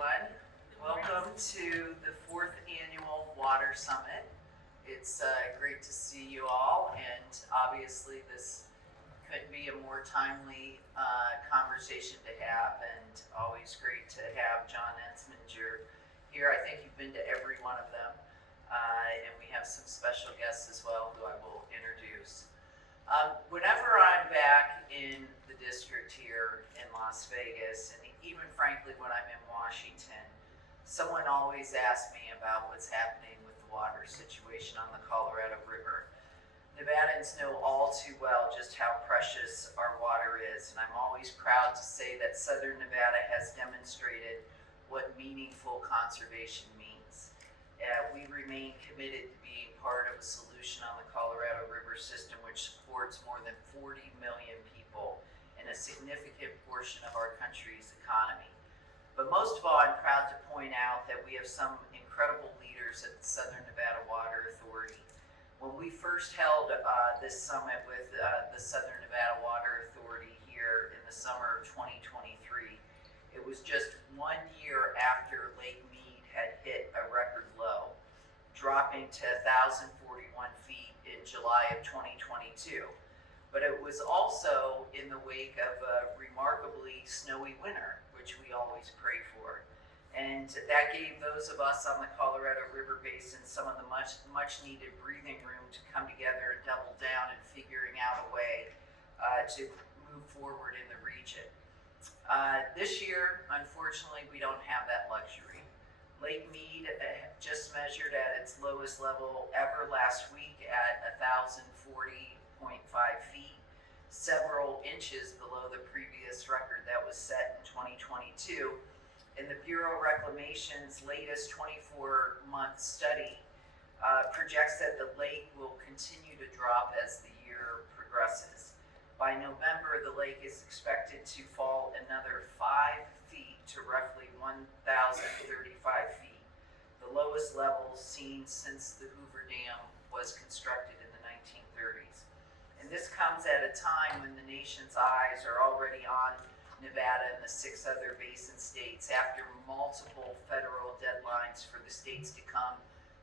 everyone. Welcome to the 4th Annual Water Summit. It's great to see you all, and obviously this couldn't be a more timely conversation to have, and always great to have John Entsminger here. I think you've been to every one of them, and we have some special guests as well who I will introduce. Whenever I'm back in the district here in Las Vegas, and even frankly when I'm in Washington, someone always asks me about what's happening with the water situation on the Colorado River. Nevadans know all too well just how precious our water is, and I'm always proud to say that Southern Nevada has demonstrated what meaningful conservation means. We remain committed to being part of a solution on the Colorado River system which supports more than 40 million people and a significant portion of our country's economy. But most of all, I'm proud to point out that we have some incredible leaders at the Southern Nevada Water Authority. When we first held this summit with the Southern Nevada Water Authority here in the summer of 2023, it was just 1 year after Lake Mead had hit a record low, dropping to 1,041 feet in July of 2022. But it was also in the wake of a remarkably snowy winter, which we always pray for. And that gave those of us on the Colorado River Basin some of the much needed breathing room to come together and double down in figuring out a way to move forward in the region. This year, unfortunately, we don't have that luxury. Lake Mead just measured at its lowest level ever last week at 1,040.5 feet, several inches below the previous record that was set in 2022. And the Bureau of Reclamation's latest 24-month study projects that the lake will continue to drop as the year progresses. By November, the lake is expected to fall another 5 feet to roughly 1,035 feet, the lowest level seen since the Hoover Dam was constructed in the 1930s. And this comes at a time when the nation's eyes are already on Nevada and the 6 other basin states after multiple federal deadlines for the states to come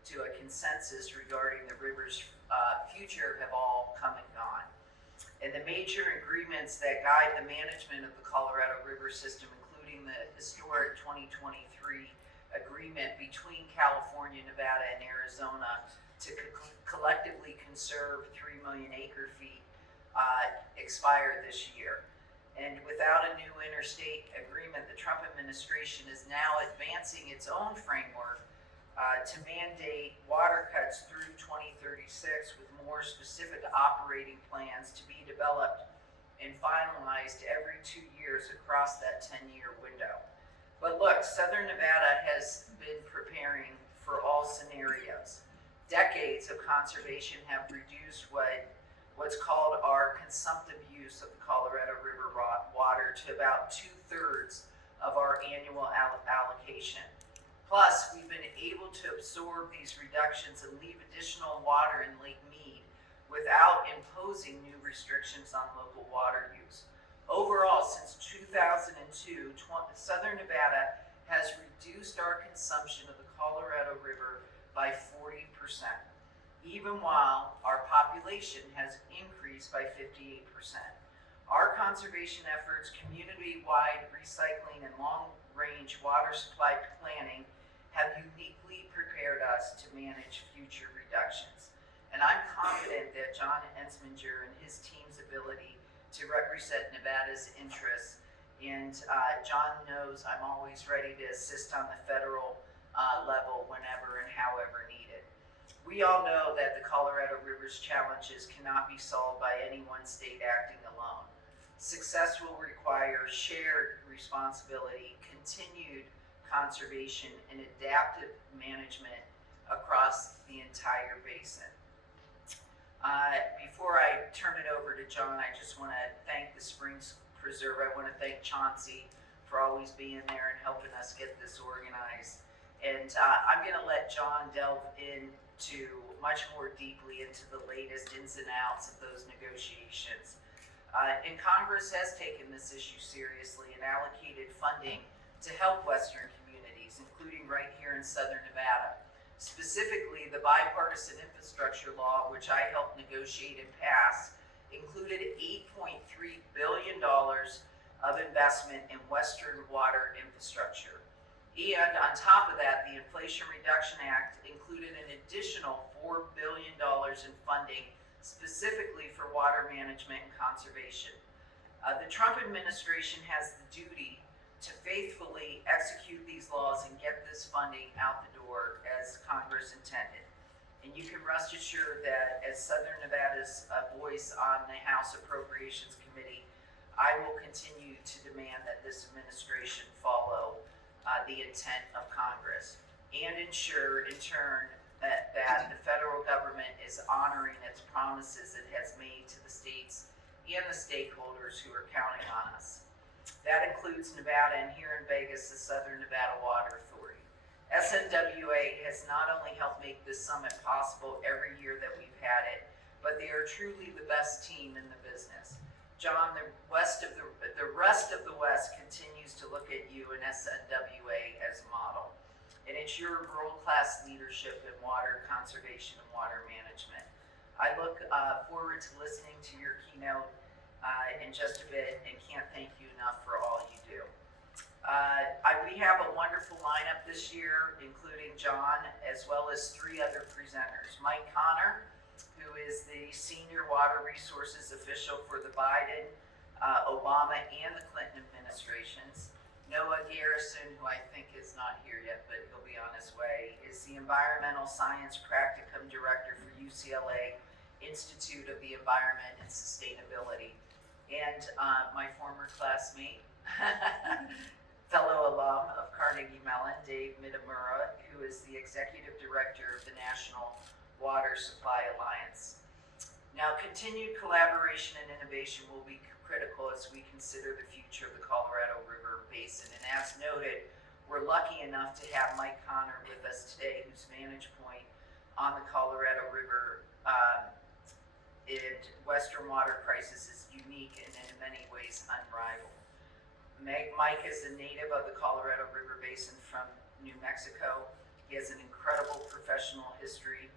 to a consensus regarding the river's future have all come and gone. And the major agreements that guide the management of the Colorado River system, including the historic 2023 agreement between California, Nevada, and Arizona to collectively conserve 3 million acre feet, expired this year. And without a new interstate agreement, the Trump administration is now advancing its own framework to mandate water cuts through 2036 with more specific operating plans to be developed and finalized every 2 years across that 10-year window. But look, Southern Nevada has been preparing for all scenarios. Decades of conservation have reduced what's called our consumptive use of the Colorado River water to about 2/3 of our annual allocation. Plus, we've been able to absorb these reductions and leave additional water in Lake Mead without imposing new restrictions on local water use. Overall, since 2002, Southern Nevada has reduced our consumption of the Colorado River by 40%, even while our population has increased by 58%. Our conservation efforts, community-wide recycling, and long-range water supply planning have uniquely prepared us to manage future reductions. And I'm confident that John Entsminger and his team's ability to represent Nevada's interests, and John knows I'm always ready to assist on the federal level whenever and however needed. We all know that the Colorado River's challenges cannot be solved by any one state acting alone. Success will require shared responsibility, continued conservation, and adaptive management across the entire basin. Before I turn it over to John, I just want to thank the Springs Preserve. I want to thank Chauncey for always being there and helping us get this organized. And I'm going to let John delve into much more deeply into the latest ins and outs of those negotiations. And Congress has taken this issue seriously and allocated funding to help Western communities in Southern Nevada. Specifically, the bipartisan infrastructure law, which I helped negotiate and pass, included $8.3 billion of investment in Western water infrastructure. And on top of that, the Inflation Reduction Act included an additional $4 billion in funding specifically for water management and conservation. The Trump administration has the duty to faithfully execute these laws and get this funding out the door as Congress intended. And you can rest assured that as Southern Nevada's voice on the House Appropriations Committee, I will continue to demand that this administration follow the intent of Congress and ensure in turn that the federal government is honoring its promises it has made to the states and the stakeholders who are counting on us. That includes Nevada, and here in Vegas, the Southern Nevada Water Authority. SNWA has not only helped make this summit possible every year that we've had it, but they are truly the best team in the business. John, the rest of the West continues to look at you and SNWA as a model. And it's your world-class leadership in water conservation and water management. I look forward to listening to your keynote in just a bit and can't thank you enough for all you do. We have a wonderful lineup this year, including John, as well as 3 other presenters. Mike Connor, who is the Senior Water Resources Official for the Biden, Obama, and the Clinton administrations. Noah Garrison, who I think is not here yet, but he'll be on his way, is the Environmental Science Practicum Director for UCLA Institute of the Environment and Sustainability. And my former classmate, fellow alum of Carnegie Mellon, Dave Mitamura, who is the Executive Director of the National Water Supply Alliance. Now, continued collaboration and innovation will be critical as we consider the future of the Colorado River Basin. And as noted, we're lucky enough to have Mike Connor with us today, whose vantage point on the Colorado River and Western water crisis is unique and in many ways unrivaled. Mike is a native of the Colorado River Basin from New Mexico. He has an incredible professional history.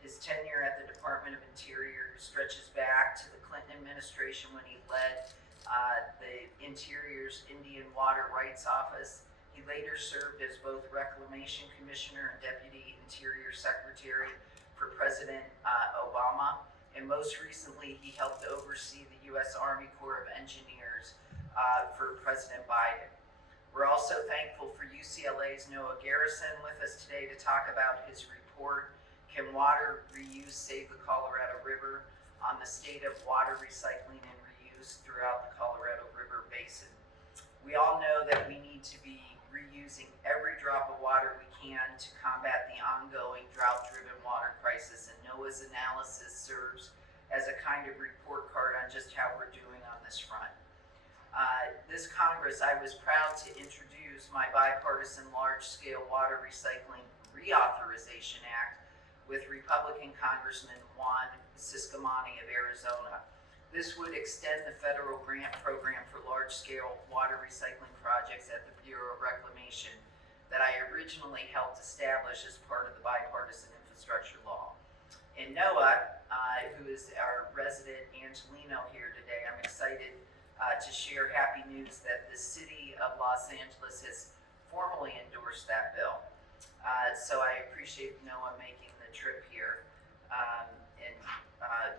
His tenure at the Department of Interior stretches back to the Clinton administration when he led the Interior's Indian Water Rights Office. He later served as both Reclamation Commissioner and Deputy Interior Secretary for President Obama. And most recently, he helped oversee the U.S. Army Corps of Engineers for President Biden. We're also thankful for UCLA's Noah Garrison with us today to talk about his report, Can Water Reuse Save the Colorado River?, on the state of water recycling and reuse throughout the Colorado River Basin. We all know that we need to be reusing every drop of water we can to combat the ongoing drought-driven water crisis, and NOAA's analysis serves as a kind of report card on just how we're doing on this front. This Congress, I was proud to introduce my bipartisan large-scale water recycling reauthorization act with Republican Congressman Juan Ciscomani of Arizona. This would extend the federal grant program for large-scale water recycling projects at the Bureau of Reclamation that I originally helped establish as part of the bipartisan infrastructure law. And Noah, who is our resident Angelino here today, I'm excited to share happy news that the city of Los Angeles has formally endorsed that bill. So I appreciate Noah making the trip here, and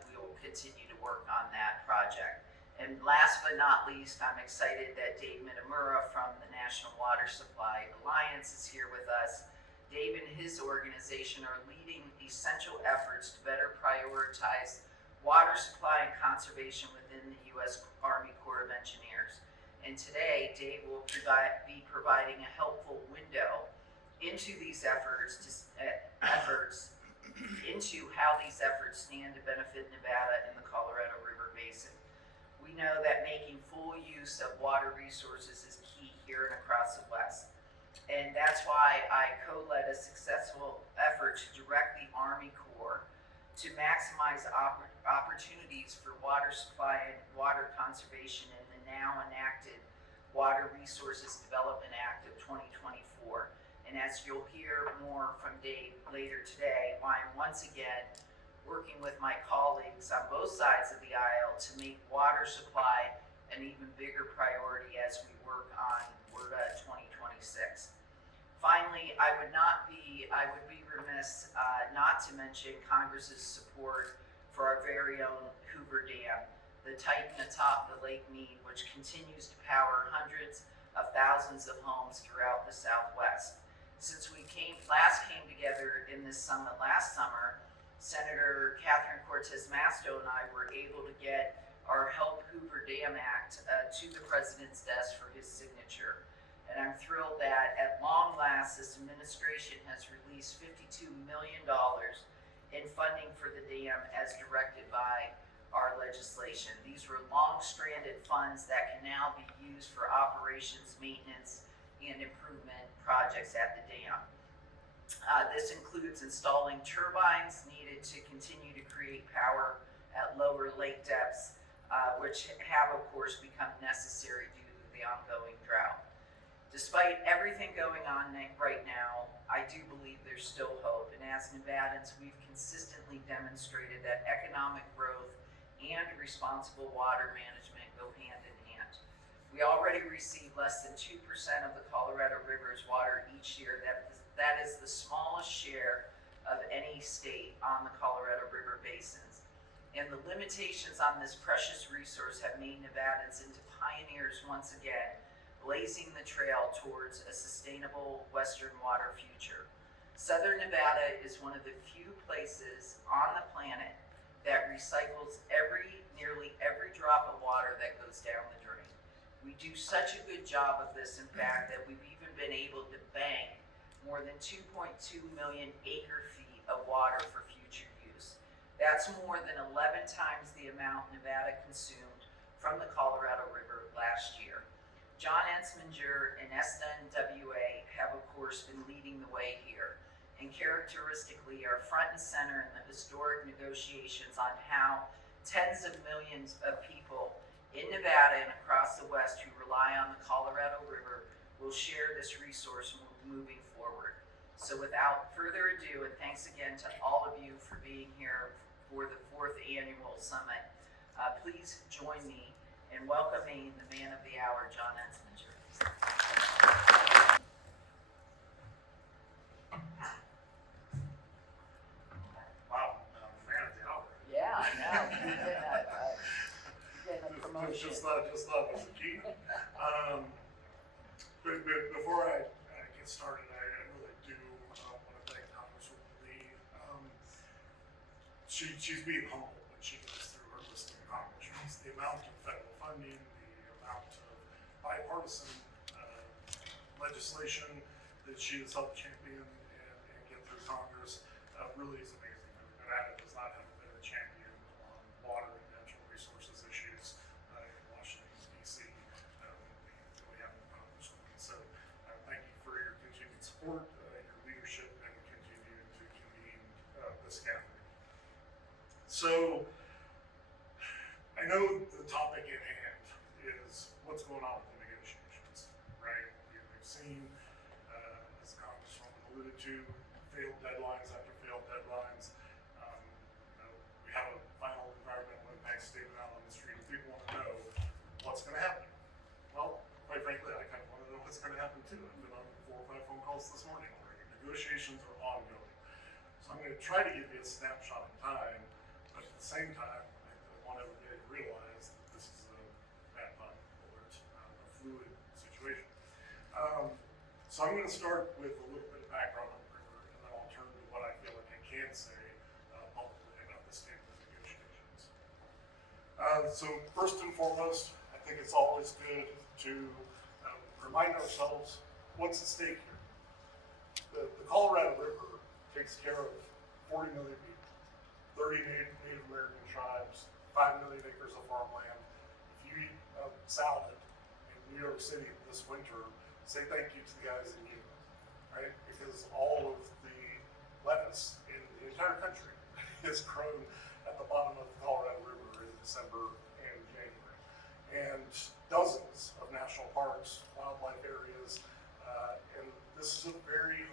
we will continue to work on that project. And last but not least, I'm excited that Dave Mitamura from the National Water Supply Alliance is here with us. Dave and his organization are leading essential efforts to better prioritize water supply and conservation within the U.S. Army Corps of Engineers. And today, Dave will be providing a helpful window into these efforts, into how these efforts stand to benefit Nevada and the Colorado River Basin. We know that making full use of water resources is key here and across the West. And that's why I co-led a successful effort to direct the Army Corps to maximize opportunities for water supply and water conservation in the now enacted Water Resources Development Act of 2024. And as you'll hear more from Dave later today, I'm once again working with my colleagues on both sides of the aisle to make water supply an even bigger priority as we work on WRDA 2026. Finally, I would be remiss not to mention Congress's support for our very own Hoover Dam, the titan atop the Lake Mead, which continues to power hundreds of thousands of homes throughout the Southwest. Since we last came together in this summit last summer, Senator Catherine Cortez Masto and I were able to get our Help Hoover Dam Act to the President's desk for his signature. And I'm thrilled that at long last, this administration has released $52 million in funding for the dam as directed by our legislation. These were long-stranded funds that can now be used for operations, maintenance, and improvement projects at the dam. This includes installing turbines needed to continue to create power at lower lake depths, which have, of course, become necessary due to the ongoing drought. Despite everything going on right now, I do believe there's still hope. And as Nevadans, we've consistently demonstrated that economic growth and responsible water management go hand in hand. We already receive less than 2% of the Colorado River's water each year. That is the smallest share of any state on the Colorado River basins. And the limitations on this precious resource have made Nevadans into pioneers once again, blazing the trail towards a sustainable Western water future. Southern Nevada is one of the few places on the planet that recycles nearly every drop of water that goes down the drain. We do such a good job of this, in fact, that we've even been able to bank more than 2.2 million acre feet of water for future use. That's more than 11 times the amount Nevada consumed from the Colorado River last year. John Entsminger and SNWA have, of course, been leading the way here, and characteristically are front and center in the historic negotiations on how tens of millions of people in Nevada and across the West who rely on the Colorado River will share this resource moving forward. So without further ado, and thanks again to all of you for being here for the 4th annual summit, please join me in welcoming the man of the hour, John Entsminger. Wow, man of the hour. Yeah, I know. You're getting a promotion. Just thought it was a key. But before I get started, I really do want to thank Congresswoman Lee. She's being humble when she goes through her list of accomplishments. The amount of federal funding, the amount of bipartisan legislation that she has helped champion and get through Congress really is amazing. Nevada does not have a better champion on water and natural resources issues in Washington, D.C. than we have in Congresswoman. So thank you for your continued support, your leadership, and continuing to convene this gathering. So I know the topic at hand is what's going on with the negotiations, right? We've seen, as the Congresswoman alluded to, failed deadlines after failed deadlines. We have a final environmental impact statement out on the street, and people want to know what's going to happen. Well, quite frankly, I kind of want to know what's going to happen too. I've been on 4 or 5 phone calls this morning already. Negotiations are ongoing. So I'm going to try to give you a snapshot in time, but at the same time, I want everybody to realize that this is a bad pun alert, a fluid situation. So I'm going to start with a little bit of background on the river, and then I'll turn to what I feel like I can say publicly about the state of the negotiations. So first and foremost, I think it's always good to remind ourselves what's at stake here. The Colorado River takes care of 40 million people, 30 Native American tribes, 5 million acres of farmland. If you eat a salad in New York City this winter, say thank you to the guys in Yuma, right? Because all of the lettuce in the entire country is grown at the bottom of the Colorado River in December and January. And dozens of national parks, wildlife areas, and this is a very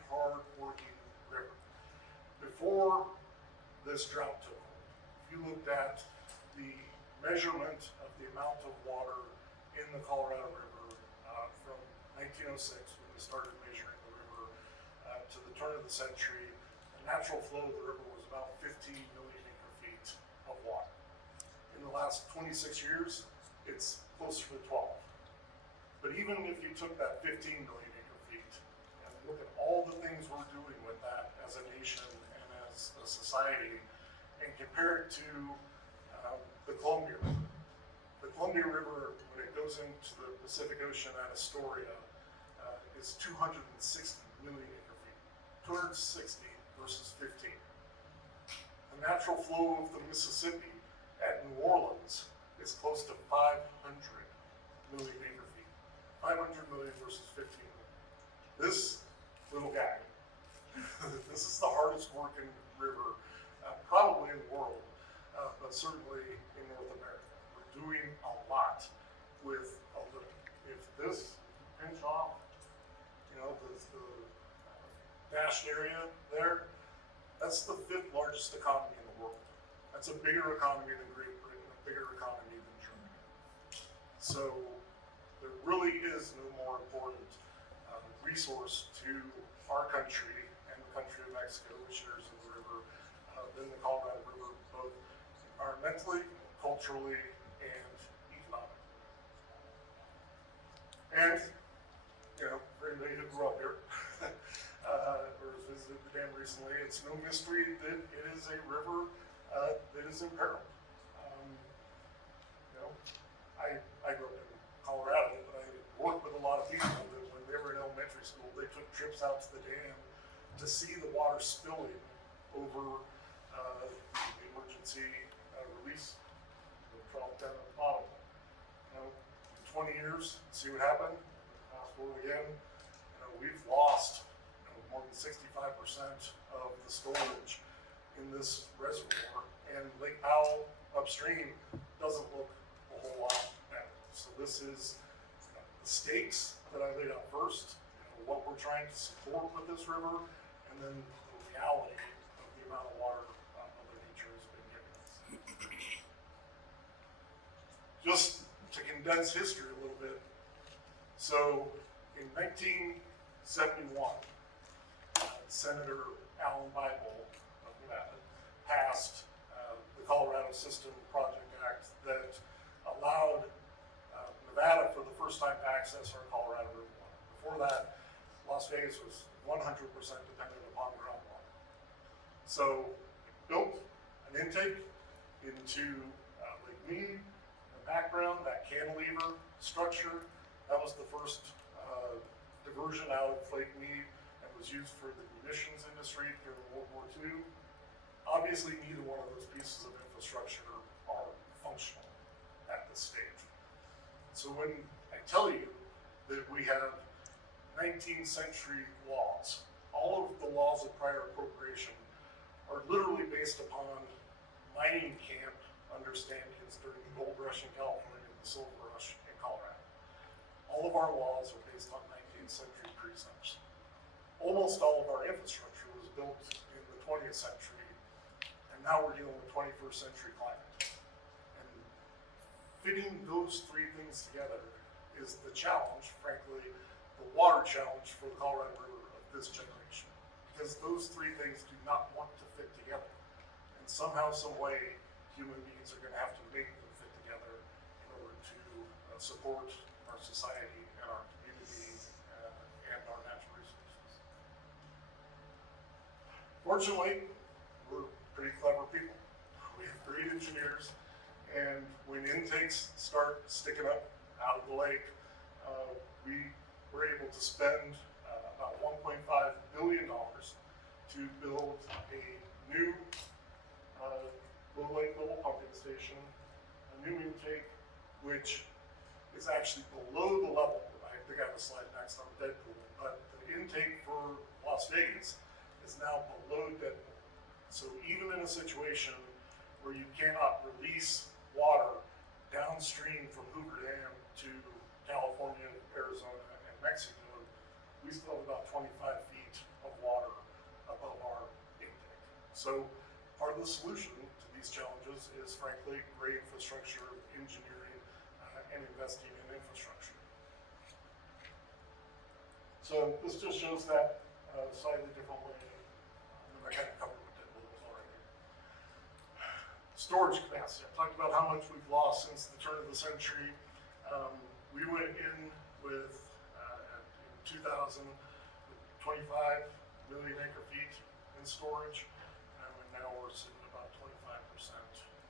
this drought took hold. If you looked at the measurement of the amount of water in the Colorado River from 1906, when we started measuring the river, to the turn of the century, the natural flow of the river was about 15 million acre feet of water. In the last 26 years, it's closer to 12. But even if you took that 15 million acre feet and look at all the things we're doing with that as a nation and as a society, and compare it to the Columbia River. The Columbia River, when it goes into the Pacific Ocean at Astoria, is 260 million acre feet. 260 versus 15. The natural flow of the Mississippi at New Orleans is close to 500 million acre feet. 500 million versus 15 million. This little guy, this is the hardest working river probably in the world, but certainly in North America. We're doing a lot with a little. If this pinch off, the dashed area there, that's the 5th largest economy in the world. That's a bigger economy than Great Britain, a bigger economy than Germany. So there really is no more important resource to our country and the country of Mexico, which shares in the river, than the Colorado River, both environmentally, culturally, and economically. And, for anybody who grew up here, or has visited the dam recently, it's no mystery that it is a river that is in peril. I grew up in Colorado, but I worked with a lot of people that when they were in elementary school, they took trips out to the dam to see the water spilling over the emergency release, the trough down at the bottom. 20 years, see what happened. Fast forward again, we've lost more than 65% of the storage in this reservoir, and Lake Powell upstream doesn't look a whole lot better. So this is the stakes that I laid out first, what we're trying to support with this river, and then the reality of the amount of water Mother Nature has been giving us. Just to condense history a little bit, so in 1971, Senator Alan Bible of Nevada passed the Colorado System Project Act that allowed Nevada for the first time to access our Colorado River water. Before that, Las Vegas was 100% dependent upon groundwater. So built an intake into Lake Mead. In the background, that cantilever structure, that was the first diversion out of Lake Mead and was used for the munitions industry during World War II. Obviously, neither one of those pieces of infrastructure are functional at this stage. So when I tell you that we have 19th century laws, all of the laws of prior appropriation are literally based upon mining camp understandings during the gold rush in California and the silver rush in Colorado. All of our laws are based on 19th century precepts. Almost all of our infrastructure was built in the 20th century, and now we're dealing with 21st century climate. And fitting those three things together is the challenge, frankly, the water challenge for the Colorado River of this generation. Because those three things do not want to fit together. And somehow, some way, human beings are going to have to make them fit together in order to support our society and our community and our natural resources. Fortunately, we're pretty clever people. We have great engineers, and when intakes start sticking up out of the lake, we were able to spend about $1.5 billion to build a new low lake level pumping station, a new intake, which is actually below the level. I think I have a slide next on Deadpool, but the intake for Las Vegas is now below Deadpool. So even in a situation where you cannot release water downstream from Hoover Dam to California, Arizona, and Mexico, we still have about 25 feet of water above our intake. So part of the solution to these challenges is frankly great infrastructure, engineering, and investing in infrastructure. So this just shows that slightly different way. I kind of covered what that was already. Storage capacity. I talked about how much we've lost since the turn of the century. We went in with, in 2000, 25 million acre feet in storage, and now we're sitting at about 25%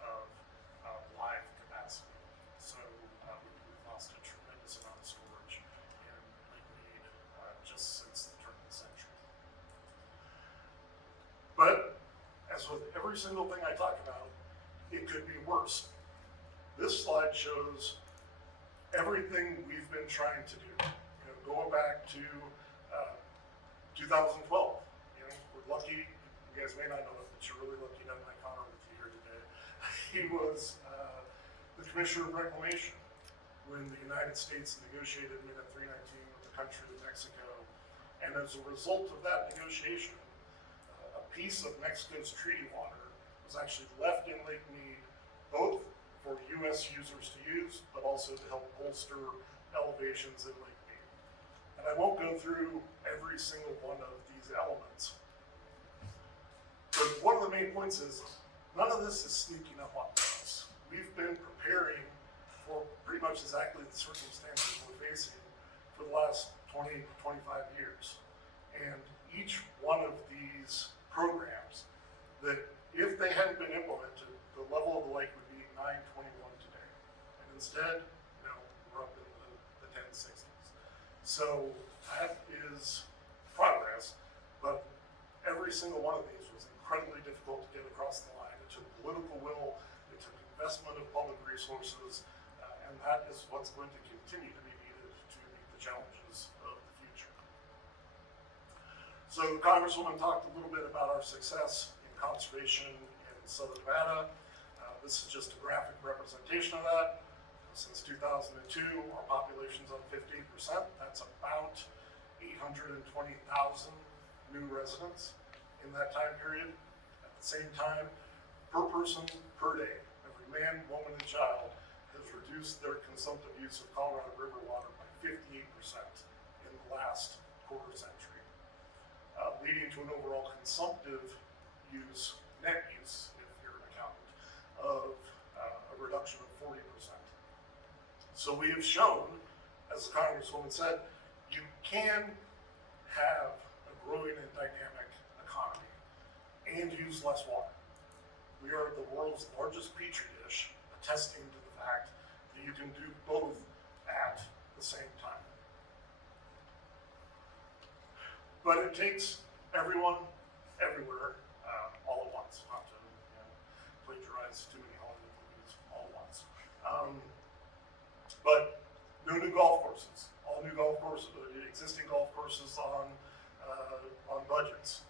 of live capacity. So we've lost a tremendous amount of storage in Lake Mead just since the turn of the century. But as with every single thing I talk about, it could be worse. This slide shows everything we've been trying to do. Going back to 2012, we're lucky. You guys may not know it, but you're really lucky to have my Connor with you here today. He was the Commissioner of Reclamation when the United States negotiated Minute 319 with the country of Mexico. And as a result of that negotiation, a piece of Mexico's treaty water was actually left in Lake Mead, both for U.S. users to use, but also to help bolster elevations in Lake Mead. And I won't go through every single one of these elements, but one of the main points is none of this is sneaking up on us. We've been preparing for pretty much exactly the circumstances we're facing for the last 20, 25 years. And each one of these programs that if they hadn't been implemented, the level of the lake would be 921 today. And instead, we're up in the 1060s. So that is progress, but every single one of these was incredibly difficult to get across the line. It took political will, it took investment of public resources, and that is what's going to continue to be needed to meet the challenges of the future. So the Congresswoman talked a little bit about our success in conservation in Southern Nevada. This is just a graphic representation of that. Since 2002, our population's up 15%. That's about 820,000 new residents in that time period. At the same time, per person, per day, every man, woman, and child has reduced their consumptive use of Colorado River water by 58% in the last quarter century, leading to an overall consumptive use, net use, if you're an accountant, of a reduction of 40%. So we have shown, as the Congresswoman said, you can have a growing and dynamic economy and use less water. We are the world's largest petri dish, attesting to the fact that you can do both at the same time. But it takes everyone, everywhere, all at once, not to plagiarize too many Hollywood movies all at once. But no new golf courses. All new golf courses, existing golf courses on budgets.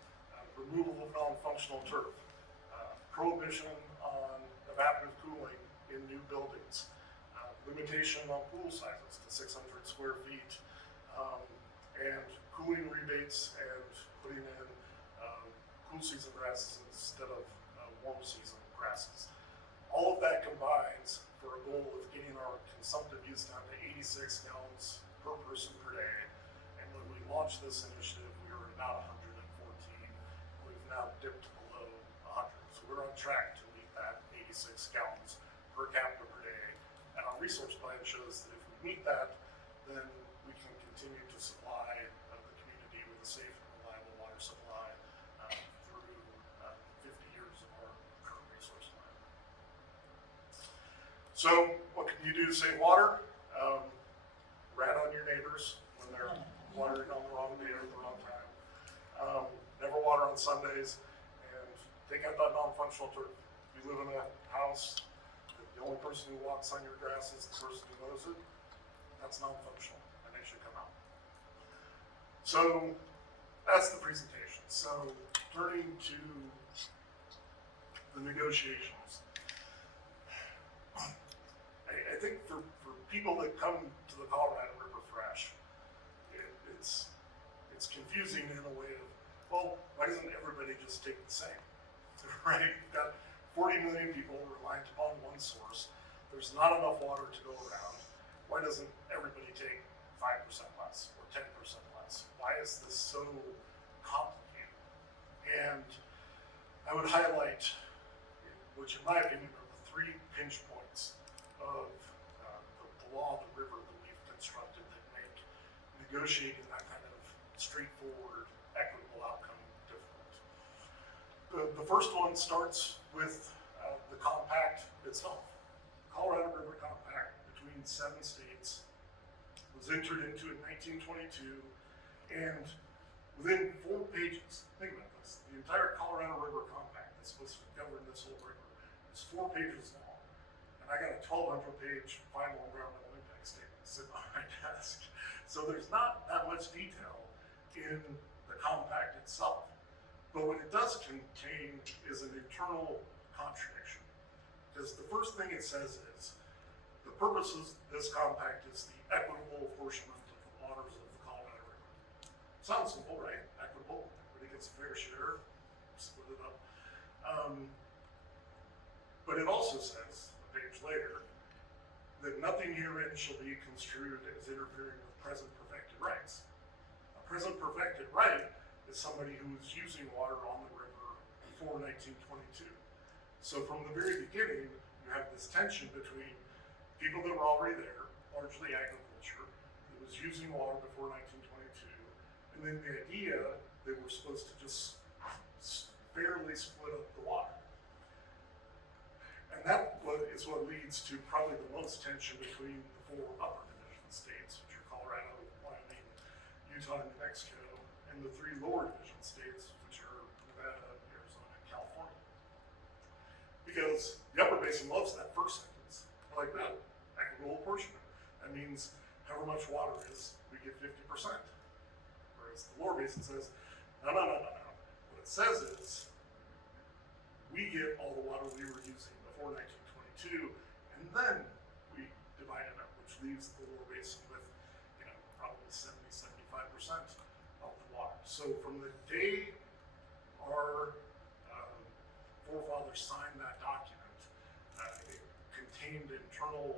Removal of non-functional turf. Prohibition on evaporative cooling in new buildings. Limitation on pool sizes to 600 square feet. And cooling rebates and putting in cool season grasses instead of warm season grasses. All of that combines for a goal of getting our consumptive use down to 86 gallons per person per day. And when we launched this initiative, we were about 114. We've now dipped below 100. So we're on track to meet that 86 gallons per capita per day. And our resource plan shows that if we meet that, then we can continue to supply the community with a safe and reliable water supply through 50 years of our current resource plan. So what can you do to save water? Rat on your neighbors when they're watering on the wrong day or the wrong time. Never water on Sundays, and take out that non-functional turf. If you live in a house that the only person who walks on your grass is the person who mows it, that's non-functional, and they should come out. So that's the presentation. So turning to the negotiations. I think for people that come to the Colorado River fresh, it's confusing in a way of, well, why doesn't everybody just take the same? right? You've got 40 million people reliant upon one source. There's not enough water to go around. Why doesn't everybody take 5% less or 10% less? Why is this so complicated? And I would highlight, which in my opinion are the 3 pinch points of the law of the river that we've constructed that make negotiating that kind of straightforward, equitable outcome difficult. The first one starts with the compact itself. Colorado River Compact between 7 states was entered into in 1922, and within 4 pages, think about this, the entire Colorado River Compact that's supposed to govern this whole river is 4 pages long. And I got a 1,200-page final environmental impact statement sitting on my desk. So there's not that much detail in the compact itself. But what it does contain is an internal contradiction. Because the first thing it says is, the purpose of this compact is the equitable apportionment of the waters of the Colorado River. Sounds simple, right? Equitable, everybody gets a fair share, split it up. But it also says, a page later, that nothing herein shall be construed as interfering with present perfected rights. A present perfected right is somebody who was using water on the river before 1922. So from the very beginning, you have this tension between people that were already there, largely agriculture, that was using water before 1922, and then the idea they were supposed to just fairly split up the water. And that is what leads to probably the most tension between the 4 upper division states, which are Colorado, Wyoming, Utah, and New Mexico, and the 3 lower division states, which are Nevada, Arizona, and California. Because the upper basin loves that first sentence. They're like, no, equitable apportionment. That means however much water is, we get 50%. Whereas the lower basin says, no. What it says is, we get all the water we were using before 1922, and then we divide it up, which leaves the lower basin with, probably 70-75% of the water. So from the day our forefathers signed that document, it contained internal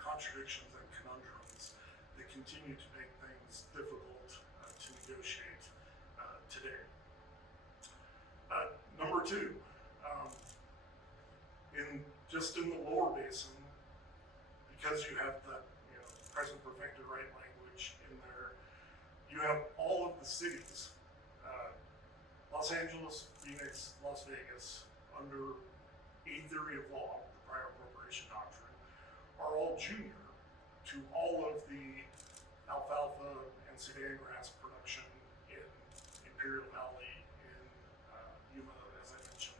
contradictions and conundrums that continue to make things difficult to negotiate today. Number 2, in the lower basin, because you have the present perfected right language in there, you have all of the cities, Los Angeles, Phoenix, Las Vegas, under a theory of law, the prior appropriation doctrine, are all junior to all of the alfalfa and Sudan grass production in Imperial Valley, in Yuma, as I mentioned.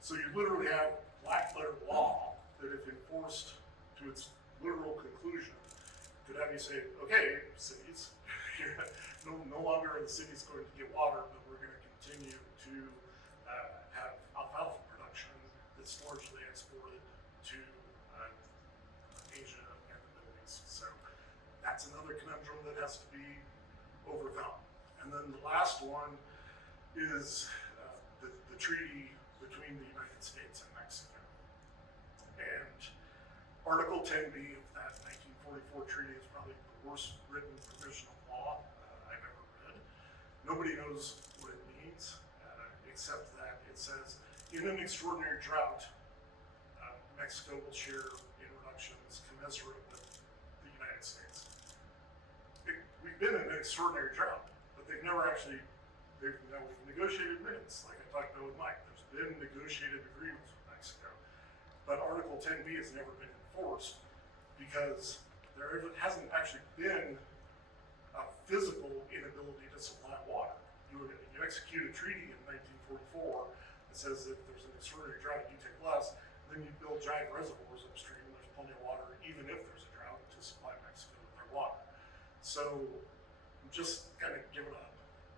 So you literally have black letter law that, if enforced to its literal conclusion, could have you say, okay, cities, no longer are the cities going to get water, but we're going to continue to have alfalfa production that's largely exported to Asia and the Middle East. So that's another conundrum that has to be overcome. And then the last one is the treaty between the United States and Mexico. And Article 10B of that 1944 treaty is probably the worst written provision of law I've ever read. Nobody knows what it means, except that it says, in an extraordinary drought, Mexico will share in reductions commensurate with the United States. We've been in an extraordinary drought, but they've we've negotiated minutes, like I talked about with Mike. There's been negotiated agreements with Mexico, but Article 10B has never been enforced because there hasn't actually been a physical inability to supply water. You execute a treaty in 1944 that says if there's an extraordinary drought, you take less, then you build giant reservoirs upstream, there's plenty of water, even if there's a drought, to supply Mexico with their water. So I'm just kind of giving a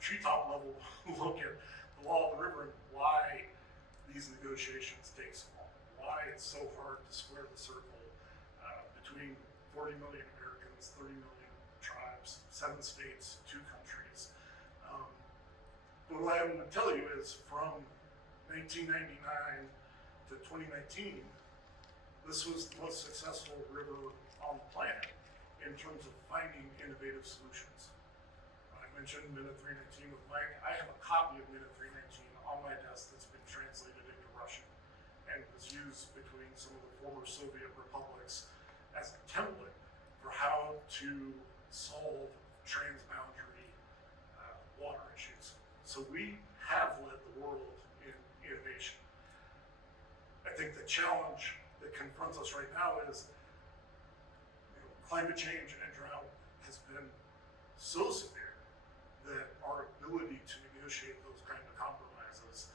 treetop level look at the law of the river and why these negotiations take so long, why it's so hard to square the circle between 40 million Americans, 30 million tribes, 7 states, 2 countries. But what I'm going to tell you is, from 1999 to 2019, this was the most successful river on the planet in terms of finding innovative solutions. I mentioned Minute 319 with Mike. I have a copy of Minute 319 on my desk that's been translated into Russian and was used between some of the former Soviet republics as a template for how to solve transboundary water issues. So we have led the world in innovation. I think the challenge that confronts us right now is climate change and drought has been so severe that our ability to negotiate those kind of compromises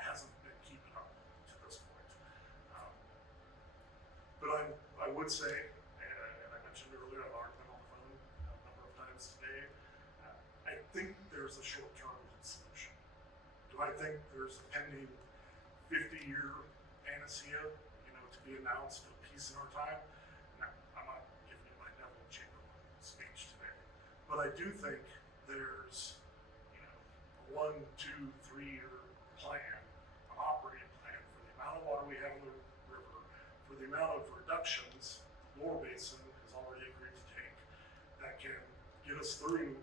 hasn't been keeping up to this point. But I would say, and I mentioned earlier, I've already been on the phone a number of times today, I think there's a short-term solution. Do I think there's a pending 50-year panacea, to be announced of peace in our time? No, I'm not giving you my Neville Chamberlain speech today. But I do think there's, a 1, 2, 3-year plan, an operating plan for the amount of water we have in the river, for the amount of reductions Lower Basin has already agreed to take, that can get us through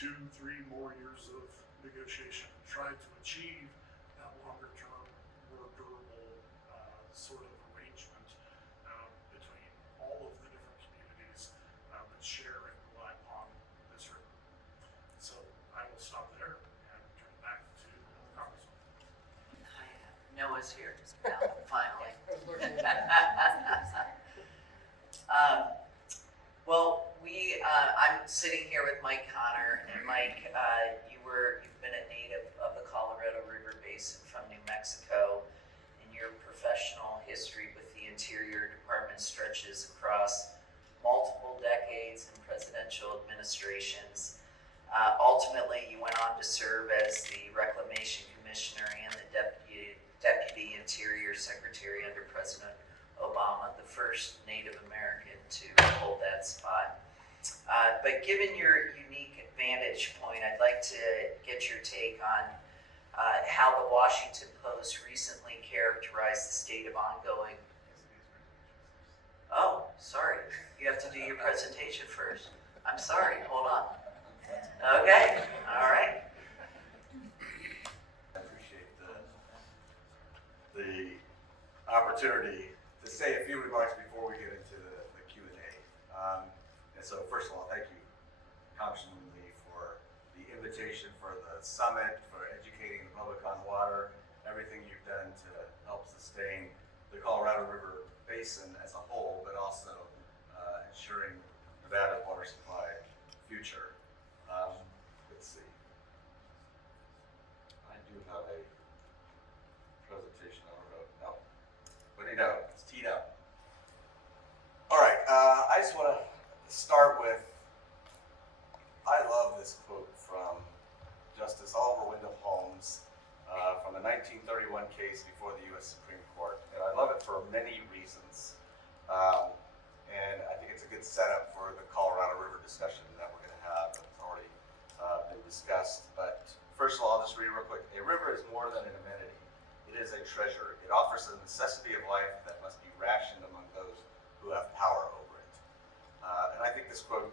2, 3 more years of negotiation, try to achieve that longer term, more durable sort of arrangement between all of the different communities that share and rely upon this river. So I will stop there and turn it back to the Congresswoman. Noah's here now, finally. Well, I'm sitting here with Mike Connor, and Mike, you've been a native of the Colorado River Basin from New Mexico, and your professional history with the Interior Department stretches across multiple decades and presidential administrations. Ultimately, you went on to serve as the Reclamation Commissioner and the Deputy Interior Secretary under President Obama, the first Native American to hold that spot. But given your unique vantage point, I'd like to get your take on how the Washington Post recently characterized the state of ongoing. Oh, sorry. You have to do your presentation first. I'm sorry. Hold on. Okay. All right. I appreciate the opportunity to say a few remarks before we get into the Q&A. And so first of all, thank you, Congresswoman Lee, for the invitation for the summit, for educating the public on water, everything you've done to help sustain the Colorado River Basin as a whole, but also ensuring Nevada's water supply future. Let's see. I do have a presentation on the road. No. What do you know? It's teed up. All right. I just want to start with, I love this quote from Justice Oliver Wendell Holmes from a 1931 case before the U.S. Supreme Court. And I love it for many reasons. And I think it's a good setup for the Colorado River discussion that we're going to have. It's already been discussed. But first of all, I'll just read real quick. A river is more than an amenity. It is a treasure. It offers a necessity of life that must be rationed among those who have power over it. And I think this quote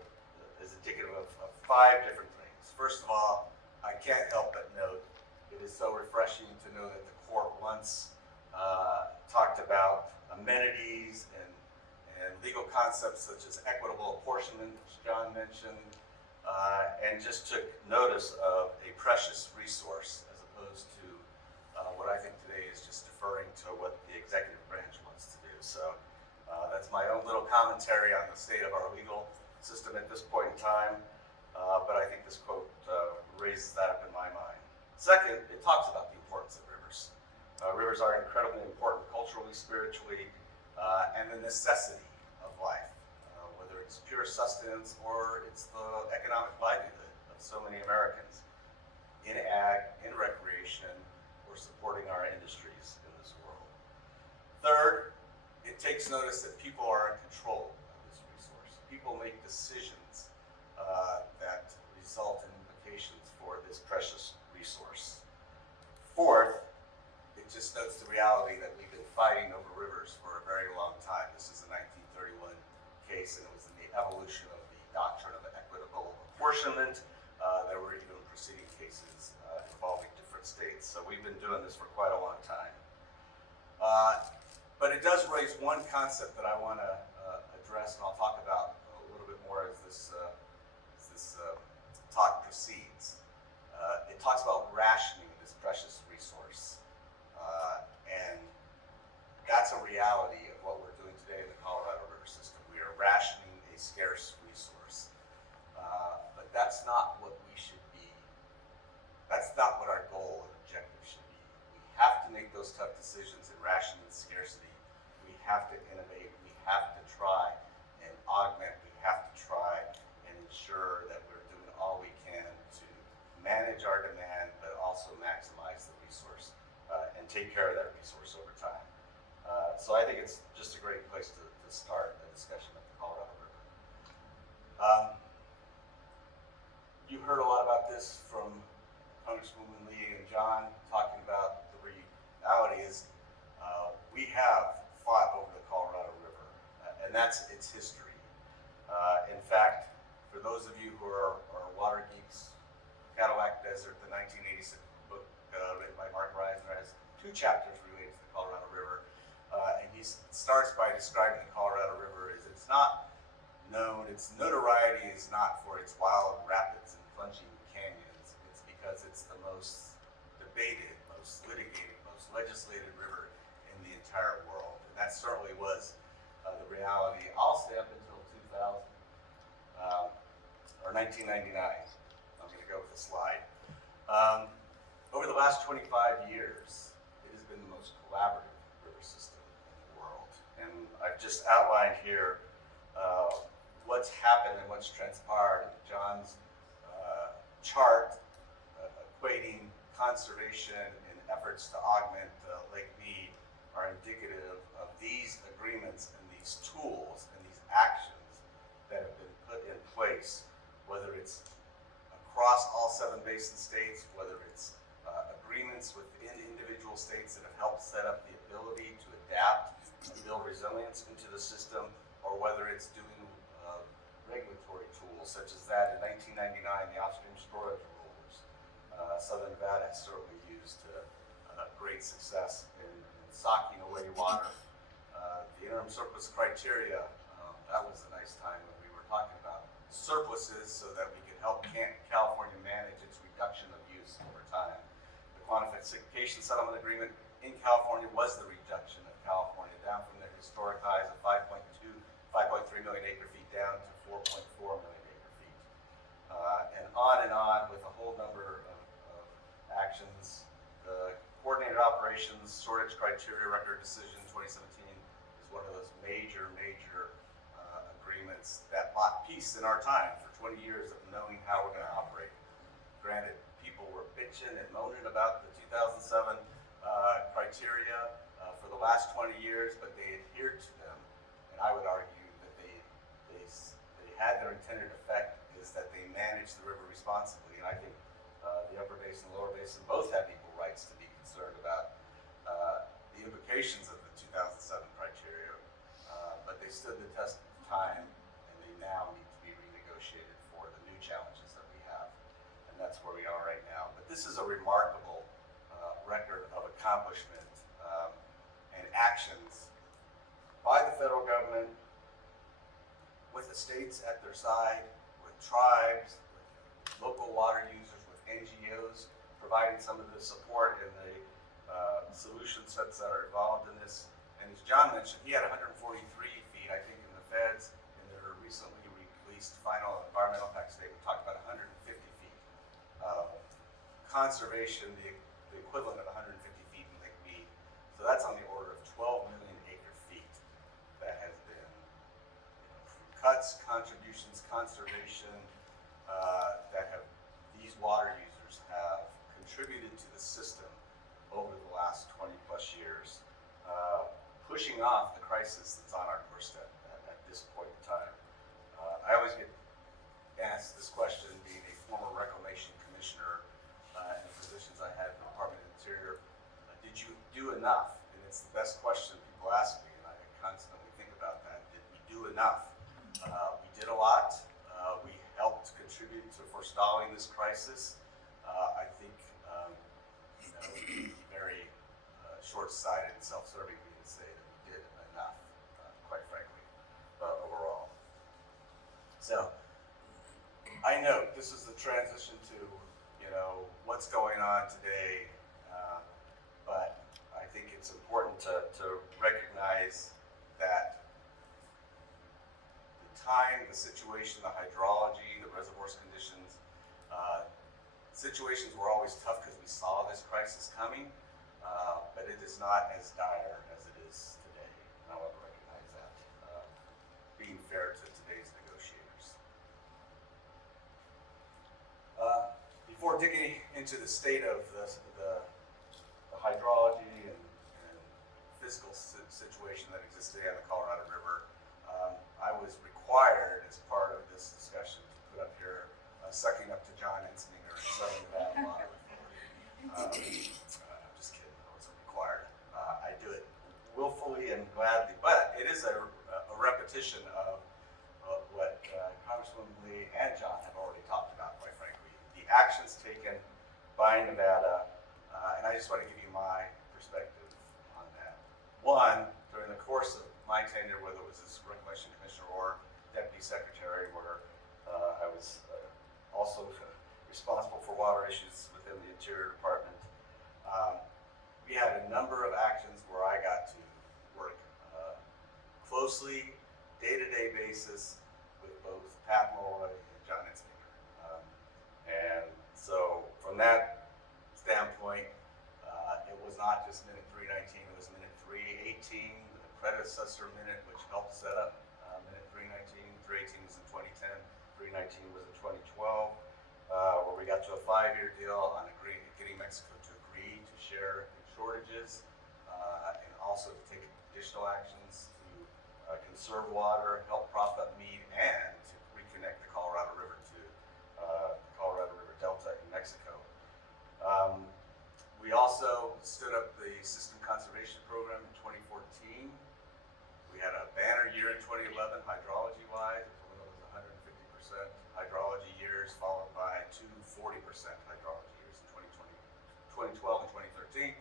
is indicative of 5 different things. First of all, I can't help but note it is so refreshing to know that the court once talked about amenities and legal concepts such as equitable apportionment, which John mentioned, and just took notice of a precious resource as opposed to what I think today is just deferring to what the executive branch wants to do. So that's my own little commentary on the state of our legal system at this point in time, but I think this quote raises that up in my mind. Second, it talks about the importance of rivers. Rivers are incredibly important culturally, spiritually, and the necessity of life, whether it's pure sustenance or it's the economic livelihood of so many Americans in ag, in recreation, or supporting our industries in this world. Third, it takes notice that people are in control of this resource. People make decisions that result in implications for this precious resource. Fourth, reality that we've been fighting over rivers for a very long time. This is a 1931 case, and it was in the evolution of the doctrine of equitable apportionment. There were even preceding cases involving different states. So we've been doing this for quite a long time. But it does raise one concept that I want to address, and I'll talk about a little bit more as this talk proceeds. It talks about rationing this precious resource, and that's a reality of what we're doing today in the Colorado River system. We are rationing a scarce resource, but that's not what we should be. That's not what our goal and objective should be. We have to make those tough decisions in rationing scarcity. We have to innovate. We have to try and augment. We have to try and ensure that we're doing all we can to manage our demand, but also maximize the resource and take care of that resource over time. So I think it's just a great place to start a discussion of the Colorado River. You heard a lot about this from Congresswoman Lee and John talking about the reality is we have fought over the Colorado River, and that's its history. In fact, for those of you who are water geeks, Cadillac Desert, the 1986 book written by Mark Reisner, has 2 chapters related to the Colorado River, and he starts by describing the Colorado River as it's not known, its notoriety is not for its wild rapids and plunging canyons. It's because it's the most debated, most litigated, most legislated river in the entire world. And that certainly was the reality, I'll say up until 2000, or 1999. I'm going to go with the slide. Over the last 25 years, it has been the most collaborative river system in the world. And I've just outlined here what's happened and what's transpired. John's chart equating conservation and efforts to augment Lake Mead are indicative of these agreements and these tools and these actions that have been put in place, whether it's across all 7 basin states, whether it's agreements within individual states that have helped set up the ability to adapt and build resilience into the system, or whether it's doing regulatory tools such as that in 1999, the offstream storage rules. Southern Nevada has certainly used great success in socking away water. The interim surplus criteria, that was a nice time when we were talking about surpluses so that we could help California manage its reduction of use over time. The quantification settlement agreement in California was the reduction of California down from their historic highs of 5.3 million acre feet down to 4.4 million acre feet. And on with a whole number of actions. The coordinated operations storage criteria record decision 2017 is one of those major agreements that bought peace in our time for 20 years of knowing how we're going to operate. Granted, people were bitching and moaning about the 2007 criteria for the last 20 years, but they adhered to them, and I would argue that they had their intended effect is that they managed the river responsibly, and I think the upper basin and lower basin both have equal rights to be concerned about the implications of the 2007 criteria, but they stood the test of time, and they now need to be renegotiated for the new challenges that we have, and that's where we are right now. But this is a remarkable record of accomplishment and actions by the federal government, with the states at their side, with tribes, with local water users, with NGOs, providing some of the support and the solution sets that are involved in this. And as John mentioned, he had 143 feet, I think, in the feds in their recently released final environmental impact statement, talked about 150 feet of conservation, the equivalent of 150 feet in Lake Mead. So that's on the order of 12 million acre feet that has been cuts, contributions, conservation that have these water users have contributed to the system over the last 20 plus years, pushing off the crisis that's on our doorstep at this point in time. I always get asked this question, being a former reclamation commissioner and the positions I had in the Department of Interior, did you do enough in best question people ask me, and I constantly think about that. Did we do enough? We did a lot. We helped contribute to forestalling this crisis. I think it would be very short-sighted and self-serving of me to say that we did enough, quite frankly, overall. So I know this is the transition to what's going on today, but I think it's important to recognize that the time, the situation, the hydrology, the reservoirs conditions, situations were always tough because we saw this crisis coming, but it is not as dire as it is today. And I want to recognize that, being fair to today's negotiators. Before digging into the state of the hydrology and fiscal situation that exists today on the Colorado River, I was required as part of this discussion to put up here sucking up to John Entsminger and Southern Nevada Water Authority. I'm just kidding, I wasn't required. I do it willfully and gladly, but it is a repetition of what Congresswoman Lee and John have already talked about, quite frankly. The actions taken by Nevada, and I just want to give you my perspective on that. One, during the course of my tenure, whether it was as Reclamation Commissioner or Deputy Secretary, where I was also responsible for water issues within the Interior Department, we had a number of actions where I got to work closely, day-to-day basis with both Pat Mulroy and John Entsminger. And so from that standpoint, it was not just minute 319, it was minute 318, the predecessor minute, which helped set up minute 319. 318 was in 2010, 319 was in 2012, where we got to a 5-year deal on getting Mexico to agree to share in shortages, and also to take additional actions to conserve water, help prop up mead, and to reconnect the Colorado River to Colorado River Delta in Mexico. We also stood up the System Conservation Program in 2014. We had a banner year in 2011, hydrology-wise. It was 150% hydrology years, followed by 40% hydrology years in 2012 and 2013,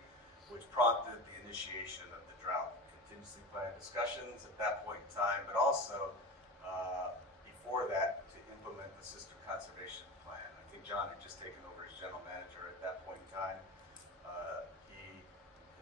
which prompted the initiation of the drought contingency plan discussions at that point in time, but also before that to implement the system conservation plan. I think John had just taken over as general manager at that point in time.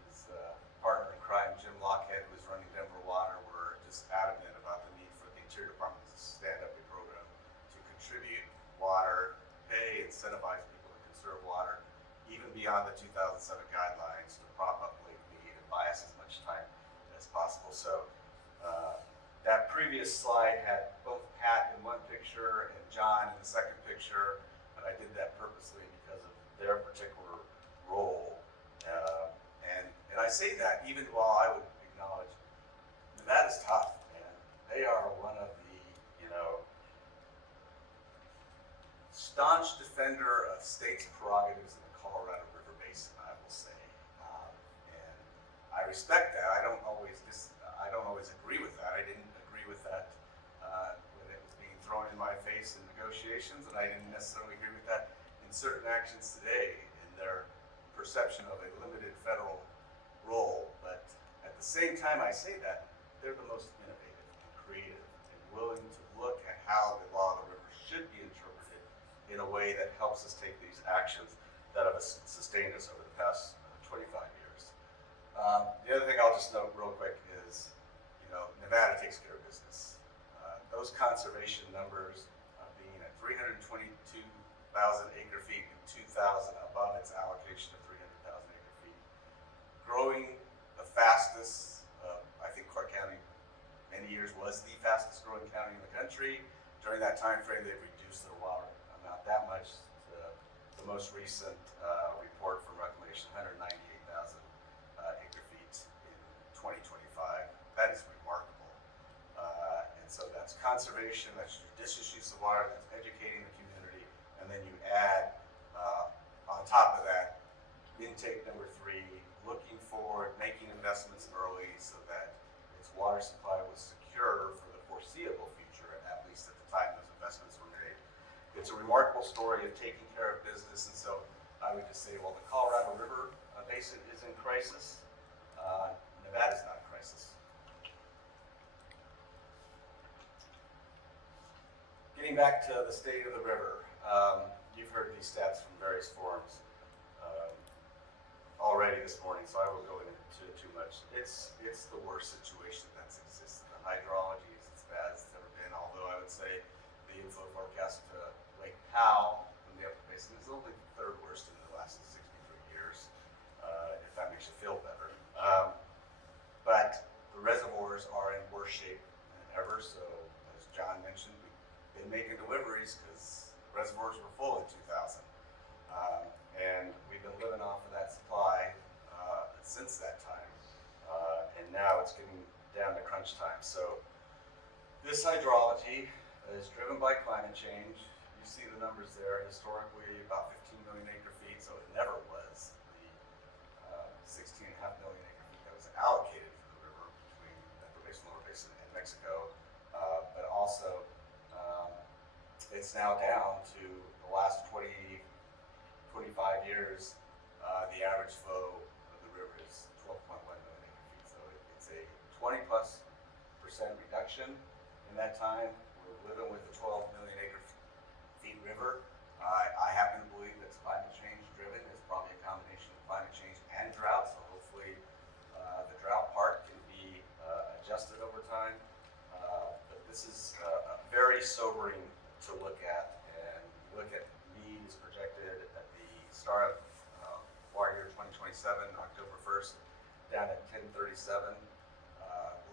His partner in crime, Jim Lockhead, who was running Denver Water, were just adamant about the need for the Interior Department to stand up a program to contribute water, pay, incentivize people to conserve water, even beyond the 2007 guidelines, to prop up Lake Mead and buy us as much time as possible. So that previous slide had both Pat in one picture and John in the second picture, but I did that purposely because of their particular role. And I say that even while I would acknowledge Nevada's tough, man. They are one of the, staunch defender of states' prerogatives in the Colorado River Basin, I will say. And I respect that. I don't always agree with that. I didn't agree with that when it was being thrown in my face in negotiations, and I didn't necessarily agree with that in certain actions today in their perception of a limited federal role. But at the same time I say that, they're the most innovative and creative and willing to look at how the law of the river should be interpreted in a way that helps us take these actions that have sustained us over the past 25 years. The other thing I'll just note real quick is, Nevada takes care of business. Those conservation numbers being at 322,000 acre feet and 2,000 above its allocation of 300,000 acre feet. Growing the fastest, I think Clark County many years was the fastest growing county in the country. During that time frame, they've reduced their water amount that much. The most recent report from Reclamation, 198,000 acre feet in 2025. That is remarkable. And so that's conservation, that's judicious use of water, that's educating the community, and then you add on top of that intake number 3, looking forward, making investments early, story of taking care of business, and so I would just say, well, the Colorado River Basin is in crisis. Nevada's not in crisis. Getting back to the state of the river, you've heard these stats from various forums already this morning, so I won't go into it too much. It's the worst situation that's existed. The hydrology is as bad as it's ever been, although I would say the inflow forecast to Lake Powell from the upper basin is only the third worst in the last 63 years, if that makes you feel better. But the reservoirs are in worse shape than ever, so as John mentioned, we've been making deliveries because the reservoirs were full in 2000. And we've been living off of that supply since that time. And now it's getting down to crunch time. So this hydrology is driven by climate change. You see the numbers there. Historically, about 15 million acre feet, so it never was the 16.5 million acre feet that was allocated for the river between the upper basin, lower basin, and Mexico. But also, it's now down to the last 25 years, the average flow of the river is 12.1 million acre feet. So it's a 20+% reduction in that time. We're living with a 12 million acre feet river. I happen to believe it's climate change driven. It's probably a combination of climate change and drought. So hopefully the drought part can be adjusted over time. But this is very sobering to look at. And look at Lee is projected at the start of water year 2027, October 1st, down at 1037.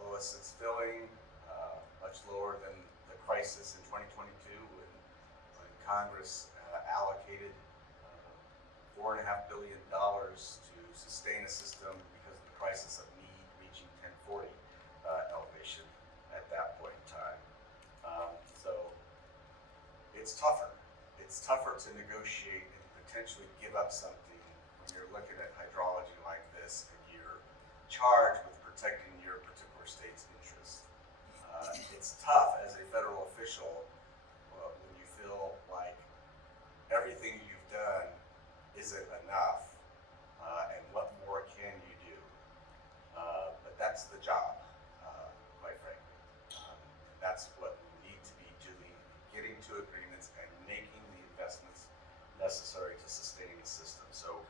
Lowest since filling, much lower than the crisis in 2022 when Congress allocated $4.5 billion to sustain a system because of the crisis of need reaching 1040 elevation at that point in time. So it's tougher. It's tougher to negotiate and potentially give up something when you're looking at hydrology like this and you're charged with protecting your particular state's interests. It's tough as a federal official when you feel like everything you've done isn't enough, and what more can you do? But that's the job, quite frankly. That's what we need to be doing, getting to agreements and making the investments necessary to sustain the system. So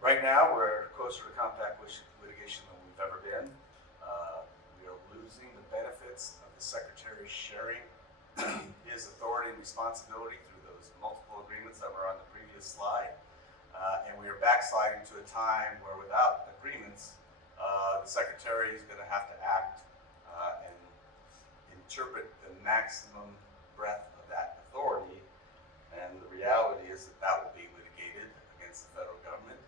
right now we're closer to compact litigation than we've ever been. We are losing the benefits of the Secretary sharing his authority and responsibility through those multiple agreements that were on the previous slide. And we are backsliding to a time where without agreements, the Secretary is going to have to act and interpret the maximum breadth of that authority. And the reality is that that will be litigated against the federal government.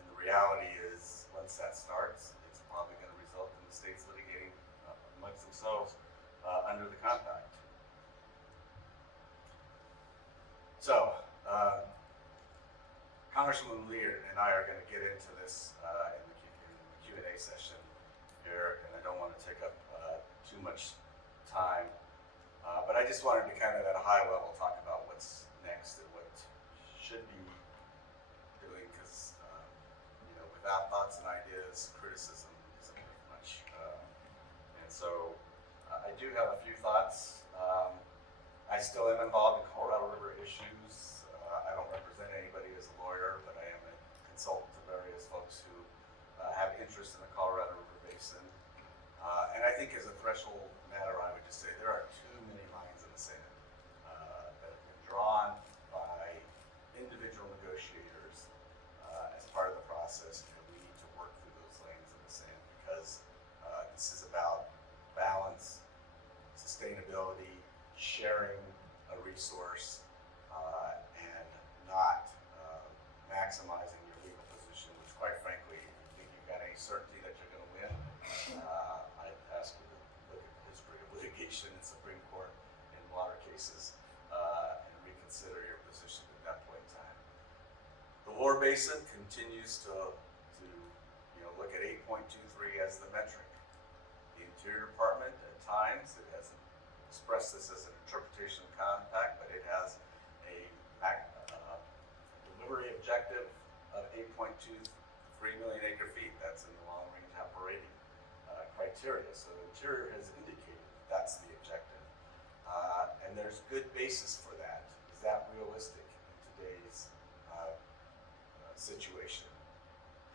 And the reality is, once that starts, it's probably going to result in the states litigating amongst themselves under the compact. So, Congresswoman Lee and I are going to get into this in the Q&A session here, and I don't want to take up too much time. But I just wanted to kind of at a high level talk about what's next and what should be doing, because without thoughts and ideas, criticism isn't worth much. And so I do have a few thoughts. I still am involved in Colorado River issues. I don't represent anybody as a lawyer, but I am a consultant to various folks who have interest in the Colorado River Basin. And I think as a threshold matter, I would just say there are too many lines in the sand that have been drawn by individual negotiators as part of the process, and we need to work through those lines in the sand because this is about balance, sustainability, sharing a resource, and not maximizing your legal position, which quite frankly, if you think you've got any certainty that you're going to win, I'd ask you to look at the history of litigation in Supreme Court in water cases and reconsider your position at that point in time. The lower basin continues to look at 8.23 as the metric. The Interior Department at times it has expressed this as an interpretation of compact, but it has a objective of 8.23 million acre feet. That's in the long range operating criteria. So the interior has indicated that's the objective. And there's good basis for that. Is that realistic in today's situation?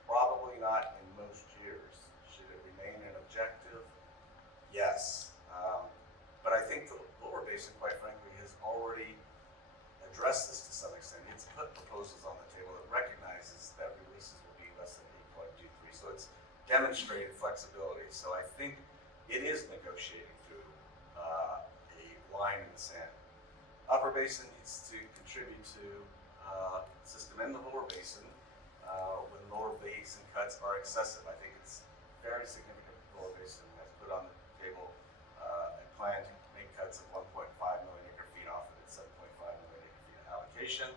Probably not in most years. Should it remain an objective? Yes. But I think the lower basin, quite frankly, has already addressed this to some extent. It's put proposals on the table that recognizes that releases will be less than 8.23. So it's demonstrated flexibility. So I think it is negotiating through a line in the sand. Upper basin needs to contribute to system in the lower basin when lower basin cuts are excessive. I think it's very significant. The lower basin has put on the table a plan to make cuts of 1.5 million acre feet off of its 7.5 million acre feet allocation.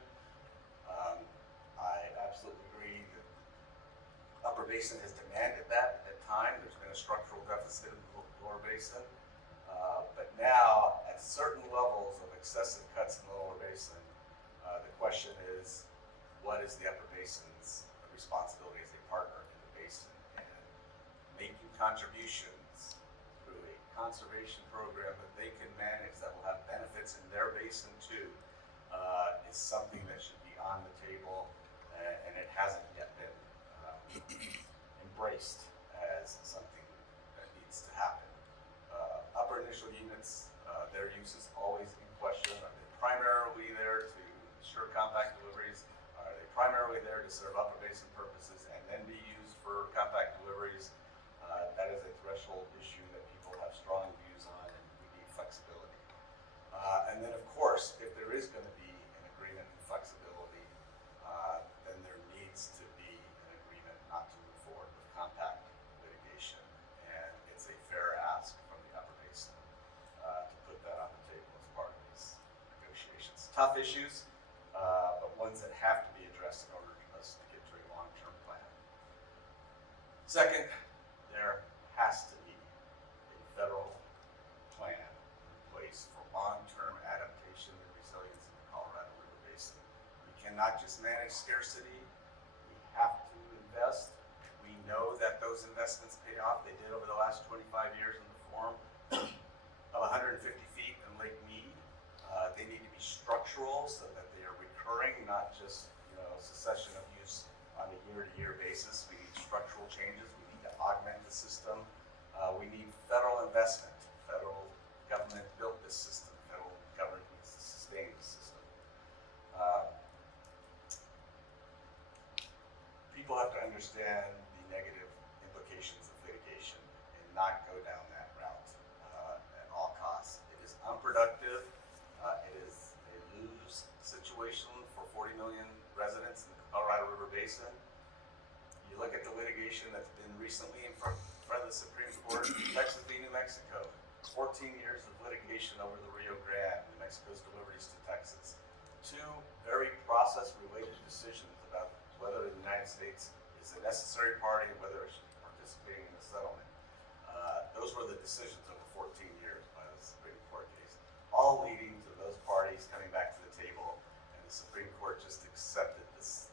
I absolutely agree that upper basin has demanded that at time. There's been a structural deficit in the lower basin. But now, at certain levels of excessive cuts in the lower basin, the question is, what is the upper basin's responsibility as a partner in the basin? And making contributions through a conservation program that they can manage that will have benefits in their basin too, is something that should be on the table, and it hasn't yet been embraced as something that needs to happen. Upper initial units, their use is always in question. Are they primarily there to ensure compact deliveries? Are they primarily there to serve upper basin purposes and then be used for compact deliveries? That is a threshold issue that people have strong views on, and we need flexibility. And then, of course, if there is going to be an agreement and flexibility, then there needs to be an agreement not to move forward with compact litigation. And it's a fair ask from the upper basin to put that on the table as part of these negotiations. Tough issues, but ones that have to be addressed in order for us to get to a long-term plan. Second, there has to be a federal plan in place for long-term adaptation and resilience in the Colorado River Basin. We cannot just manage scarcity. We have to invest. We know that those investments pay off. They did over the last 25 years in the form of 150 feet in Lake Mead. They need to be structural so that they are recurring, not just succession of use on a year-to-year basis. We need structural changes. We need to augment the system. We need federal investment. Federal government built this system. Federal government needs to sustain the system. People have to understand the negative implications of litigation and not go down that route at all costs. It is unproductive. It is a lose situation for 40 million residents in the Colorado River Basin. You look at the litigation that's been recently in front of the Supreme Court, Texas v. New Mexico, 14 years of litigation over the Rio Grande, New Mexico's deliveries to Texas. Two very process-related decisions about whether the United States is a necessary party and whether it should be participating in the settlement. Those were the decisions over 14 years by the Supreme Court case, all leading to those parties coming back to the table, and the Supreme Court just accepted this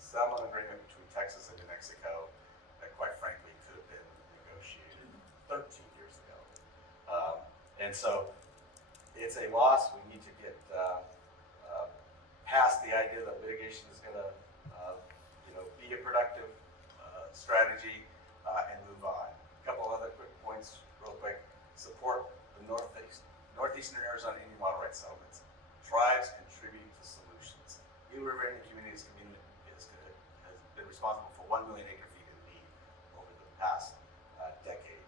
settlement agreement between Texas and New Mexico that, quite frankly, could have been negotiated 13 years ago. And so it's a loss. We need to get past the idea that litigation is going to be a productive strategy and move on. A couple other quick points real quick. Support the Northeastern Arizona Indian water rights settlements. Tribes contribute to solutions. New River Indian Communities has been responsible for 1 million acre feet of need over the past decade.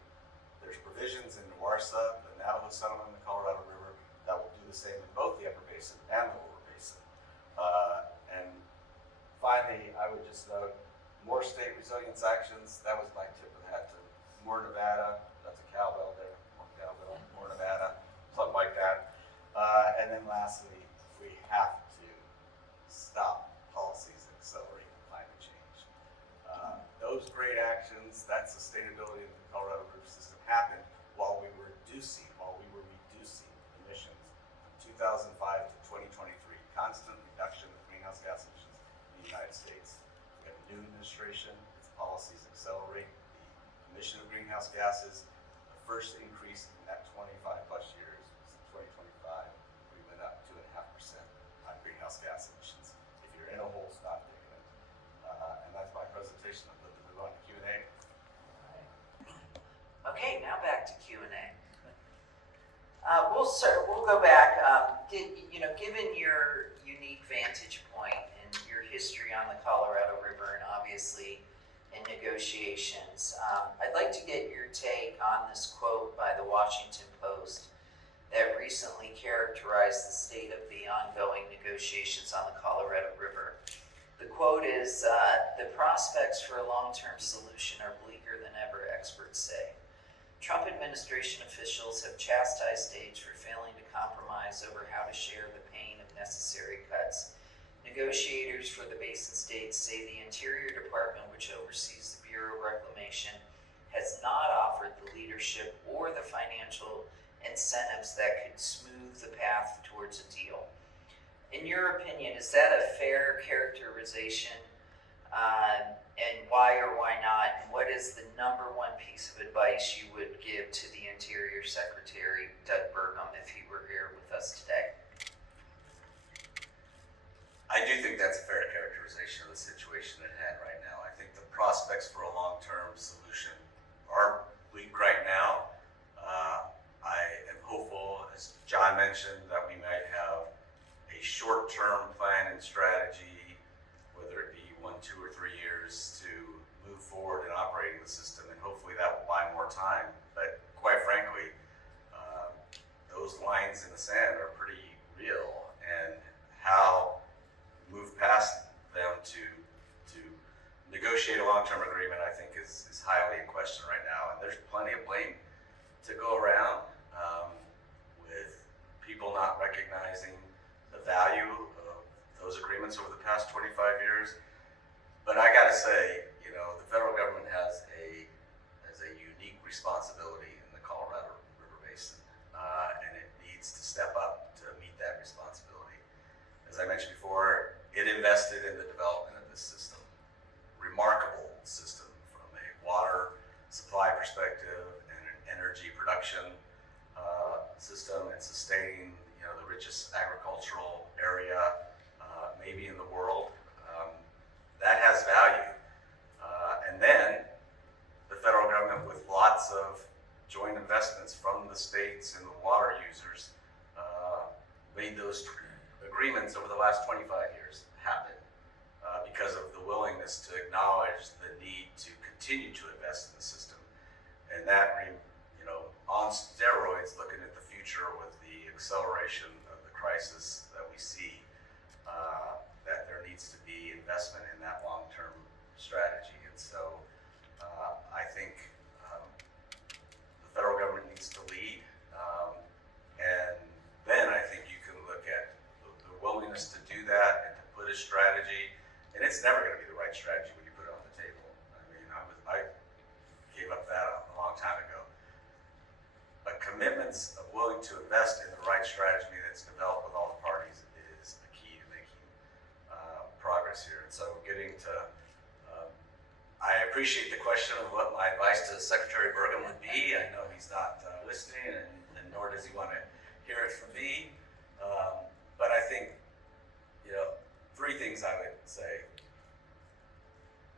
There's provisions in Newarsa, the Navajo settlement in the Colorado River, that will do the same in both the upper basin and the lower basin. And finally, I would just note more state resilience actions. That was my tip of the hat to More Nevada. That's a cowbell there. More Nevada, something like that. And then lastly, we have to stop policies that accelerate climate change. Those great actions, that sustainability in the Colorado River system happened while we were reducing emissions from 2005 to 2023, constant reduction of greenhouse gas emissions in the United States. administration, its policies accelerate the emission of greenhouse gases. The first increase in that 25 plus years was in 2025. We went up 2.5% on greenhouse gas emissions. If you're in a hole, stop digging it. And that's my presentation. I'm going to move on to Q&A. Okay, now back to Q&A. We'll go back. Given your unique vantage point and your history on the Colorado River and obviously in negotiations, I'd like to get your take on this quote by the Washington Post that recently characterized the state of the ongoing negotiations on the Colorado River. The quote is, "The prospects for a long-term solution are bleaker than ever, experts say. Trump administration officials have chastised states for failing to compromise over how to share the pain of necessary cuts. Negotiators for the basin states say the Interior Department, which oversees the Bureau of Reclamation, has not offered the leadership or the financial incentives that could smooth the path towards a deal." In your opinion, is that a fair characterization? And why or why not? And what is the number one piece of advice you would give to the Interior Secretary, Doug Burgum, if he were here with us today? I do think that's a fair characterization of the situation at hand right now. I think the prospects for a long-term solution are bleak right now. I am hopeful, as John mentioned, that we might have a short-term plan and strategy, whether it be 1, 2, or 3 years, to move forward in operating the system, and hopefully that will buy more time. But quite frankly, those lines in the sand are pretty real, and how move past them to negotiate a long-term agreement, I think, is highly in question right now. And there's plenty of blame to go around, with people not recognizing the value of those agreements over the past 25 years. But I gotta say, the federal government has a unique responsibility in the Colorado River Basin, and it needs to step up to meet that responsibility. As I mentioned before, it invested in the development of this system. Remarkable system from a water supply perspective and an energy production system, and sustaining the richest agricultural area maybe in the world. That has value. And then the federal government, with lots of joint investments from the states and the water users, made those agreements over the last 25 years happen because of the willingness to acknowledge the need to continue to invest in the system. And that, on steroids, looking at the future with the acceleration of the crisis that we see, that there needs to be investment in that long-term strategy. And so I think the federal government needs to lead. And then I think you can look at the willingness to do that and to put a strategy. And it's never going to be the right strategy when you put it on the table. I mean, I gave up that a long time ago. But commitments of willing to invest in the right strategy that's developed with all the parties is the key to making progress here. And so getting to, I appreciate the question of what my advice to Secretary Burgum would be. I know he's not listening, and nor does he want to hear it from me. But I think, 3 things I would say.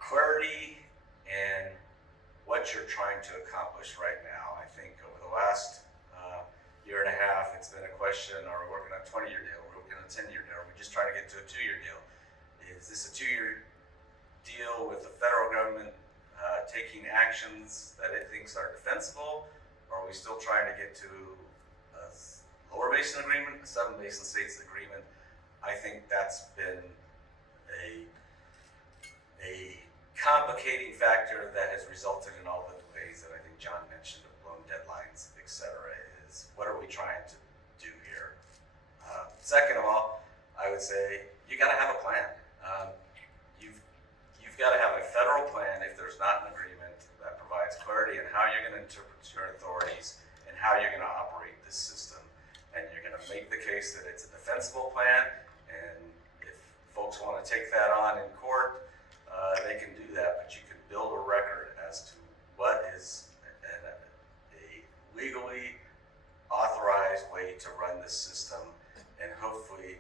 Clarity and what you're trying to accomplish right now. I think over the last year and a half, it's been a question: are we working on a 20-year deal? Are we working on a 10-year deal? Are we just trying to get to a 2-year deal? Is this a 2-year deal with the federal government taking actions that it thinks are defensible? Or are we still trying to get to a lower basin agreement, a 7 basin states agreement? I think that's been a complicating factor that has resulted in all the delays that I think John mentioned, of blown deadlines, et cetera. Is what are we trying to do here? Second of all, I would say you got to have a plan. You've got to have a federal plan if there's not an agreement that provides clarity in how you're going to interpret your authorities and how you're going to operate this system. And you're going to make the case that it's a defensible plan. And if folks want to take that on in court, they can do that, but you can build a record as to what is a legally authorized way to run this system, and hopefully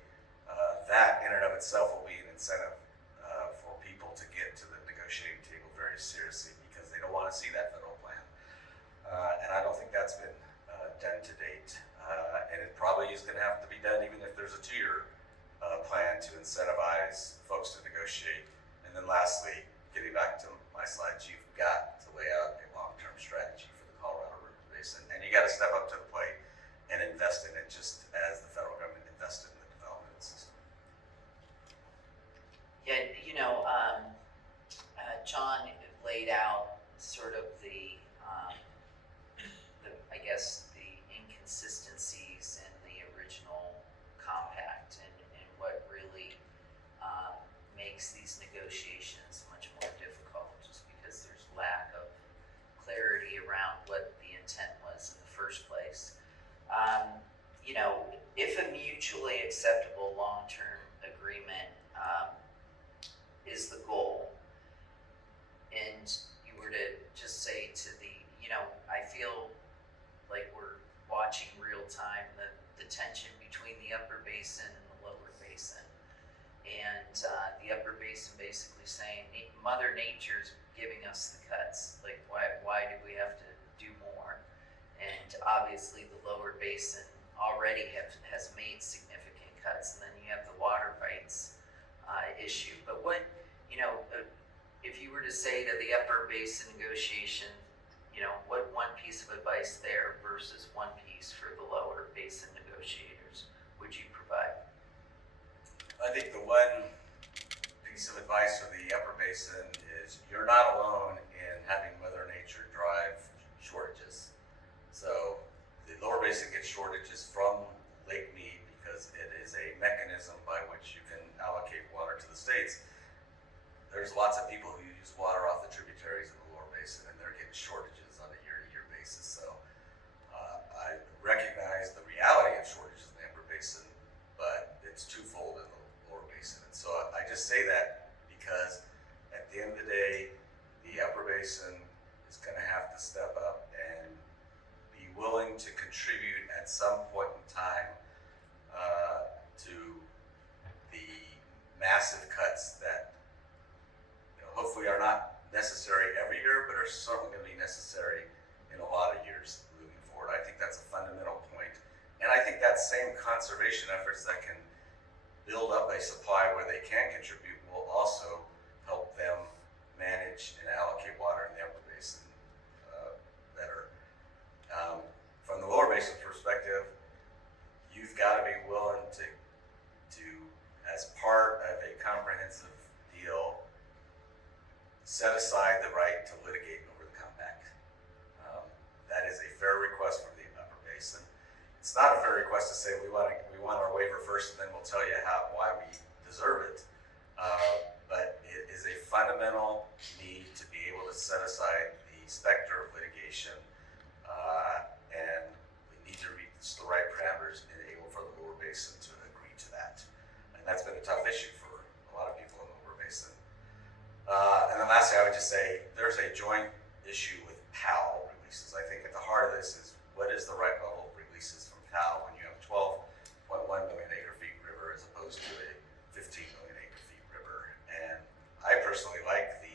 that in and of itself will be an incentive for people to get to the negotiating table very seriously, because they don't want to see that federal plan. And I don't think that's been done to date. And it probably is going to have to be done even if there's a 2-year plan to incentivize folks to negotiate. And then lastly, getting back to my slides, you've got to lay out a long-term strategy for the Colorado River Basin. And you got to step up to the plate and invest in it just as the federal government invested in the development of the system. Yeah, John laid out sort of the I guess the inconsistencies in the original compact, and what really makes these negotiations much more difficult, just because there's lack of clarity around what the intent was in the first place. If a mutually acceptable long-term agreement is the goal, and you were to just say to the, I feel like we're watching real time the tension between the upper basin and the lower basin. And the upper basin basically saying, Mother Nature's giving us the cuts. Like, why do we have to do more? And obviously the lower basin already has made significant cuts. And then you have the water rights issue. But if you were to say to the upper basin negotiation, what one piece of advice there versus one piece for the lower basin negotiators would you provide? I think the one piece of advice for the upper basin is you're not alone in having Mother Nature drive shortages. So the lower basin gets shortages from Lake Mead because it is a mechanism by which you can allocate water to the states. There's lots of people who use water off the tributaries in the lower basin, and they're getting shortages on a year-to-year basis. So I recognize the reality of shortages in the upper basin, but it's twofold in the lower basin. And so I just say that because at the end of the day, the upper basin is going to have to step up and be willing to contribute at some point in time to the massive cuts that hopefully are not necessary every year, but are certainly going to be necessary in a lot of years moving forward. I think that's a fundamental point. And I think that same conservation efforts that can build up a supply where they can contribute will also help them manage and allocate water in the upper basin better. From the lower basin perspective, you've got to be willing to, as part of a comprehensive deal, set aside the right to litigate over the compact. That is a fair request from the upper basin. It's not a fair request to say we want our waiver first and then we'll tell you why we deserve it. But it is a fundamental need to be able to set aside the specter of litigation, and we need to reach the right parameters and enable for the lower basin to agree to that. And that's been a tough issue for a lot of people in the lower basin. And then lastly, I would just say there's a joint issue with PAL releases. I think at the heart of this is what is the right level of releases from PAL when you have 12.1 million acre feet river as opposed to a 15 million acre feet river. And I personally like the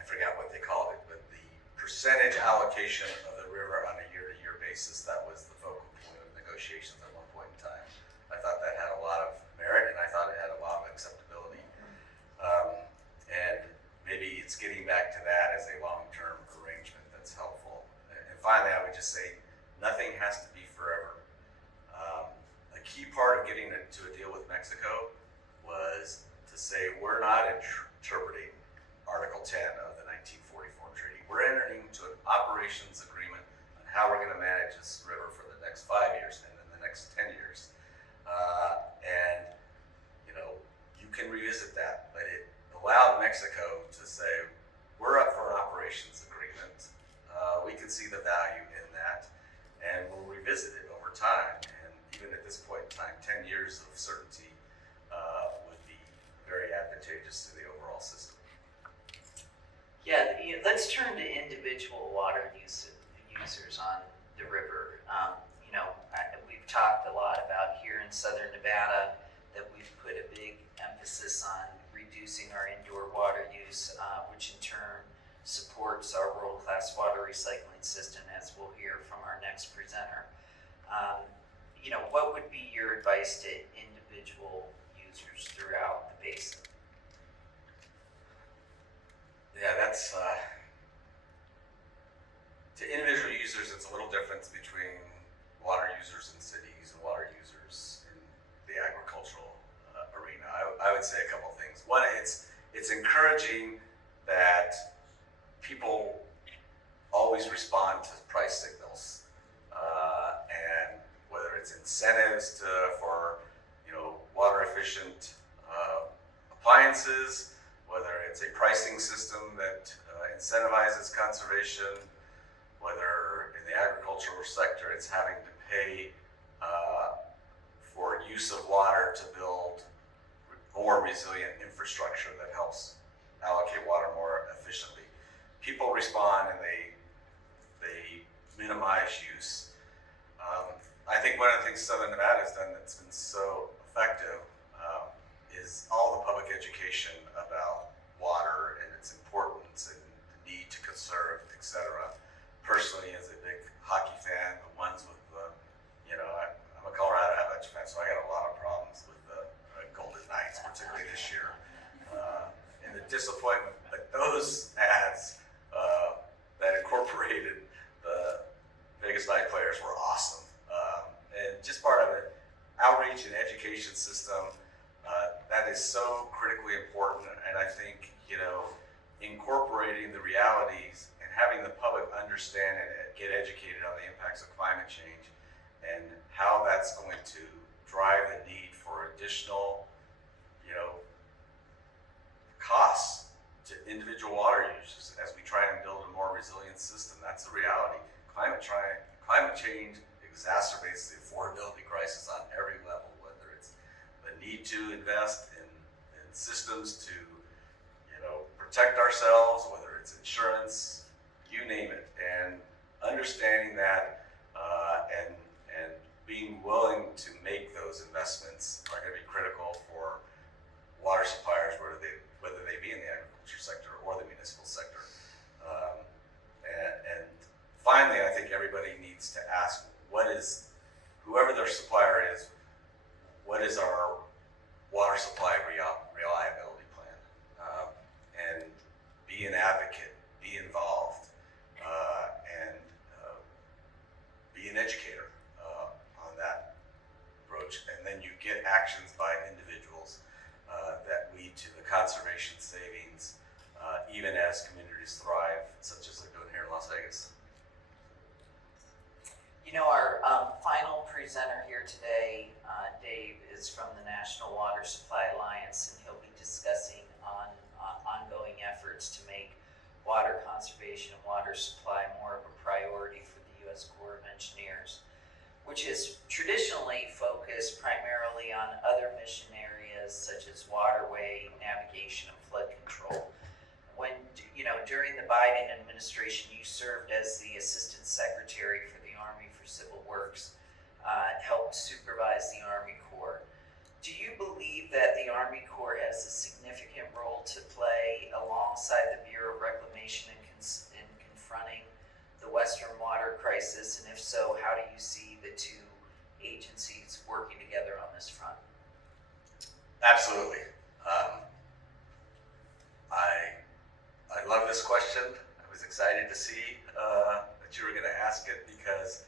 I forgot what they called it, but the percentage allocation of the river on a year-to-year basis that was the focal point of negotiations at one point in time. I thought that had a lot of merit, and I thought it had a lot of acceptability. And maybe it's getting back to that as a long-term arrangement that's helpful. And finally, I would just say nothing has to be forever. A key part of getting to a deal with Mexico was to say we're not interpreting Article 10 of the 1944 treaty. We're entering into an operations agreement on how we're going to manage this river for the next 5 years and then the next 10 years. And you can revisit that, but it allowed Mexico to say, we're up for an operations agreement. We can see the value in that, and we'll revisit it over time. And even at this point in time, 10 years of certainty would be very advantageous Yeah, let's turn to individual water users on the river. We've talked a lot about here in southern Nevada that we've put a big emphasis on reducing our indoor water use, which in turn supports our world-class water recycling system, as we'll hear from our next presenter. What would be your advice to individual users throughout the basin? Yeah, that's to individual users. It's a little difference between water users in cities and water users in the agricultural arena. I would say a couple things. One, it's encouraging that people always respond to price signals, and whether it's incentives for water efficient appliances, whether it's a pricing system that incentivizes conservation, whether in the agricultural sector it's having to pay for use of water to build more resilient infrastructure that helps allocate water more efficiently. People respond and they minimize use. I think one of the things Southern Nevada has done that's been so effective is all the public education about water and its importance and the need to conserve, etc. Personally, as a big hockey fan, the ones with I'm a Colorado Avalanche fan, so I got a lot of problems with the Golden Knights, particularly this year. And the disappointment that those ads that incorporated the Vegas Knight players were awesome. And just part of it, outreach and education system, that is so critically important. And I think, incorporating the realities and having the public understand and get educated on the impacts of climate change and how that's going to drive the need for additional, costs to individual water users as we try and build a more resilient system. That's the reality. Climate change exacerbates the affordability crisis on every level, whether it's the need to invest in systems to, protect ourselves, whether it's insurance, you name it. And understanding that and being willing to make those investments are going to be critical for water suppliers, whether they be in the agriculture sector or the municipal sector. And finally, I think everybody needs to ask, whoever their supplier is, what is our water supply reliability plan? And be an advocate, be involved, and be an educator on that approach. And then you get actions by individuals that lead to the conservation savings, even as communities thrive, such as they're doing here in Las Vegas. Our final presenter here today, Dave, is from the National Water Supply Alliance, and he'll be discussing ongoing efforts to make water conservation and water supply more of a priority for the U.S. Corps of Engineers, which is traditionally focused primarily on other mission areas such as waterway, navigation, and flood control. When, during the Biden administration, you served as the Assistant Secretary for the Army for Civil Works, helped supervise the Army Corps. Do you believe that the Army Corps has a significant role to play alongside the Bureau of Reclamation in confronting the Western water crisis? And if so, how do you see the two agencies working together on this front? Absolutely. I love this question. I was excited to see that you were going to ask it because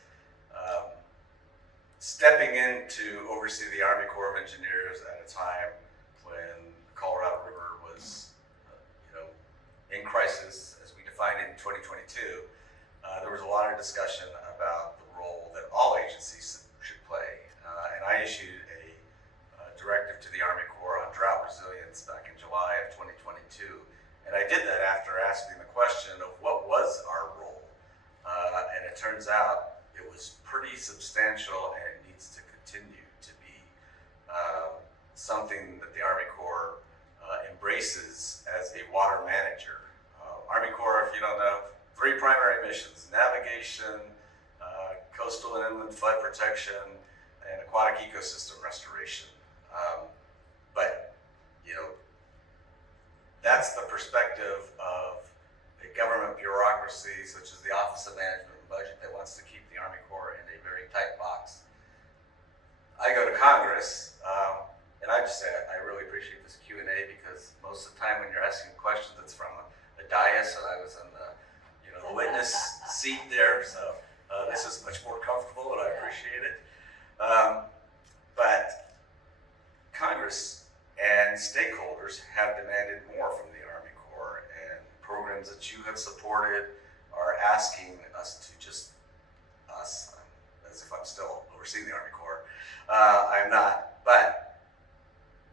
stepping in to oversee the Army Corps of Engineers at a time when the Colorado River was, in crisis, as we defined it in 2022, there was a lot of discussion about the role that all agencies should play. And I issued a directive to the Army Corps on drought resilience back in July of 2022. And I did that after asking the question of what was our role. And it turns out it was pretty substantial, and it needs to continue to be something that the Army Corps embraces as a water manager. Army don't know, 3 primary missions: navigation, coastal and inland flood protection, and aquatic ecosystem restoration. But, you know, that's the perspective of a government bureaucracy such as the Office of Management and Budget that wants to keep the Army Corps in a very tight box. I go to Congress, and I just say I really appreciate this Q&A because most of the time when you're asking questions, it's from a dais, and I was in the, the witness seat there, so this is much more comfortable, and I appreciate it. But Congress and stakeholders have demanded more from the Army Corps, and programs that you have supported are asking us to just, us, as if I'm still overseeing the Army Corps. I'm not, but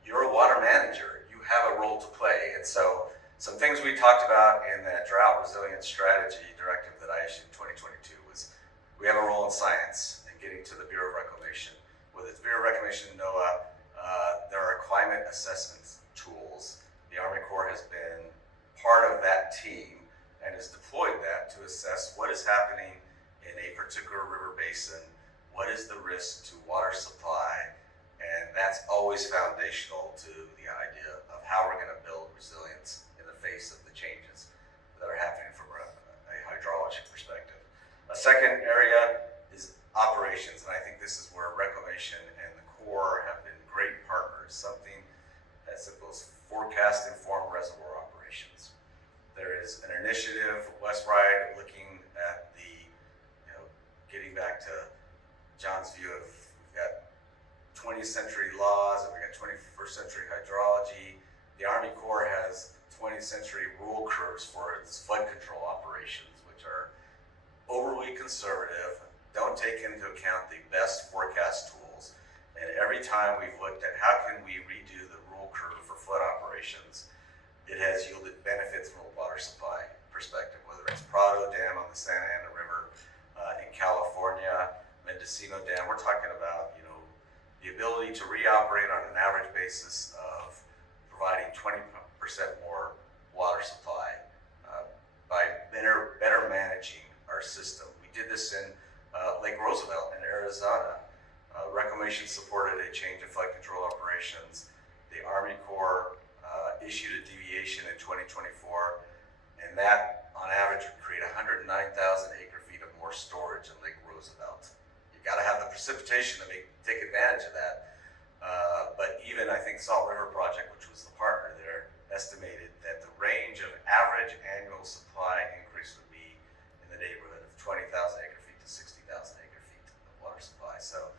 you're a water manager. You have a role to play. And so some things we talked about in that drought resilience strategy directive that I issued in 2022 was we have a role in science and getting to the Bureau of Reclamation. With its Bureau of Reclamation, NOAA, there are climate assessment tools. The Army Corps has been part of that team and has deployed that to assess what is happening in a particular river basin, what is the risk to water supply, and that's always foundational to the idea of how we're going to build resilience in the face of the changes that are happening from a hydrology perspective. A second area is operations, and I think this is where Reclamation and the Corps have been great partners, something as simple as forecast-informed reservoir operations. There is an initiative, West Ride, looking at the, getting back to John's view of, we've got 20th century laws and we've got 21st century hydrology. The Army Corps has 20th century rule curves for its flood control operations, which are overly conservative, don't take into account the best forecast tools. And every time we've looked at how can we redo the rule curve for flood operations, it has yielded benefits from a water supply perspective, whether it's Prado Dam on the Santa Ana River in California, Mendocino Dam. We're talking about, the ability to reoperate on an average basis of providing 20% more water supply by better managing our system. We did this in Lake Roosevelt in Arizona. Reclamation supported a change in flood control operations. The Army Corps issued a deviation in 2024, and that on average would create 109,000 acre-feet of more storage in Lake Roosevelt. You got to have the precipitation to take advantage of that. But even I think Salt River Project, which was the partner there, estimated that the range of average annual supply increase would be in the neighborhood of 20,000 acre-feet to 60,000 acre-feet of water supply. So,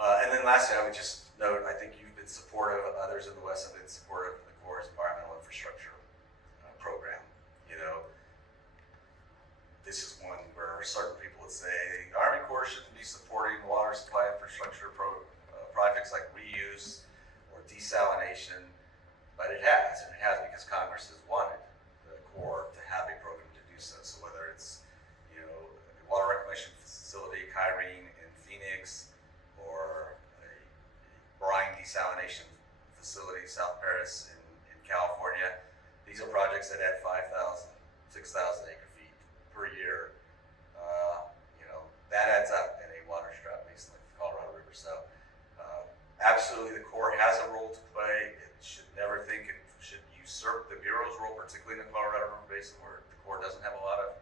and then lastly, I would just note, I think you've been supportive, others in the West have been supportive of the Corps' environmental infrastructure program. This is one where certain people would say the Army Corps shouldn't be supporting water supply infrastructure projects like reuse or desalination, but it has, and it has because Congress has wanted the Corps to have a program to do so. So whether it's, a water reclamation facility, Kyrene in Phoenix, or a brine desalination facility, South Paris in California, these are projects that add 5,000, 6,000 acre-feet per year. That adds up in a water-strapped basin like the Colorado River. So absolutely the Corps has a role to play. It should never think it should usurp the Bureau's role, particularly in the Colorado River Basin where the Corps doesn't have a lot of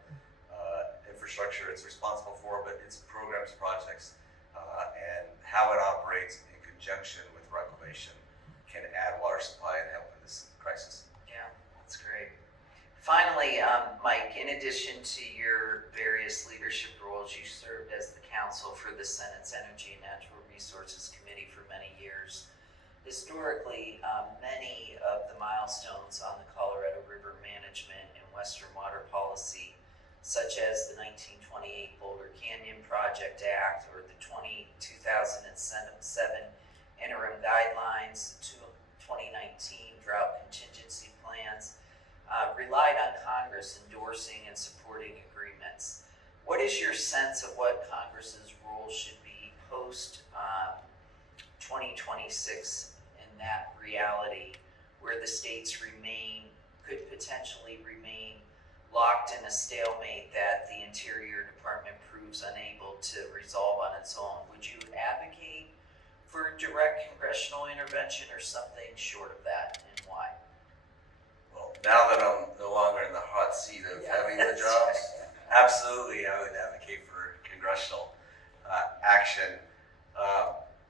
infrastructure it's responsible for, but its programs, projects, and how it operates in conjunction with reclamation can add water supply and help in this crisis. Yeah, that's great. Finally, Mike, in addition to your various leadership roles, you served as the counsel for the Senate's Energy and Natural Resources Committee for many years. Historically, many of the milestones on the Colorado River management and Western water policy, such as the 1928 Boulder Canyon Project Act or the 2007 interim guidelines, the 2019 drought contingency plans, relied on Congress endorsing and supporting agreements. What is your sense of what Congress's role should be post 2026 in that reality, where the states could potentially remain locked in a stalemate that the Interior Department proves unable to resolve on its own. Would you advocate for direct congressional intervention or something short of that, and why? Well, now that I'm no longer in the hot seat of having the jobs, absolutely, I would advocate for congressional action.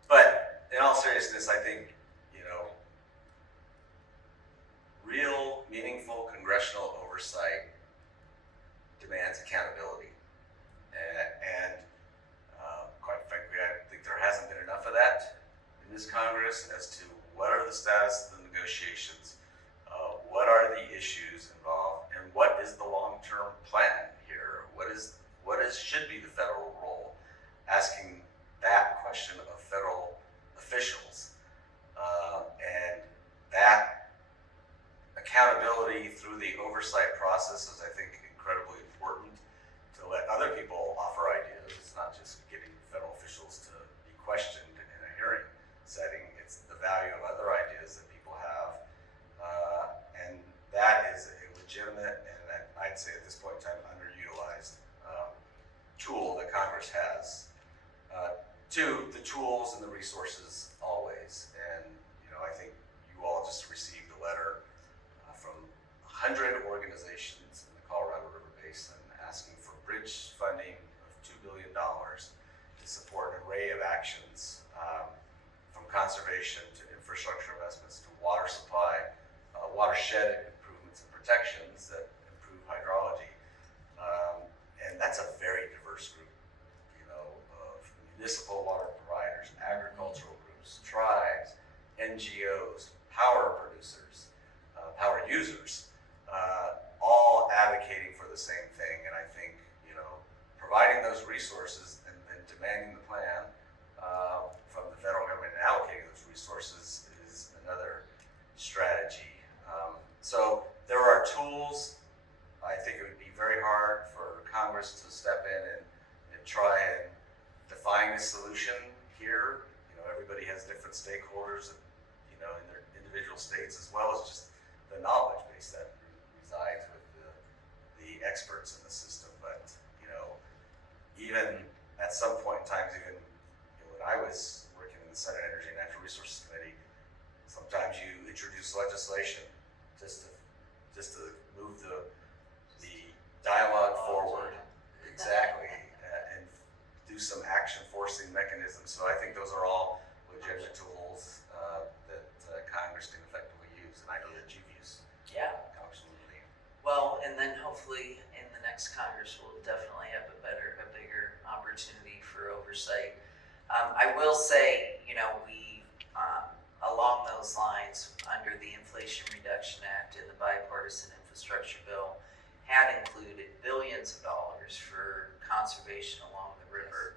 But in all seriousness, I think, real, meaningful congressional oversight demands accountability. And quite frankly, I think there hasn't been enough of that in this Congress as to what are the status of the negotiations, what are the issues involved, and what is the long-term plan here? What should be the federal role? Asking that question of federal officials, and that accountability through the oversight process is, I think, incredibly important to let other people offer ideas. It's not just getting federal officials to be questioned in a hearing setting. It's the value of other ideas that people have. And that is a legitimate, and I'd say at this point in time, underutilized tool that Congress has. To the tools and the resources always. And, I think you all just received a letter from 100 organizations in the Colorado River Basin asking for bridge funding of $2 billion to support an array of actions, from conservation to infrastructure investments to water supply, watershed improvements and protections that improve hydrology. And that's a very diverse group, of municipal water providers, agricultural groups, tribes, NGOs, power producers, power users, all advocating for the same thing. And I think, providing those resources and then demanding the plan from the federal government and allocating those resources is another strategy. So there are tools. I think it would be very hard for Congress to step in and try and define a solution here. Everybody has different stakeholders, in their individual states, as well as just the knowledge base that resides with the experts in the system. But, even at some point in time, even when I was working in the Senate Energy and Natural Resources Committee, sometimes you introduce legislation just to move the dialogue forward. Exactly. And do some action forcing mechanisms. So I think those are all legitimate tools that Congress can effectively use, and I know that you've used. Yeah. Congresswoman Lee. Well, and then hopefully in the next Congress, we'll definitely have a bigger opportunity for oversight. I will say, we, along those lines, under the Inflation Reduction Act and the Bipartisan Infrastructure Bill, had included billions of dollars for conservation along the river,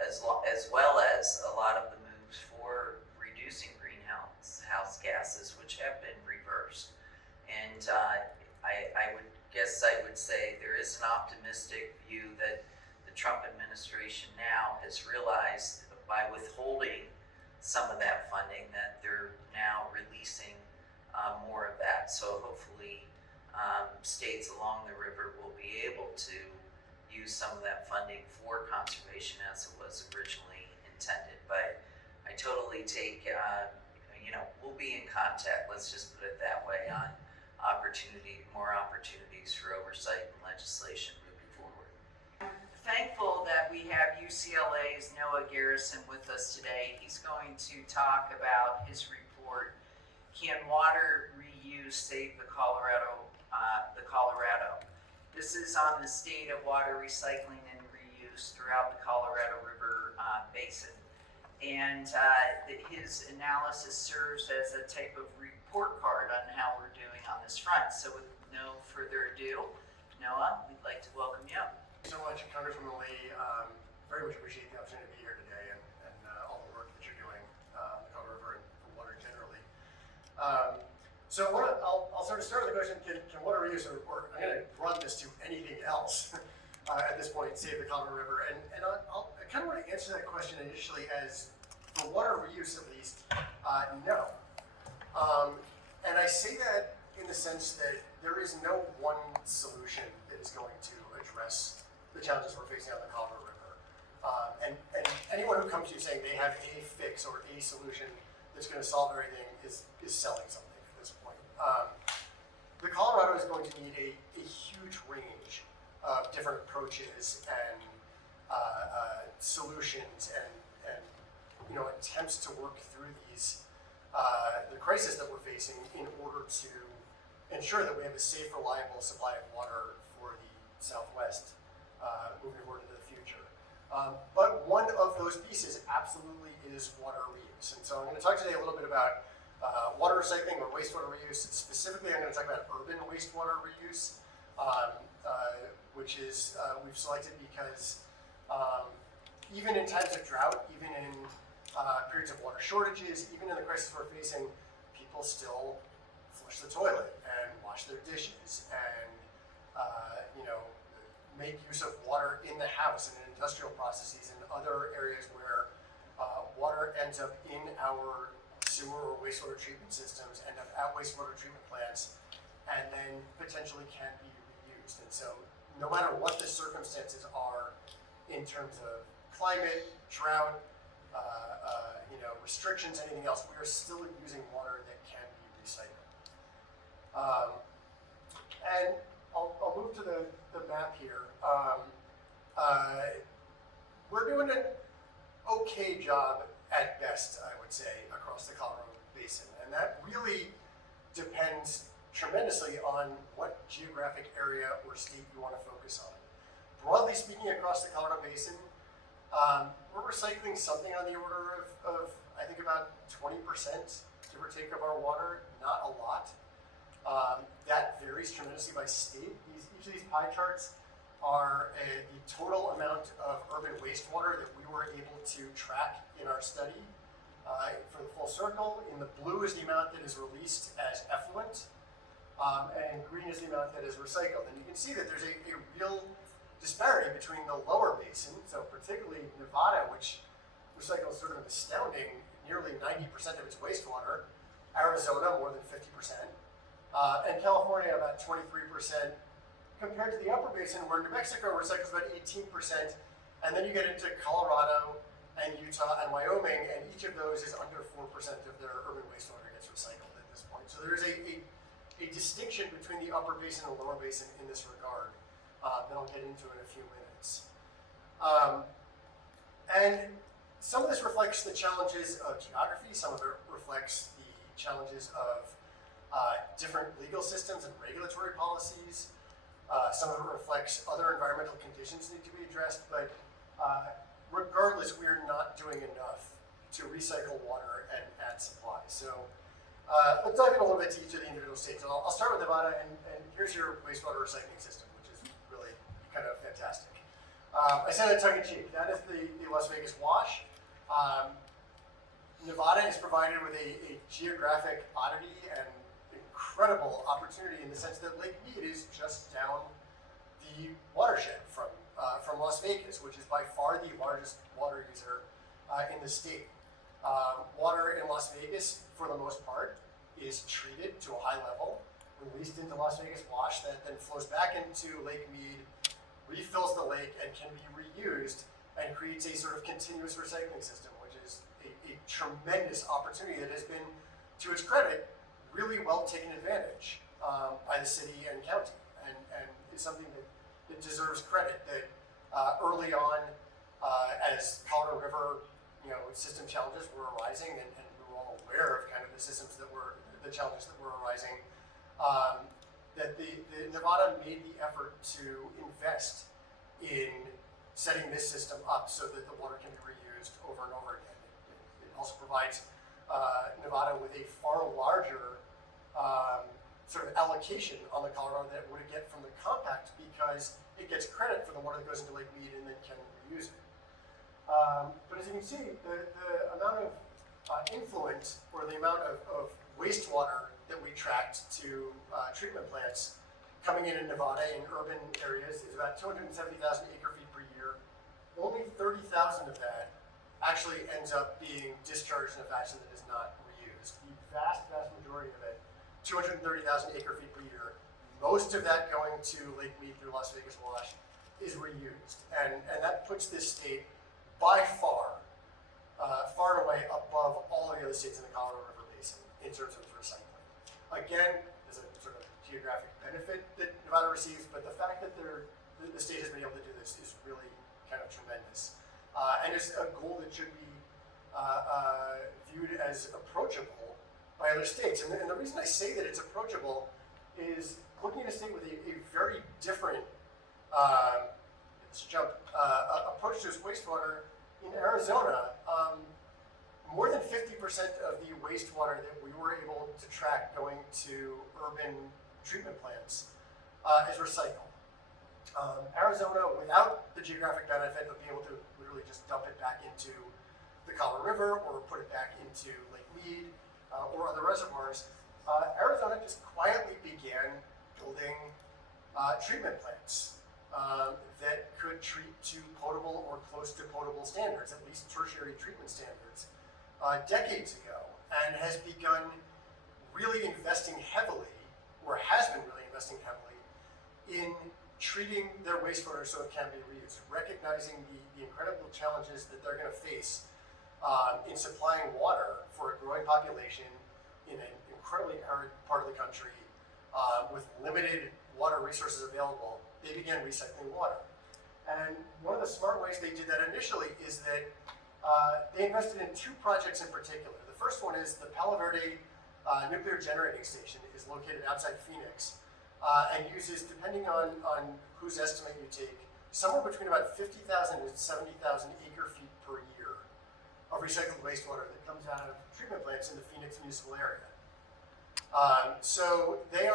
as well as a lot of the moves for reducing greenhouse gases, which have been reversed. And I would say there is an optimistic view that the Trump administration now has realized by withholding some of that funding that they're now releasing more of that. So hopefully states along the river will be able to use some of that funding for conservation as it was originally intended. But I totally take, we'll be in contact, let's just put it that way, on more opportunities for oversight and legislation moving forward. I'm thankful that we have UCLA's Noah Garrison with us today. He's going to talk about his report, Can Water Reuse Save the Colorado? This is on the state of water recycling and reuse throughout the Colorado River Basin. And his analysis serves as a type of report card on how we're doing on this front. So with no further ado, Noah, we'd like to welcome you. Thank you so much, Congresswoman Lee. Very much appreciate the opportunity to be here today and all the work that you're doing on the Colorado River and for water generally. So I'll sort of start with the question, can water reuse, or I'm going to run this to anything else at this point, save the Colorado River? And I kind of want to answer that question initially as, for water reuse at least, no. And I say that in the sense that there is no one solution that is going to address the challenges we're facing on the Colorado River. And anyone who comes to you saying they have a fix or a solution that's going to solve everything is selling something at this point. The Colorado is going to need a huge range of different approaches and solutions and attempts to work through the crisis that we're facing in order to ensure that we have a safe, reliable supply of water for the Southwest moving forward into the future. But one of those pieces absolutely is water reuse. And so I'm going to talk today a little bit about water recycling or wastewater reuse. Specifically, I'm going to talk about urban wastewater reuse, which is we've selected because even in times of drought, even in periods of water shortages, even in the crisis we're facing, people still flush the toilet and wash their dishes and make use of water in the house and in industrial processes and other areas where water ends up in our sewer or wastewater treatment systems, end up at wastewater treatment plants, and then potentially can be reused. And so no matter what the circumstances are in terms of climate, drought, restrictions, anything else, we are still using water that can be recycled. And I'll move to the map here. We're doing an okay job at best, I would say, across the Colorado Basin. And that really depends tremendously on what geographic area or state you want to focus on. Broadly speaking, across the Colorado Basin, we're recycling something on the order of I think about 20%, give or take, of our water, not a lot. That varies tremendously by state. Each of these pie charts are the total amount of urban wastewater that we were able to track in our study for the full circle. In the blue is the amount that is released as effluent, and green is the amount that is recycled. And you can see that there's a real disparity between the lower basin, so particularly Nevada, which recycles sort of an astounding nearly 90% of its wastewater, Arizona more than 50%, and California about 23%, compared to the upper basin where New Mexico recycles about 18%, and then you get into Colorado and Utah and Wyoming, and each of those is under 4% of their urban wastewater gets recycled at this point. So there's a distinction between the upper basin and lower basin in this regard that I'll get into in a few minutes. And some of this reflects the challenges of geography, some of it reflects the challenges of different legal systems and regulatory policies. Some of it reflects other environmental conditions need to be addressed, but regardless, we're not doing enough to recycle water and add supply. So let's dive in a little bit to each of the individual states. I'll start with Nevada, and here's your wastewater recycling system, which is really kind of fantastic. I say that tongue-in-cheek. That is the Las Vegas wash. Nevada is provided with a geographic oddity and incredible opportunity in the sense that Lake Mead is just down the watershed from Las Vegas, which is by far the largest water user in the state. Water in Las Vegas, for the most part, is treated to a high level, released into Las Vegas wash, that then flows back into Lake Mead, refills the lake, and can be reused, and creates a sort of continuous recycling system, which is a tremendous opportunity that has been, to its credit, really well taken advantage by the city and county, and is something that deserves credit. That early on, as Colorado River, system challenges were arising, and we were all aware of kind of the challenges that were arising, that the Nevada made the effort to invest in setting this system up so that the water can be reused over and over again. It also provides Nevada with a far larger sort of allocation on the Colorado that it would get from the compact, because it gets credit for the water that goes into Lake Mead and then can reuse it. But as you can see, the amount of influent, or the amount of wastewater that we tracked to treatment plants coming in Nevada in urban areas is about 270,000 acre feet per year. Only 30,000 of that actually ends up being discharged in a fashion that is not reused. The vast, vast majority of it 230,000 acre feet per year, most of that going to Lake Mead through Las Vegas Wash, is reused. And that puts this state by far, far and away above all of the other states in the Colorado River Basin in terms of recycling. Again, there's a sort of geographic benefit that Nevada receives, but the fact that the state has been able to do this is really kind of tremendous. And it's a goal that should be viewed as approachable by other states. And the reason I say that it's approachable is looking at a state with a very different approach to its wastewater. In Arizona, more than 50% of the wastewater that we were able to track going to urban treatment plants is recycled. Arizona, without the geographic benefit of being able to literally just dump it back into the Colorado River or put it back into Lake Mead or other reservoirs, Arizona just quietly began building treatment plants that could treat to potable or close to potable standards, at least tertiary treatment standards, decades ago, and has begun really investing heavily, or has been really investing heavily, in treating their wastewater so it can be reused, recognizing the incredible challenges that they're going to face in supplying water for a growing population in an incredibly arid part of the country with limited water resources available. They began recycling water. And one of the smart ways they did that initially is that they invested in two projects in particular. The first one is the Palo Verde nuclear generating station is located outside Phoenix and uses, depending on whose estimate you take, somewhere between about 50,000 and 70,000 acre feet per year of recycled wastewater that comes out of treatment plants in the Phoenix municipal area. So they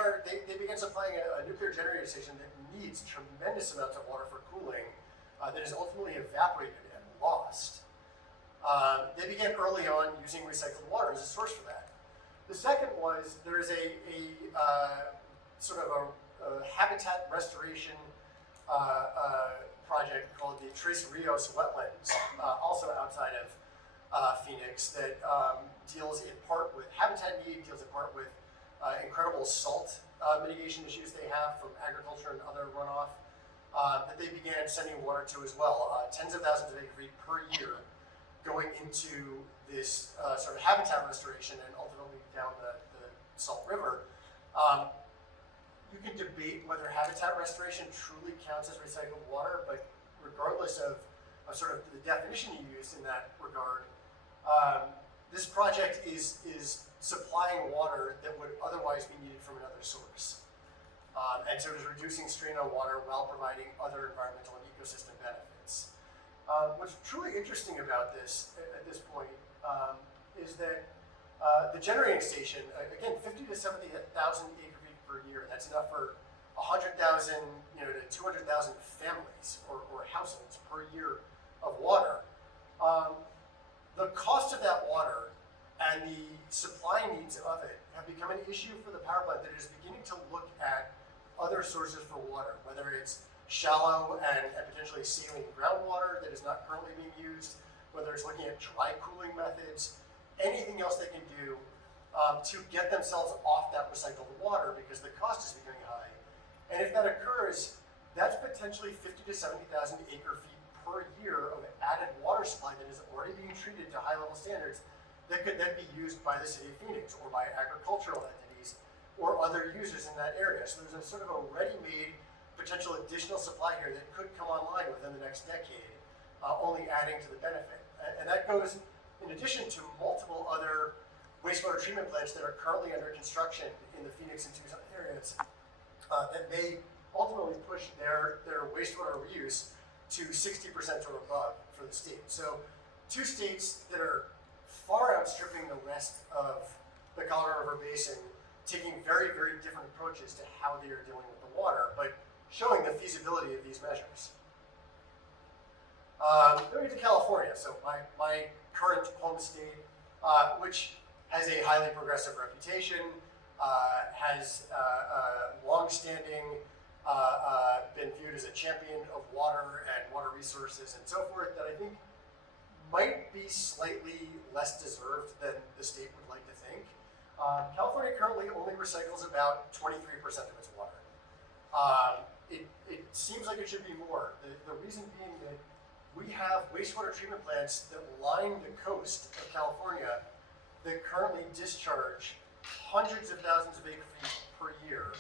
began supplying a nuclear generating station that needs tremendous amounts of water for cooling that is ultimately evaporated and lost. They began early on using recycled water as a source for that. The second was there is a sort of a habitat restoration project called the Tres Rios Wetlands, also outside of Phoenix, that deals in part with habitat need, deals in part with incredible salt mitigation issues they have from agriculture and other runoff that they began sending water to as well. Tens of thousands of acre feet per year going into this sort of habitat restoration and ultimately down the Salt River. You can debate whether habitat restoration truly counts as recycled water, but regardless of sort of the definition you use in that regard, this project is supplying water that would otherwise be needed from another source. And so it is reducing strain on water while providing other environmental and ecosystem benefits. What's truly interesting about this at this point is that the generating station, again, 50 to 70,000 acre feet per year, that's enough for 100,000 to 200,000 families or households per year of water. The cost of that water and the supply needs of it have become an issue for the power plant that is beginning to look at other sources for water, whether it's shallow and potentially saline groundwater that is not currently being used, whether it's looking at dry cooling methods, anything else they can do to get themselves off that recycled water because the cost is becoming high. And if that occurs, that's potentially 50 to 70,000 acre feet per year of added water supply that is already being treated to high level standards that could then be used by the city of Phoenix or by agricultural entities or other users in that area. So there's a sort of a ready-made potential additional supply here that could come online within the next decade, only adding to the benefit. And that goes in addition to multiple other wastewater treatment plants that are currently under construction in the Phoenix and Tucson areas that may ultimately push their wastewater reuse to 60% or above for the state. So two states that are far outstripping the rest of the Colorado River Basin, taking very, very different approaches to how they are dealing with the water, but showing the feasibility of these measures. Then we get to California, so my current home state, which has a highly progressive reputation, has long-standing been viewed as a champion of water and water resources and so forth, that I think might be slightly less deserved than the state would like to think. California currently only recycles about 23% of its water. It seems like it should be more. The reason being that we have wastewater treatment plants that line the coast of California that currently discharge hundreds of thousands of acre feet per year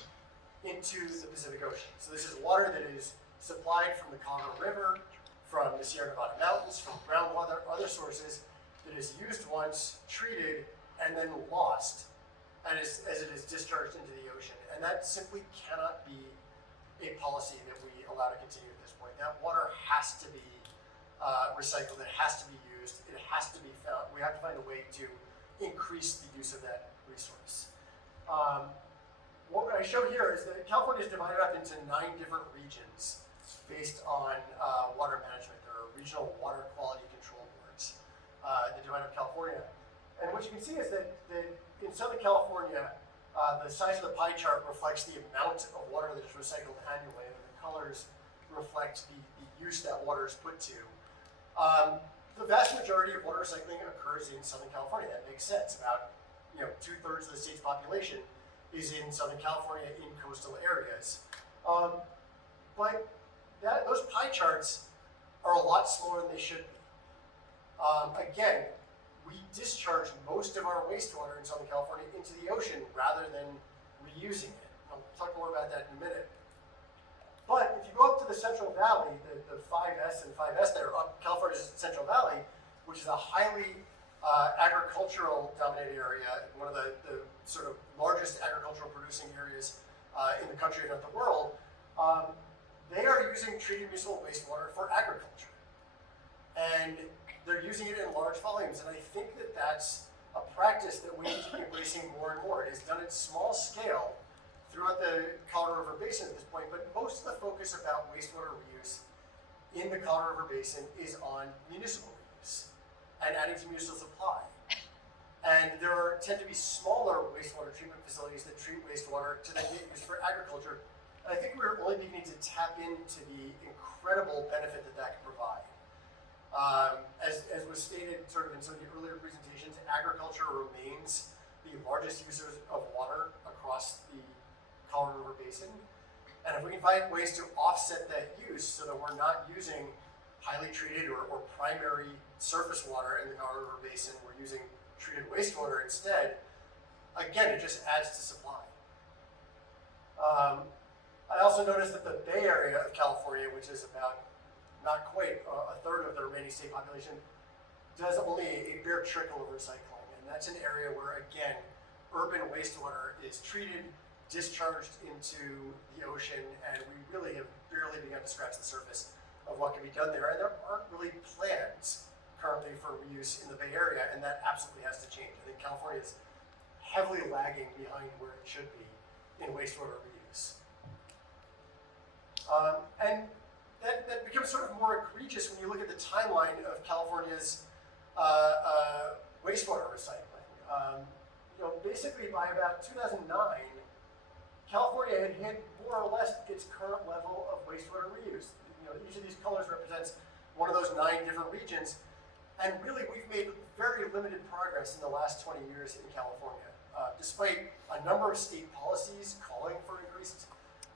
into the Pacific Ocean. So this is water that is supplied from the Colorado River, from the Sierra Nevada mountains, from groundwater, other sources, that is used once, treated, and then lost as it is discharged into the ocean. And that simply cannot be a policy that we allow to continue at this point. That water has to be recycled, it has to be used, it has to be found. We have to find a way to increase the use of that resource. What I show here is that California is divided up into 9 different regions based on water management. There are regional water quality control boards that divide up California. And what you can see is that in Southern California, the size of the pie chart reflects the amount of water that is recycled annually, and the colors reflect the use that water is put to. The vast majority of water recycling occurs in Southern California. That makes sense. About 2/3 of the state's population is in Southern California in coastal areas. But those pie charts are a lot smaller than they should be. Again, we discharge most of our wastewater in Southern California into the ocean rather than reusing it. I'll talk more about that in a minute. But if you go up to the Central Valley, the 5S and 5S there, up California's Central Valley, which is a highly agricultural dominated area, one of the sort of largest agricultural producing areas in the country, if not the world, they are using treated municipal wastewater for agriculture. And they're using it in large volumes. And I think that that's a practice that we need to be embracing more and more. It is done at small scale throughout the Colorado River Basin at this point, but most of the focus about wastewater reuse in the Colorado River Basin is on municipal reuse and adding to municipal supply. And there tend to be smaller wastewater treatment facilities that treat wastewater to then get used for agriculture. And I think we're only beginning to tap into the incredible benefit that can provide. As was stated sort of in some of the earlier presentations, agriculture remains the largest user of water across the Colorado River Basin. And if we can find ways to offset that use so that we're not using highly treated or primary surface water in the Colorado River Basin, we're using treated wastewater instead, again, it just adds to supply. I also noticed that the Bay Area of California, which is about not quite a third of the remaining state population, does only a bare trickle of recycling. And that's an area where, again, urban wastewater is treated, discharged into the ocean, and we really have barely begun to scratch the surface of what can be done there. And there aren't really plans currently for reuse in the Bay Area, and that absolutely has to change. I think California is heavily lagging behind where it should be in wastewater reuse. And that becomes sort of more egregious when you look at the timeline of California's wastewater recycling. Basically by about 2009, California had hit more or less its current level of wastewater reuse. Each of these colors represents one of those 9 different regions, and really we've made very limited progress in the last 20 years in California. Despite a number of state policies calling for increased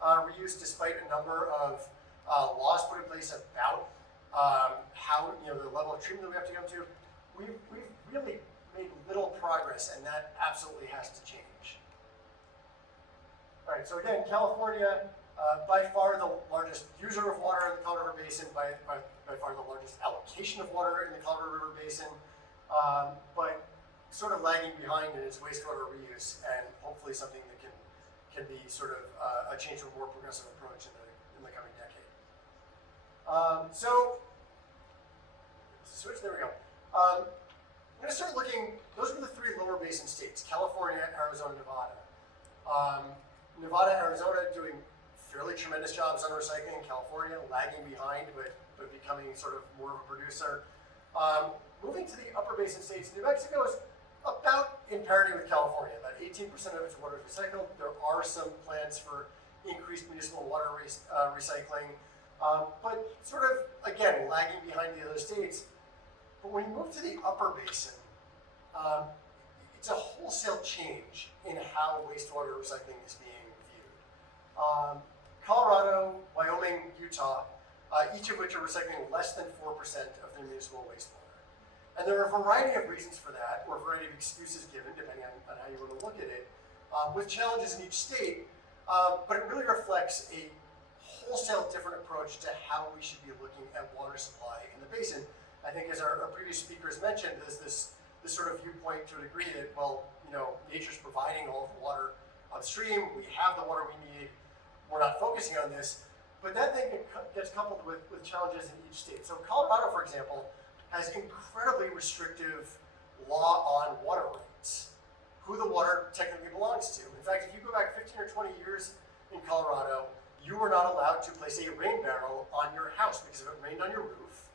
reuse, despite a number of laws put in place about how the level of treatment that we have to come to, we've really made little progress, and that absolutely has to change. All right, so again, California, by far the largest user of water in the Colorado River Basin, by far the largest allocation of water in the Colorado River Basin, but sort of lagging behind in its wastewater reuse, and hopefully something that can be sort of a change to a more progressive approach in the coming decade. So, switch, there we go. I'm going to start looking, those are the 3 lower basin states, California, Arizona, Nevada. Nevada, Arizona doing fairly tremendous jobs on recycling. California lagging behind, but becoming sort of more of a producer. Moving to the upper basin states, New Mexico is about in parity with California. About 18% of its water is recycled. There are some plans for increased municipal water recycling, but sort of, again, lagging behind the other states. But when you move to the upper basin, it's a wholesale change in how wastewater recycling is being viewed. Colorado, Wyoming, Utah, each of which are recycling less than 4% of their municipal wastewater. And there are a variety of reasons for that, or a variety of excuses given, depending on how you want to look at it, with challenges in each state, but it really reflects a wholesale different approach to how we should be looking at water supply in the basin. I think as our previous speakers mentioned, there's this sort of viewpoint to a degree that, well, you know, nature's providing all of the water upstream, we have the water we need, we're not focusing on this, but that thing gets coupled with challenges in each state. So Colorado, for example, has incredibly restrictive law on water rights, who the water technically belongs to. In fact, if you go back 15 or 20 years in Colorado, you were not allowed to place a rain barrel on your house, because if it rained on your roof,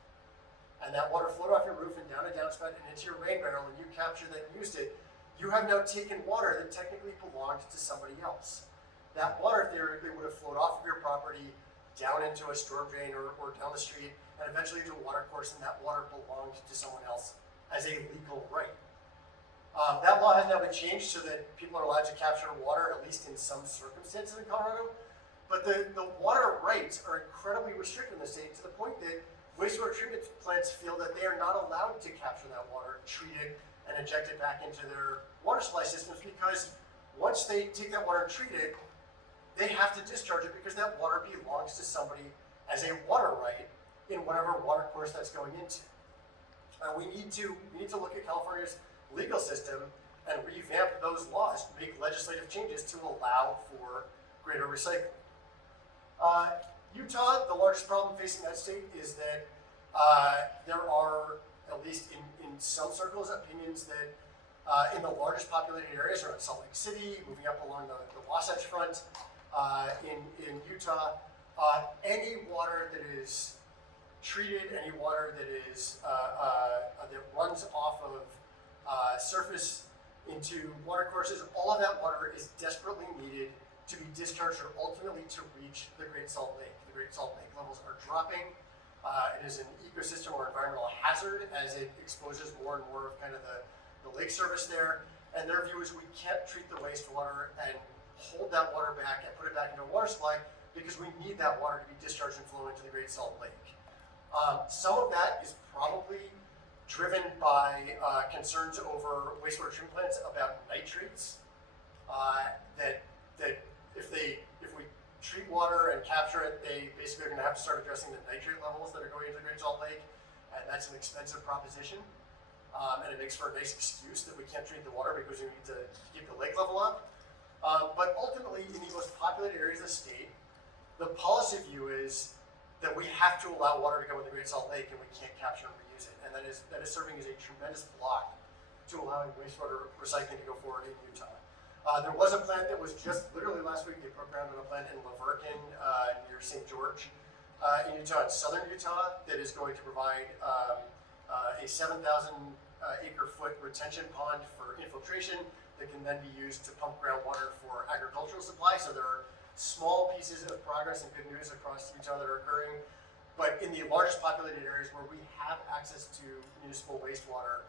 and that water flowed off your roof and down a downspout and into your rain barrel, and you captured that and used it, you have now taken water that technically belonged to somebody else. That water theoretically would have flowed off of your property, down into a storm drain or down the street, and eventually into a water course, and that water belonged to someone else as a legal right. That law has now been changed so that people are allowed to capture water, at least in some circumstances in Colorado, but the water rights are incredibly restricted in the state, to the point that wastewater treatment plants feel that they are not allowed to capture that water, treat it, and inject it back into their water supply systems, because once they take that water and treat it, they have to discharge it, because that water belongs to somebody as a water right in whatever water course that's going into. We need to look at California's legal system and revamp those laws, make legislative changes to allow for greater recycling. Utah, the largest problem facing that state is that there are, at least in some circles, opinions that in the largest populated areas around Salt Lake City, moving up along the Wasatch Front, in Utah, any water that is treated, any water that is that runs off of surface into water courses, all of that water is desperately needed to be discharged or ultimately to reach the Great Salt Lake. The Great Salt Lake levels are dropping. It is an ecosystem or environmental hazard as it exposes more and more of kind of the lake surface there. And their view is we can't treat the wastewater and hold that water back and put it back into a water supply, because we need that water to be discharged and flow into the Great Salt Lake. Some of that is probably driven by concerns over wastewater treatment plants about nitrates. That if we treat water and capture it, they basically are going to have to start addressing the nitrate levels that are going into the Great Salt Lake, and that's an expensive proposition. And it makes for a nice excuse that we can't treat the water because we need to keep the lake level up. But ultimately, in the most populated areas of the state, the policy view is that we have to allow water to go in the Great Salt Lake, and we can't capture and reuse it. And that is serving as a tremendous block to allowing wastewater recycling to go forward in Utah. There was a plant that was just literally last week, they broke ground on a plant in Laverkin near St. George in Utah, in southern Utah, that is going to provide a 7,000 acre foot retention pond for infiltration that can then be used to pump groundwater for agricultural supply. So there are small pieces of progress and good news across Utah that are occurring. But in the largest populated areas where we have access to municipal wastewater,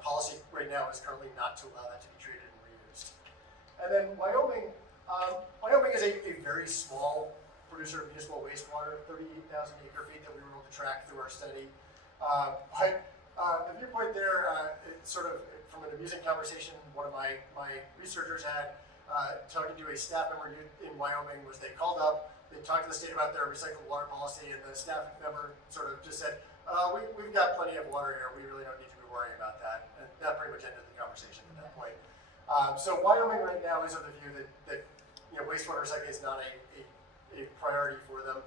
policy right now is currently not to allow that to be treated and reused. And then Wyoming, Wyoming is a very small producer of municipal wastewater, 38,000 acre feet that we were able to track through our study. But the viewpoint there, it's sort of from an amusing conversation one of my researchers had, talking to a staff member in Wyoming, was they called up, they talked to the state about their recycled water policy, and the staff member sort of just said, we've got plenty of water here, we really don't need to be worrying about that. And that pretty much ended the conversation at that point. So Wyoming right now is of the view that wastewater recycling is not a priority for them.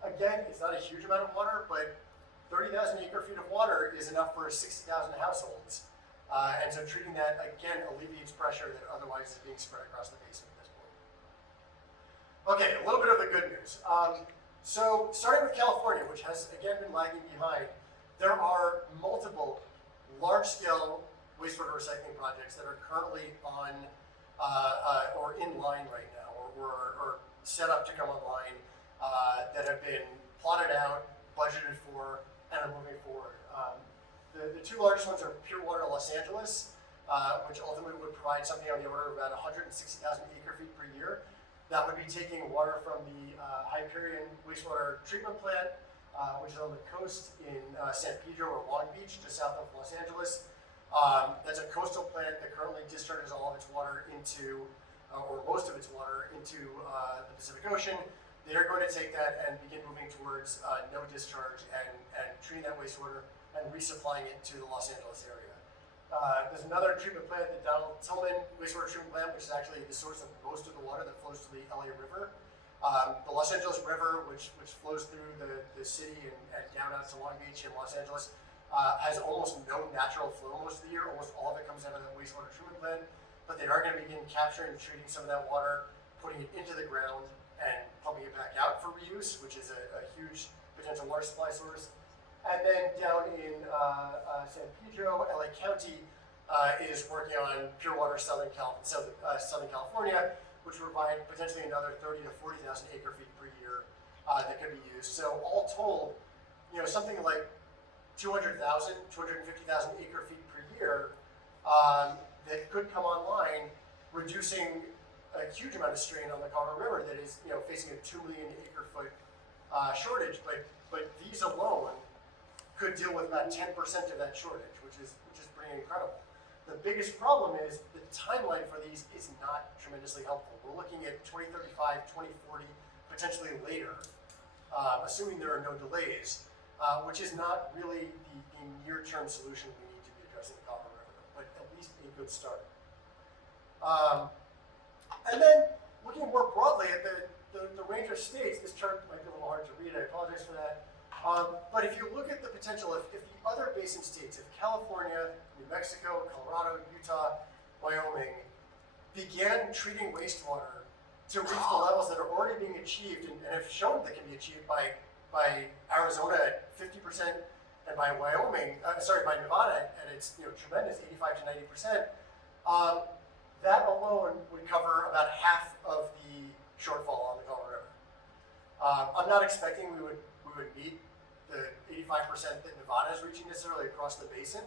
Again, it's not a huge amount of water, but 30,000 acre feet of water is enough for 60,000 households. And so treating that, again, alleviates pressure that otherwise is being spread across the basin at this point. Okay, a little bit of the good news. So starting with California, which has, again, been lagging behind, there are multiple large-scale wastewater recycling projects that are currently on or in line right now, or set up to come online, that have been plotted out, budgeted for, and are moving forward. The two largest ones are Pure Water Los Angeles, which ultimately would provide something on the order of about 160,000 acre feet per year. That would be taking water from the Hyperion wastewater treatment plant, which is on the coast in San Pedro or Long Beach, just south of Los Angeles. That's a coastal plant that currently discharges all of its water into, or most of its water into the Pacific Ocean. They're going to take that and begin moving towards no discharge and treating that wastewater and resupplying it to the Los Angeles area. There's another treatment plant, the Donald Tillman wastewater treatment plant, which is actually the source of most of the water that flows to the LA River. The Los Angeles River, which flows through the city and down out to Long Beach and Los Angeles, has almost no natural flow most of the year. Almost all of it comes out of the wastewater treatment plant. But they are going to begin capturing and treating some of that water, putting it into the ground, and pumping it back out for reuse, which is a huge potential water supply source. And then down in San Pedro, LA County is working on pure water Southern California, which will provide potentially another 30 to 40,000 acre feet per year that could be used. So all told, something like 200,000, 250,000 acre feet per year that could come online, reducing a huge amount of strain on the Colorado River that is, facing a 2 million acre foot shortage. But these alone could deal with about 10% of that shortage, which is pretty incredible. The biggest problem is the timeline for these is not tremendously helpful. We're looking at 2035, 2040, potentially later, assuming there are no delays, which is not really the near-term solution we need to be addressing the Colorado River, but at least a good start. And then looking more broadly at the range of states, this chart might be a little hard to read, I apologize for that. But if you look at the potential, if the other basin states, if California, New Mexico, Colorado, Utah, Wyoming, began treating wastewater to reach the levels that are already being achieved and have shown that can be achieved by Arizona at 50% and by by Nevada at its tremendous 85 to 90%, that alone would cover about half of the shortfall on the Colorado River. I'm not expecting we would meet the 85% that Nevada is reaching necessarily across the basin,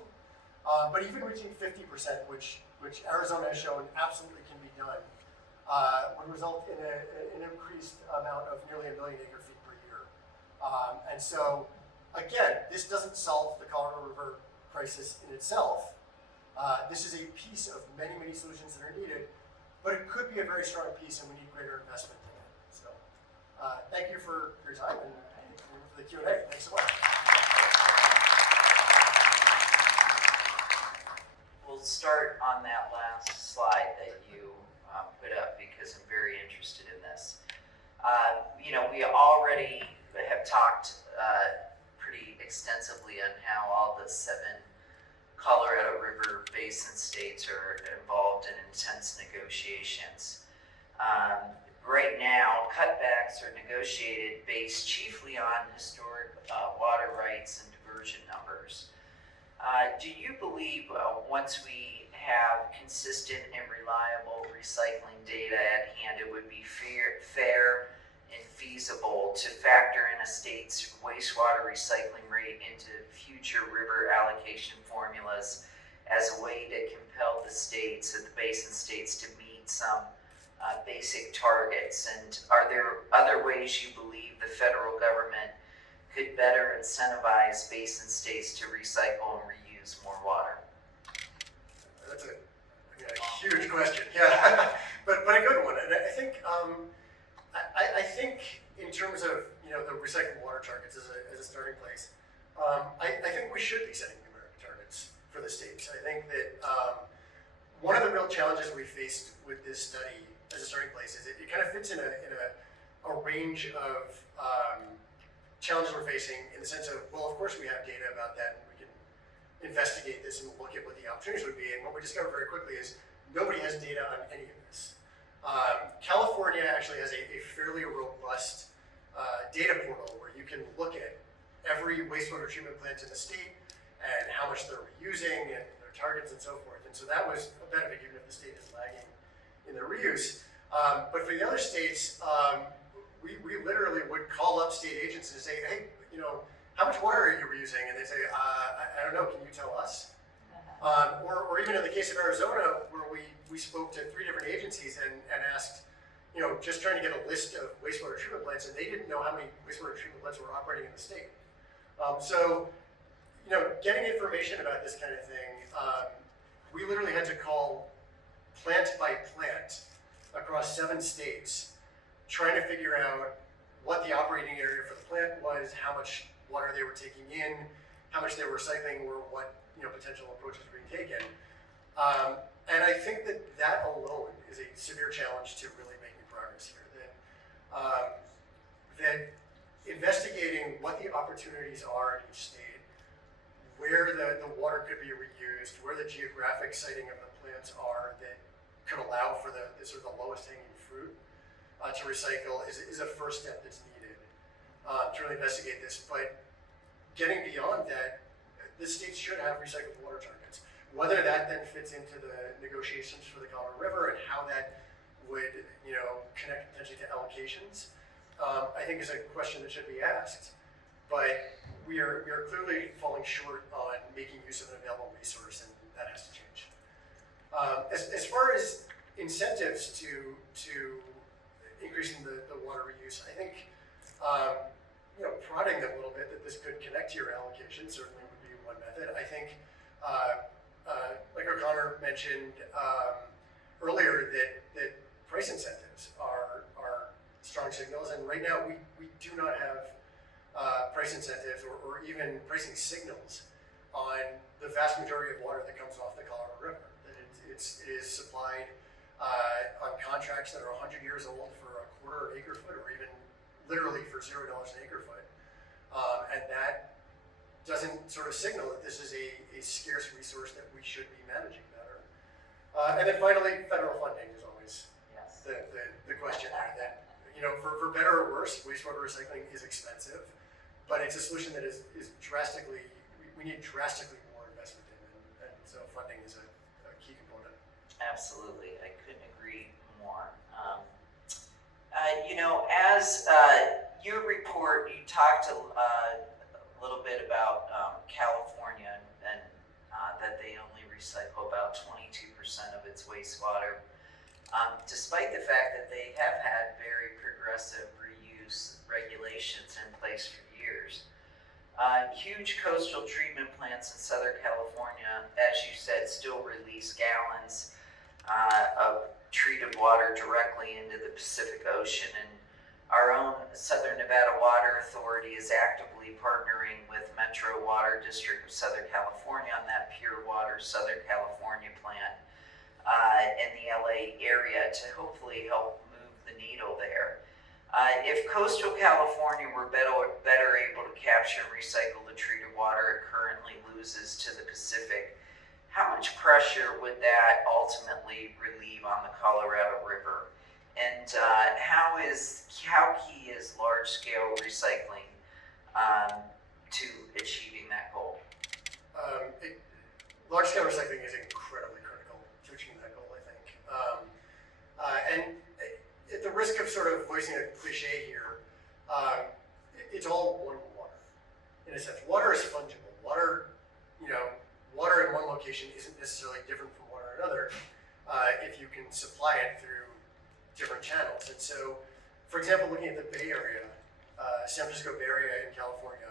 but even reaching 50%, which Arizona has shown absolutely can be done, would result in an increased amount of nearly 1 million acre feet per year. And so, again, this doesn't solve the Colorado River crisis in itself. This is a piece of many, many solutions that are needed, but it could be a very strong piece, and we need greater investment in it. So, thank you for your time and for the Q&A. Thanks so much. We'll start on that last slide that you put up because I'm very interested in this. We already have talked pretty extensively on how all the 7 Colorado River Basin states are involved in intense negotiations. Right now, cutbacks are negotiated based chiefly on historic water rights and diversion numbers. Do you believe once we have consistent and reliable recycling data at hand, it would be fair and feasible to factor in a state's wastewater recycling rate into future river allocation formulas as a way to compel the basin states to meet some basic targets? And are there other ways you believe the federal government could better incentivize basin states to recycle and reuse more water? That's a huge question, yeah, but a good one. And I think I think in terms of the recycled water targets as a starting place, I think we should be setting numeric targets for the states. I think that one of the real challenges we faced with this study as a starting place is it kind of fits in a range of challenges we're facing in the sense of, well, of course we have data about that and we can investigate this and look at what the opportunities would be. And what we discovered very quickly is nobody has data on any of this. California actually has a fairly robust data portal where you can look at every wastewater treatment plant in the state and how much they're reusing and their targets and so forth. And so that was a benefit even if the state is lagging in their reuse. But for the other states, we literally would call up state agents and say, hey, how much water are you reusing? And they say, I don't know, can you tell us? Or even in the case of Arizona, where we spoke to 3 different agencies and asked, just trying to get a list of wastewater treatment plants, and they didn't know how many wastewater treatment plants were operating in the state. So, getting information about this kind of thing, we literally had to call plant by plant across 7 states, trying to figure out what the operating area for the plant was, how much water they were taking in, how much they were recycling, or what potential approaches were being taken. And I think that alone is a severe challenge to really making progress here. That investigating what the opportunities are in each state, where the water could be reused, where the geographic siting of the plants are that could allow for the sort of the lowest hanging fruit to recycle is a first step that's needed to really investigate this. But getting beyond that, the states should have recycled water targets. Whether that then fits into the negotiations for the Colorado River and how that would, connect potentially to allocations, I think is a question that should be asked. But we are clearly falling short on making use of an available resource, and that has to change. As far as incentives to increasing the water reuse, I think prodding them a little bit that this could connect to your allocation certainly would be one method. I think, like O'Connor mentioned earlier, that price incentives are strong signals, and right now we do not have price incentives or even pricing signals on the vast majority of water that comes off the Colorado River. That it is supplied on contracts that are 100 years old for a quarter acre foot, or even literally for $0 an acre foot. And that doesn't sort of signal that this is a scarce resource that we should be managing better. And then finally, federal funding is always the question there. That, for better or worse, wastewater recycling is expensive, but it's a solution that is drastically, we need drastically more investment in, and so funding is a key component. Absolutely, I couldn't agree more. As your report, you talked a little bit about California and that they only recycle about 22% of its wastewater, despite the fact that they have had very progressive reuse regulations in place for years. Huge coastal treatment plants in Southern California, as you said, still release gallons of treated water directly into the Pacific Ocean, and our own Southern Nevada Water Authority is actively partnering with Metro Water District of Southern California on that Pure Water Southern California plant in the LA area to hopefully help move the needle there. If coastal California were better able to capture and recycle the treated water it currently loses to the Pacific, how much pressure would that ultimately relieve on the Colorado River? And how key is large-scale recycling to achieving that goal? Large-scale recycling is incredibly critical to achieving that goal, I think. And at the risk of sort of voicing a cliche here, it's all one water, in a sense. Water is fungible. Water in one location isn't necessarily different from water in another if you can supply it through different channels. And so, for example, looking at the Bay Area, San Francisco Bay Area in California,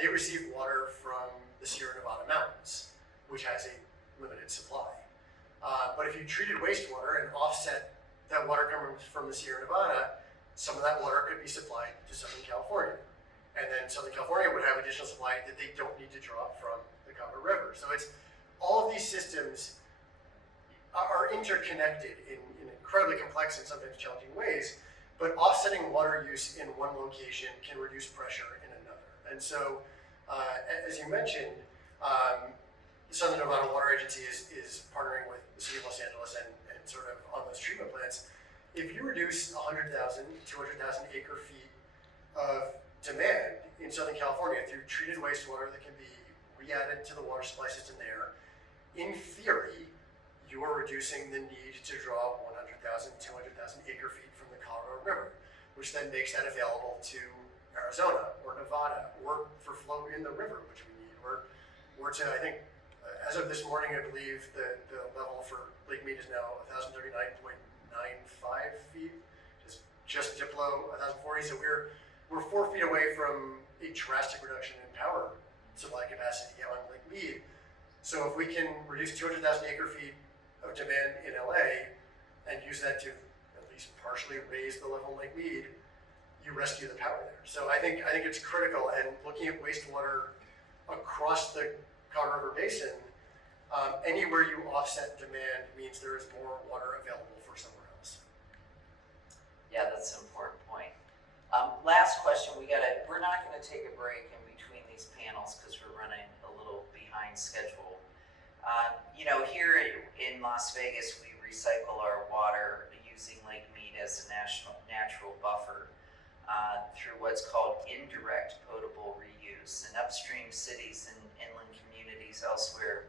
they receive water from the Sierra Nevada mountains, which has a limited supply. But if you treated wastewater and offset that water coming from the Sierra Nevada, some of that water could be supplied to Southern California. And then Southern California would have additional supply that they don't need to draw from the Colorado River. So it's all of these systems are interconnected in incredibly complex and sometimes challenging ways, but offsetting water use in one location can reduce pressure in another. And so, as you mentioned, the Southern Nevada Water Agency is partnering with the City of Los Angeles and sort of on those treatment plants. If you reduce 100,000, 200,000 acre feet of demand in Southern California through treated wastewater that can be re-added to the water supply system there, in theory, you are reducing the need to draw 100,000, 200,000 acre feet from the Colorado River, which then makes that available to Arizona or Nevada, or for flow in the river, which we need, or to, I think, As of this morning, I believe the level for Lake Mead is now 1,039.95 feet, just below 1,040. So we're 4 feet away from a drastic reduction in power supply capacity on Lake Mead. So if we can reduce 200,000 acre feet of demand in LA and use that to at least partially raise the level of Lake Mead, you rescue the power there. So I think it's critical. And looking at wastewater across the Colorado River Basin, anywhere you offset demand means there is more water available for somewhere else. Yeah, that's an important point. Last question, we're not gonna take a break in between these panels because we're running a little behind schedule. Here in Las Vegas, we recycle our water using Lake Mead as a natural buffer through what's called indirect potable reuse. And upstream cities and inland communities elsewhere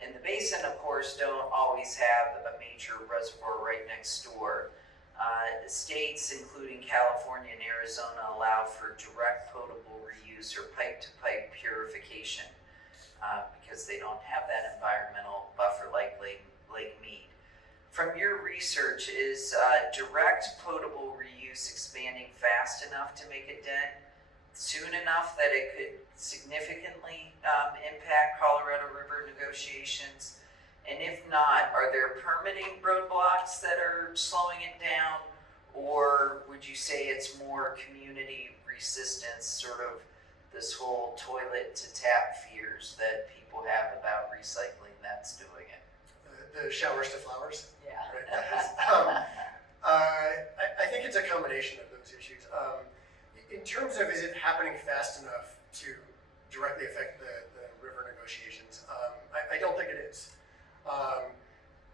in the basin, of course, don't always have a major reservoir right next door. The states, including California and Arizona, allow for direct potable reuse or pipe-to-pipe purification because they don't have that environmental buffer like Lake Mead. From your research, is direct potable reuse expanding fast enough to make a dent, soon enough that it could significantly impact Colorado River negotiations? And if not, are there permitting roadblocks that are slowing it down? Or would you say it's more community resistance, sort of this whole toilet to tap fears that people have about recycling that's doing it? The showers to flowers. Yeah. Right? I think it's a combination of those issues. In terms of, is it happening fast enough to directly affect the river negotiations? I don't think it is.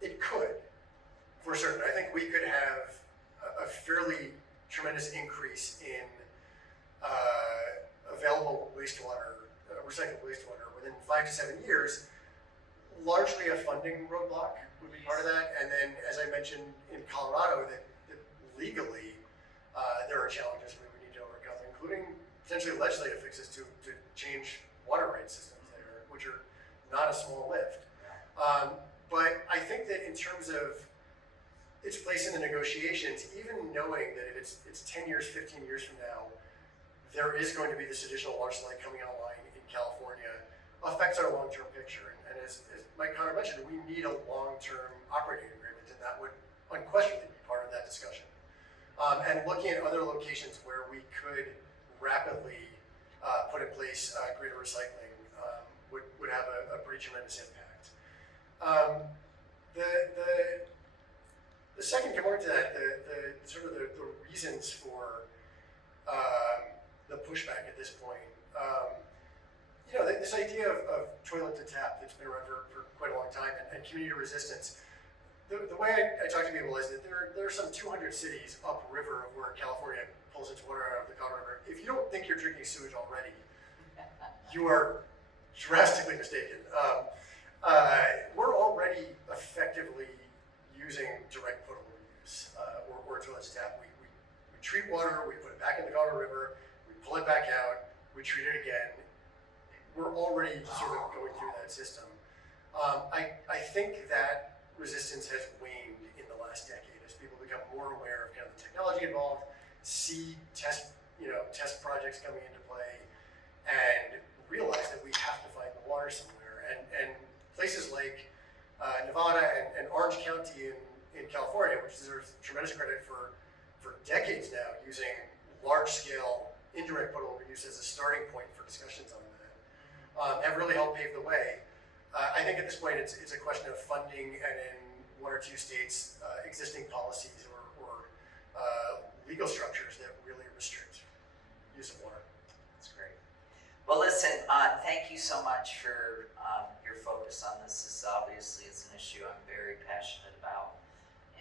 It could, for certain. I think we could have a fairly tremendous increase in available wastewater, recycled wastewater within 5 to 7 years. Largely a funding roadblock would be part of that. And then, as I mentioned, in Colorado, that legally there are challenges we would need to overcome, including potentially legislative fixes to change water rate systems there, which are not a small lift. But I think that in terms of its place in the negotiations, even knowing that if it's 10 years, 15 years from now, there is going to be this additional water supply coming online in California, affects our long-term picture. And as Mike Connor mentioned, we need a long-term operating agreement, and that would unquestionably be part of that discussion. And looking at other locations where we could rapidly put in place greater recycling would have a pretty tremendous impact. The second component to that, the sort of the reasons for the pushback at this point. This idea of toilet to tap that's been around for quite a long time, and community resistance. The way I talk to people is that there are some 200 cities upriver of where California pulls its water out of the Colorado River. If you don't think you're drinking sewage already, you are drastically mistaken. We're already effectively using direct potable reuse or toilet to tap. We treat water, we put it back in the Colorado River, we pull it back out, we treat it again. We're already sort of going through that system. I think that resistance has waned in the last decade as people become more aware of kind of the technology involved, see test projects coming into play, and realize that we have to find the water somewhere. And places like Nevada and Orange County in California, which deserves tremendous credit for decades now, using large-scale indirect potable reuse as a starting point for discussions on that, have really helped pave the way. I think at this point it's a question of funding, and in one or two states, existing policies or legal structures that really restrict use of water. That's great. Well, listen, thank you so much for your focus on this. This obviously is an issue I'm very passionate about,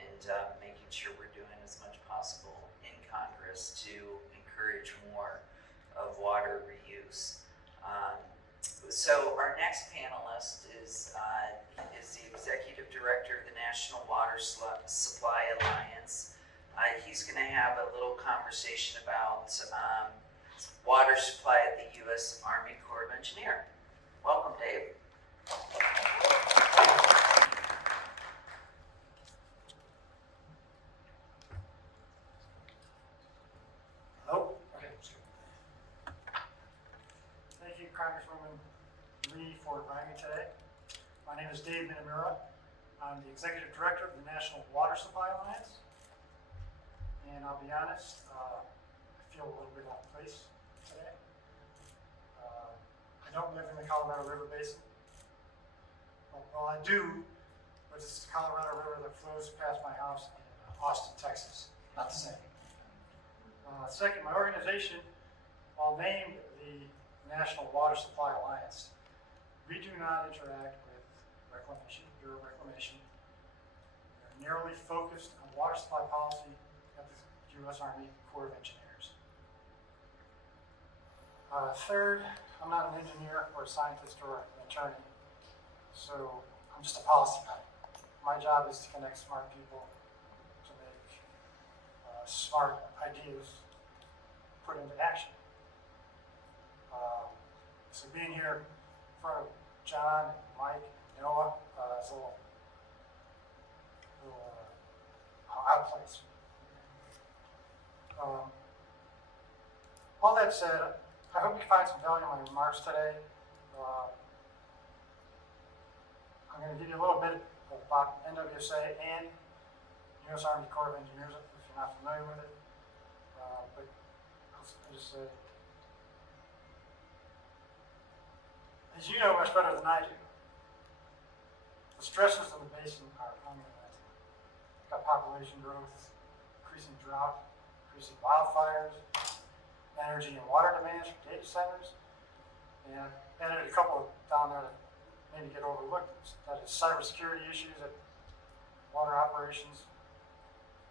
and making sure we're doing as much possible in Congress to encourage more of water reuse. So our next panelist is the Executive Director of the National Water Supply Alliance. He's going to have a little conversation about water supply at the U.S. Army Corps of Engineers. Welcome, Dave. Hello? Okay. Thank you, Congresswoman Lee, for inviting me today. My name is Dave Minamura. I'm the Executive Director of the National Water Supply Alliance. And I'll be honest, I feel a little bit out of place today. I don't live in the Colorado River Basin. Well, I do, but it's the Colorado River that flows past my house in Austin, Texas. Not the same. Second, my organization, while named the National Water Supply Alliance, we do not interact with Reclamation, Bureau of Reclamation. We are narrowly focused on water supply policy at the U.S. Army Corps of Engineers. Third, I'm not an engineer or a scientist or an attorney, so I'm just a policy guy. My job is to connect smart people to make smart ideas put into action. So being here in front of John, Mike, Noah is a little out of place. All that said, I hope you find some value in my remarks today. I'm going to give you a little bit about NWSA and U.S. Army Corps of Engineers if you're not familiar with it. But I'll just say, as you know much better than I do, the stresses in the basin are unrelenting. We've got population growth, increasing drought, increasing wildfires, energy and water demands for data centers, and added a couple down there that maybe get overlooked. That is cybersecurity issues at water operations.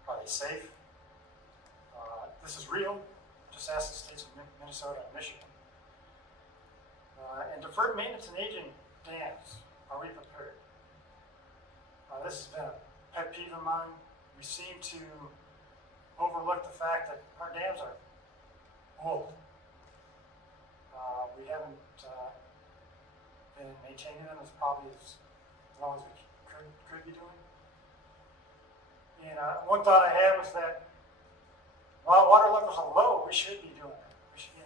Are they safe? This is real. Just ask the states of Minnesota and Michigan. And deferred maintenance and aging dams. Are we prepared? This has been a pet peeve of mine. We seem to overlook the fact that our dams are old. We haven't been maintaining them as probably as well as we could be doing. And one thought I had was that while water levels are low, we should be doing it. We should be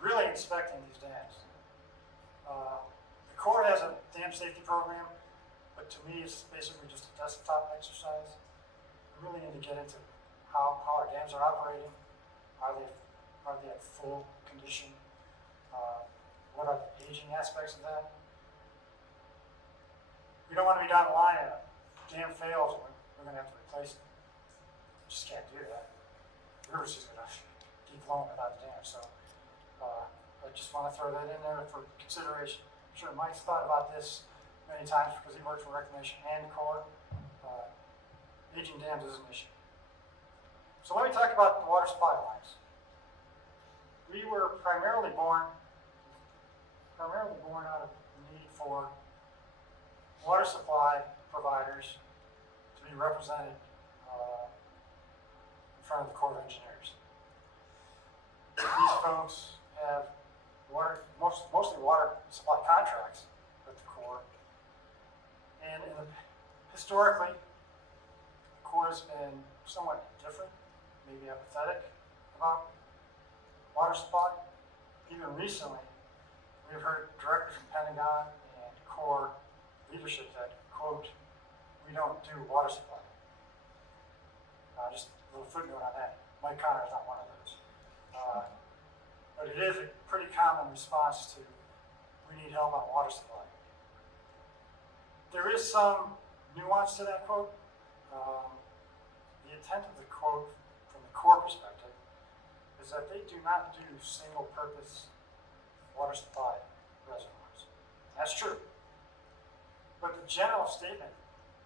really inspecting these dams. The Corps has a dam safety program, but to me it's basically just a desktop exercise. We really need to get into how our dams are operating. Are they at full condition? What are the aging aspects of that? We don't want to be down the line and a dam fails and we're going to have to replace it. We just can't do that. The river's just going to keep flowing without the dam. So I just want to throw that in there for consideration. I'm sure Mike's thought about this many times because he works for Reclamation and Corps. Aging dams is an issue. So let me talk about the water supply lines. We were primarily born out of the need for water supply providers to be represented in front of the Corps of Engineers. These folks have mostly water supply contracts with the Corps, and historically, the Corps has been somewhat different, maybe apathetic about water supply. Even recently, we've heard directors from Pentagon and Corps leadership that, quote, we don't do water supply. Just a little footnote on that. Mike Connor is not one of those. But it is a pretty common response to, we need help on water supply. There is some nuance to that quote. The intent of the quote from the Corps perspective is that they do not do single-purpose water supply reservoirs. That's true. But the general statement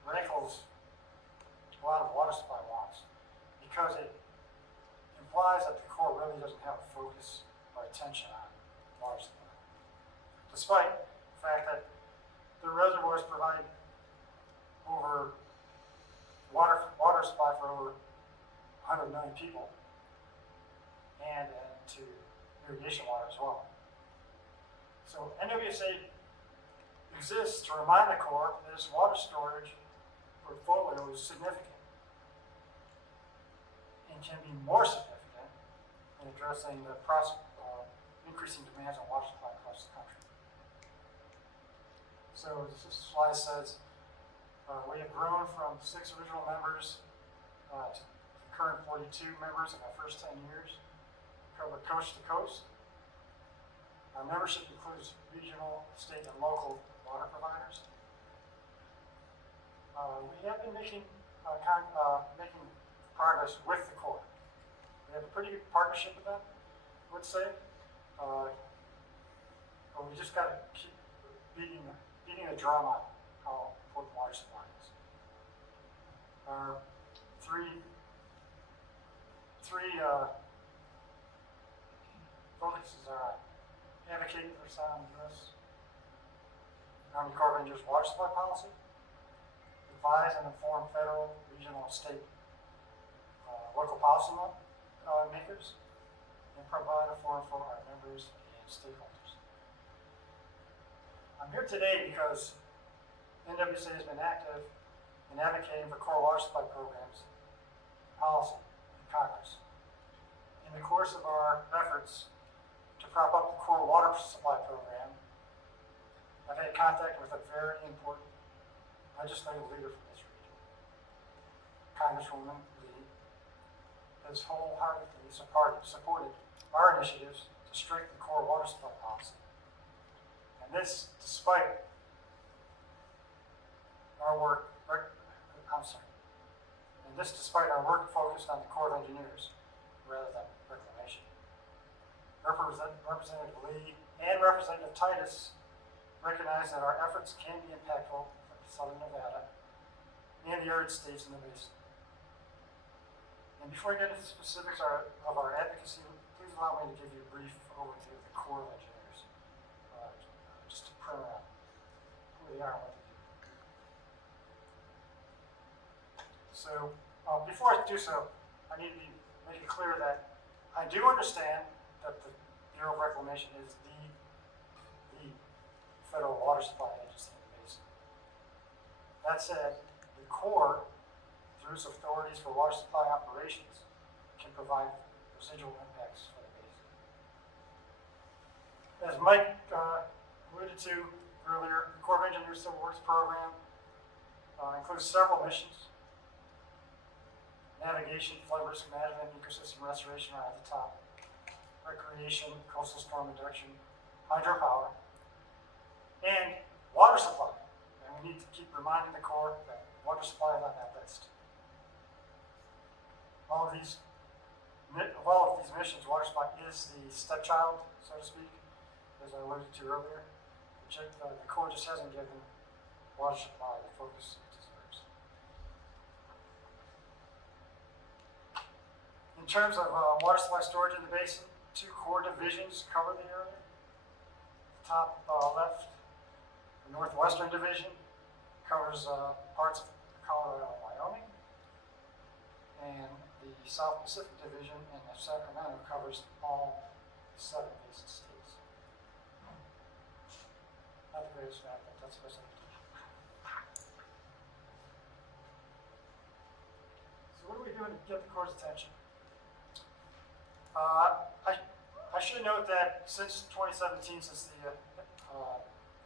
rankles a lot of water supply wants because it implies that the Corps really doesn't have a focus or attention on water supply. Despite the fact that the reservoirs provide over water supply for over 100 million people and to irrigation water as well. So NWSA exists to remind the Corps that its water storage portfolio is significant and can be more significant in addressing the increasing demands on water supply across the country. So as this slide says, we have grown from 6 original members to the current 42 members in our first 10 years, cover coast to coast. Our membership includes regional, state, and local water providers. We have been making progress with the Corps. We have a pretty good partnership with them, I would say. But we just got to keep beating the drum on how important water supply is. Our three focuses are advocating for sound U.S. Army Corps of Engineers water supply policy, advise and inform federal, regional, and state local policy makers, and provide a forum for our members and stakeholders. I'm here today because NWSA has been active in advocating for core water supply programs policy in Congress. In the course of our efforts to prop up the core water supply program, I've had contact with a very important legislative leader from this region, Congresswoman Lee, has wholeheartedly supported our initiatives to strengthen core water supply policy. And this despite our work focused on the Corps of Engineers rather than reclamation. Representative Lee and Representative Titus recognize that our efforts can be impactful for Southern Nevada and the arid states in the basin. And before I get into the specifics of our advocacy, please allow me to give you a brief overview of the Corps of Engineers, just to primer on who they are and what they do. So, before I do so, I need to make it clear that I do understand that the Bureau of Reclamation is the federal water supply agency in the basin. That said, the Corps, through its authorities for water supply operations, can provide residual impacts for the basin. As Mike alluded to earlier, the Corps of Engineers Civil Works program includes several missions. Navigation, flood risk management, ecosystem restoration are at the top. Recreation, coastal storm reduction, hydropower, and water supply. And we need to keep reminding the Corps that water supply is on that list. All of these missions, water supply is the stepchild, so to speak, as I alluded to earlier. The Corps just hasn't given water supply the focus it deserves. In terms of water supply storage in the basin, 2 core divisions cover the area. The top left, the Northwestern Division, covers parts of Colorado and Wyoming. And the South Pacific Division in Sacramento covers all 7 basin states. Not the greatest map, but that's the best I can do. So what are we doing to get the Corps' attention? I should note that since 2017, since the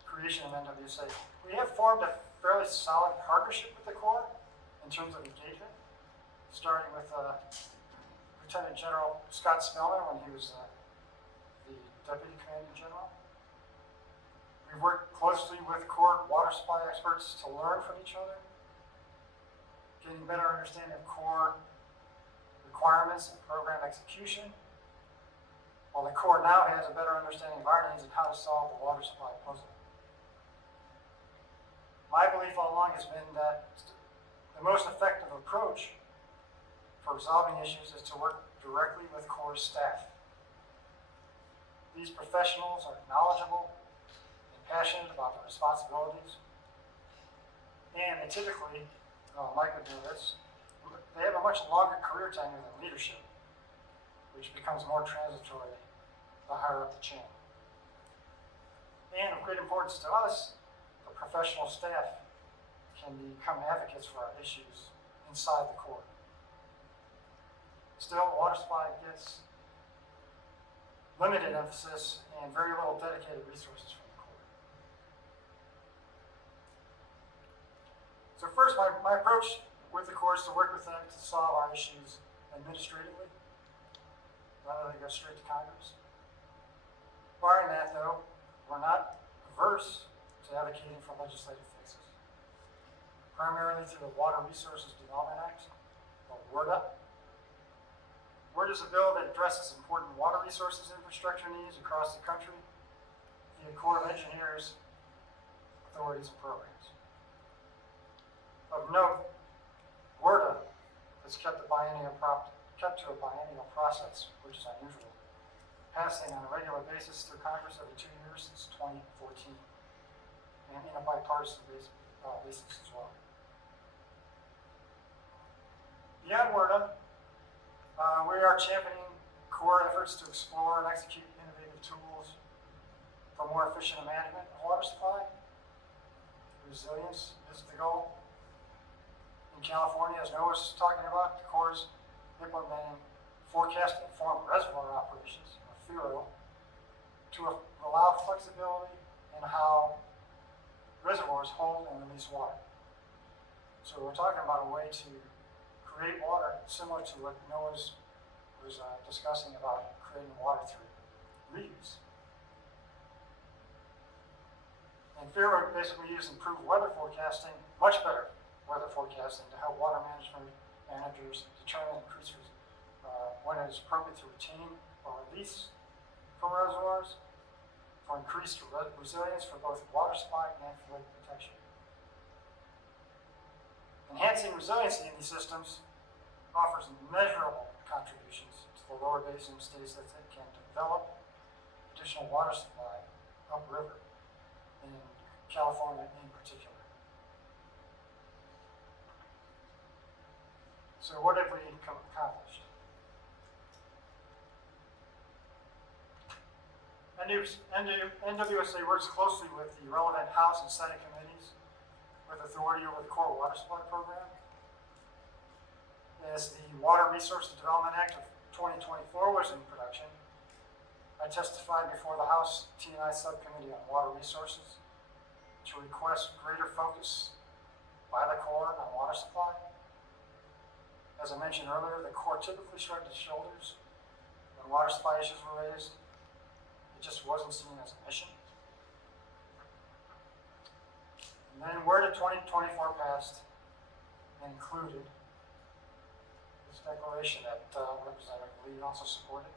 creation of NWSA, we have formed a fairly solid partnership with the Corps in terms of engagement, starting with Lieutenant General Scott Spellman when he was the Deputy Commanding General. We worked closely with Corps water supply experts to learn from each other, getting better understanding of Corps requirements and program execution, while the Corps now has a better understanding of our needs and how to solve the water supply puzzle. My belief all along has been that the most effective approach for resolving issues is to work directly with Corps staff. These professionals are knowledgeable and passionate about their responsibilities, and they typically, Mike would do this, they have a much longer career tenure than leadership, which becomes more transitory the higher up the chain. And of great importance to us professional staff can become advocates for our issues inside the Corps. Still, water supply gets limited emphasis and very little dedicated resources from the Corps. So first, my approach with the Corps is to work with them to solve our issues administratively, rather than go straight to Congress. Barring that, though, we're not averse to advocating for legislative fixes, primarily through the Water Resources Development Act, or WRDA. WRDA is a bill that addresses important water resources infrastructure needs across the country via Corps of Engineers, authorities, and programs. Of note, WRDA has kept to a biennial process, which is unusual, passing on a regular basis through Congress every 2 years since 2014, and in a bipartisan basis as well. Beyond WRDA, we are championing Corps efforts to explore and execute innovative tools for more efficient management of water supply. Resilience is the goal. In California, as Noah was talking about, the Corps is implementing forecast-informed reservoir operations, or FIRO, to allow flexibility in how reservoirs hold and release water. So we're talking about a way to create water similar to what Noah was discussing about creating water through reuse. And FIRO basically uses improved weather forecasting, much better weather forecasting, to help water management managers determine and increase when it is appropriate to retain or release from reservoirs for increased resilience for both water supply and flood protection. Enhancing resiliency in these systems offers measurable contributions to the lower basin states that it can develop additional water supply upriver, in California in particular. So what have we accomplished? NWSA works closely with the relevant House and Senate committees with authority over the Corps Water Supply Program. As the Water Resources Development Act of 2024 was in production, I testified before the House T&I Subcommittee on Water Resources to request greater focus by the Corps on water supply. As I mentioned earlier, the Corps typically shrugged its shoulders when water supply issues were raised. It just wasn't seen as a mission. And then WRDA 2024 passed and included this declaration that Representative Lee also supported.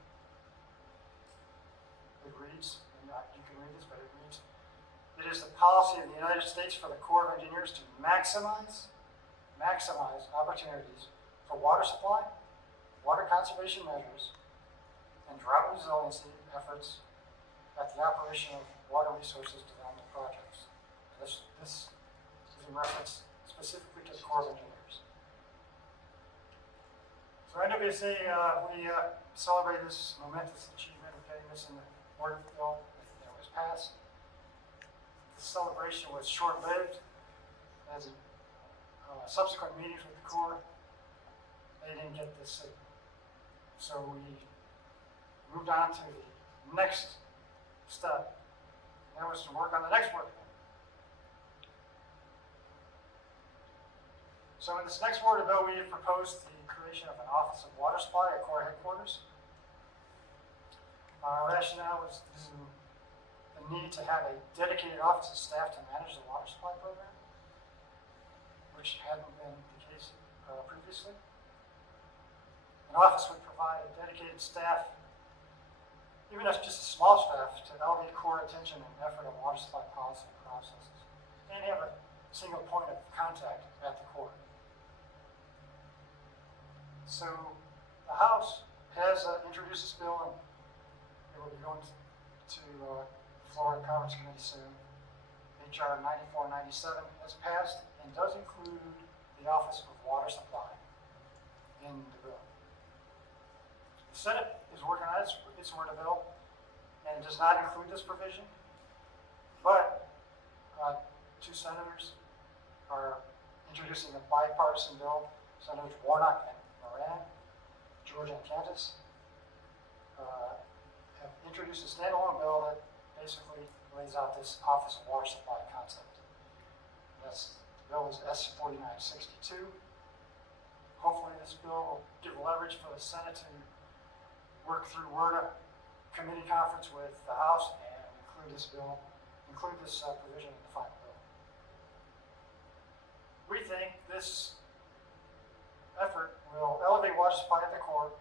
It reads, and you can read this, but it reads, "It is the policy of the United States for the Corps of Engineers to maximize opportunities for water supply, water conservation measures, and drought resiliency efforts at the operation of water resources development projects." This is in reference specifically to the Corps of Engineers. So NWSA, we celebrate this momentous achievement of getting this in the WRDA bill that was passed. The celebration was short-lived, as in subsequent meetings with the Corps, they didn't get this signal. So we moved on to the next step, and that was to work on the next WRDA bill. So in this next WRDA bill, we have proposed the creation of an Office of Water Supply at Corps headquarters. Our rationale was the need to have a dedicated office of staff to manage the water supply program, which hadn't been the case previously. An office would provide a dedicated staff, even if just a small staff, to elevate Corps attention and effort on water supply policy and processes, and have a single point of contact at the Corps. So the House has introduced this bill, and it will be going to the Florida Conference Committee soon. HR 9497 has passed and does include the Office of Water Supply in the bill. The Senate is working on its WRDA bill, and it does not include this provision, but two senators are introducing a bipartisan bill. Senators Warnock and Moran, Georgia and Kansas, have introduced a standalone bill that basically lays out this Office of Water Supply concept. The bill is S-4962. Hopefully this bill will give leverage for the Senate to work through WRDA committee conference with the House and include this provision in the final bill. We think this effort will elevate water supply at the core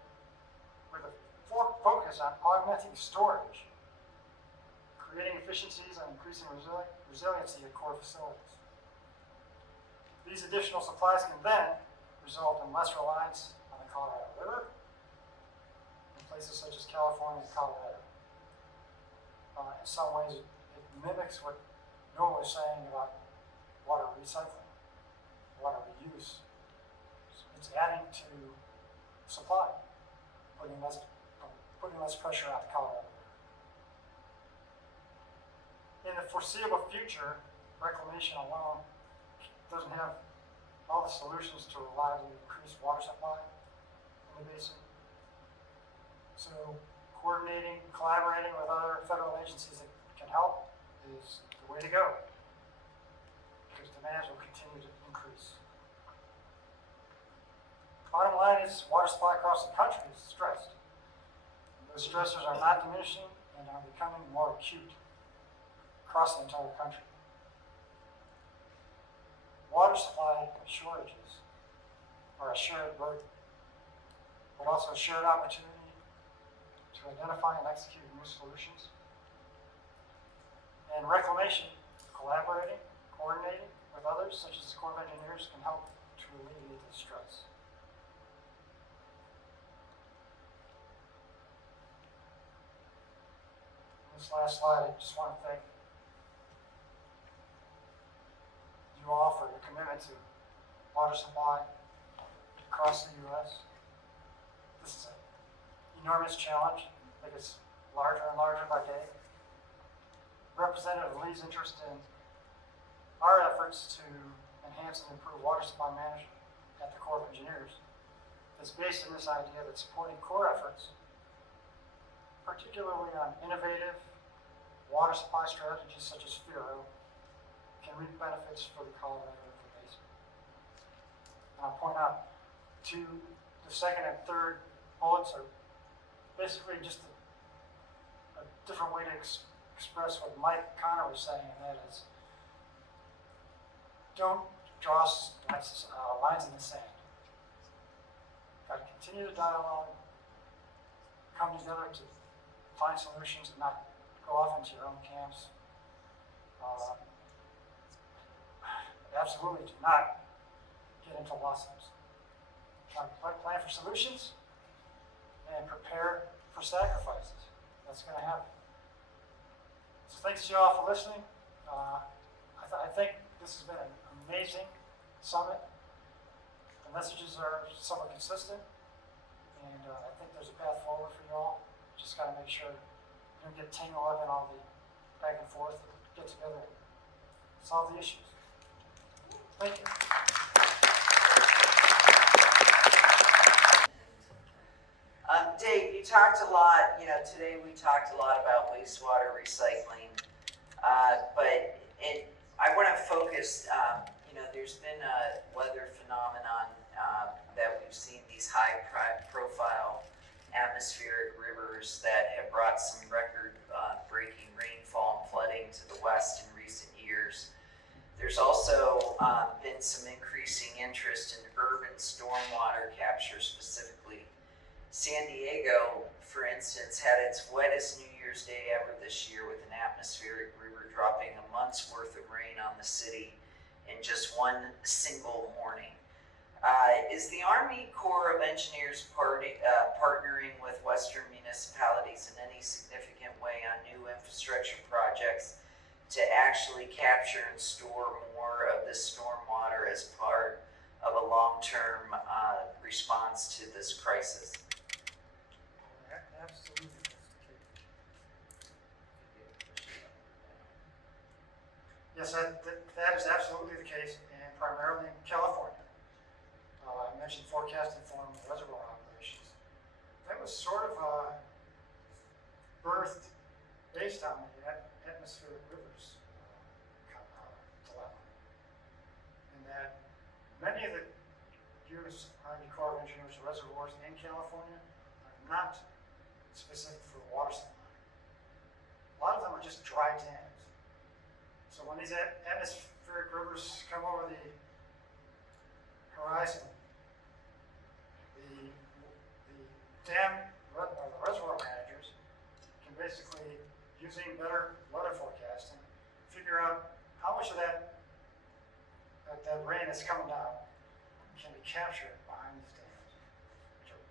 with a focus on augmenting storage, creating efficiencies and increasing resiliency at core facilities. These additional supplies can then result in less reliance on the Colorado River in places such as California and Colorado. In some ways, it mimics what Noah was saying about water recycling, water reuse. It's adding to supply, putting less pressure on the Colorado River. In the foreseeable future, reclamation alone doesn't have all the solutions to reliably increase water supply in the basin. So coordinating, collaborating with other federal agencies that can help is the way to go, because demands will continue to increase. Bottom line is water supply across the country is stressed. Those stressors are not diminishing and are becoming more acute across the entire country. Water supply shortages are a shared burden, but also a shared opportunity to identify and execute new solutions. And reclamation, collaborating, coordinating with others, such as the Corps of Engineers, can help to alleviate the stress. This last slide, I just want to thank you all for your commitment to water supply across the U.S. This is an enormous challenge that gets larger and larger by day. Representative Lee's interest in our efforts to enhance and improve water supply management at the Corps of Engineers is based on this idea that supporting Corps efforts, particularly on innovative water supply strategies such as FIRO, can reap benefits for the Colorado River Basin. And I'll point out the second and third bullets are basically just a different way to express what Mike Connor was saying, and that is, don't draw lines in the sand. Got to continue the dialogue, come together to find solutions and not go off into your own camps. Absolutely do not get into lawsuits. Plan for solutions and prepare for sacrifices. That's going to happen. So thanks to you all for listening. I think this has been an amazing summit. The messages are somewhat consistent, and I think there's a path forward for you all. Just got to make sure you don't get tangled up in all the back and forth, and get together and solve the issues. Thank you. Dave, you talked a lot, today we talked a lot about wastewater recycling, but I want to focus, there's been a weather phenomenon that we've seen these high-profile atmospheric rivers that have brought some record-breaking rainfall and flooding to the West in recent years. There's also been some increasing interest in urban stormwater capture specifically. San Diego, for instance, had its wettest New Year's Day ever this year with an atmospheric river dropping a month's worth of rain on the city in just one single morning. Is the Army Corps of Engineers partnering with Western municipalities in any significant way on new infrastructure projects to actually capture and store more of this stormwater as part of a long-term response to this crisis? Absolutely. Yes, that is California are not specific for water supply. A lot of them are just dry dams. So when these atmospheric rivers come over the horizon, the reservoir managers can basically, using better weather forecasting, figure out how much of that rain that's coming down can be captured behind these dams, which are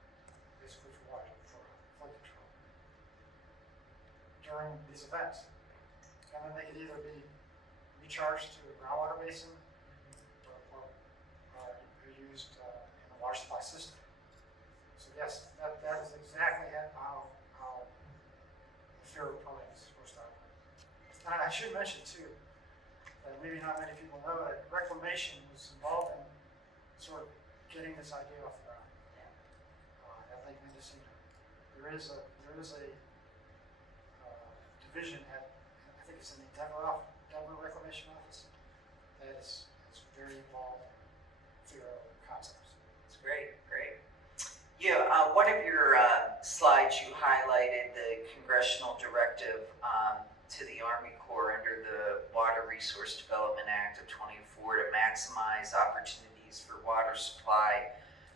basically for water, for flood control, during these events. And then they could either be recharged to a groundwater basin or used in the water supply system. So yes, that is exactly how the FERA program is supposed to operate. And I should mention too, that maybe not many people know that reclamation was involved in sort of getting this idea off the ground. I think Mendocino. There is a division at, I think it's in the Denver Reclamation Office, that is very involved in FERA concepts. It's great, great. Yeah, one of your slides, you highlighted the congressional directive to the Army Corps under the Water Resource Development Act of 24 to maximize opportunities for water supply,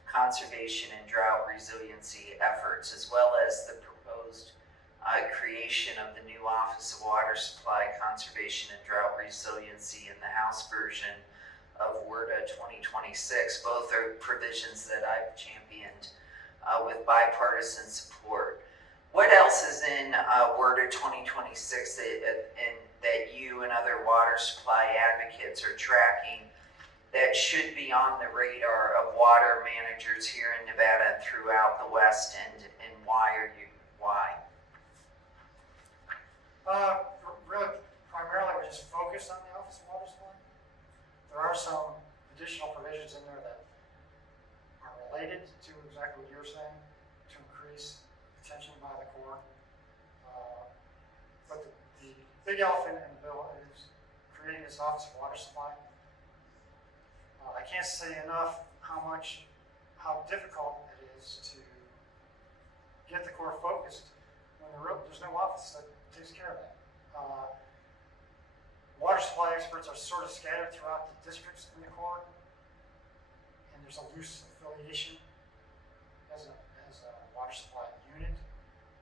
conservation, and drought resiliency efforts, as well as the proposed creation of the new Office of Water Supply, Conservation, and Drought Resiliency in the House version of WRDA 2026. Both are provisions that I've championed with bipartisan support. What else is in WRDA 2026 that you and other water supply advocates are tracking that should be on the radar of water managers here in Nevada and throughout the West, and why? Really, primarily, we're just focused on the Office of Water Supply. There are some additional provisions in there that are related to exactly what you're saying, to increase attention by the Corps. But the big elephant in the bill is creating this Office of Water Supply. I can't say enough how difficult it is to get the Corps focused when there's no office that takes care of that. Water supply experts are sort of scattered throughout the districts in the Corps, and there's a loose affiliation as a water supply unit,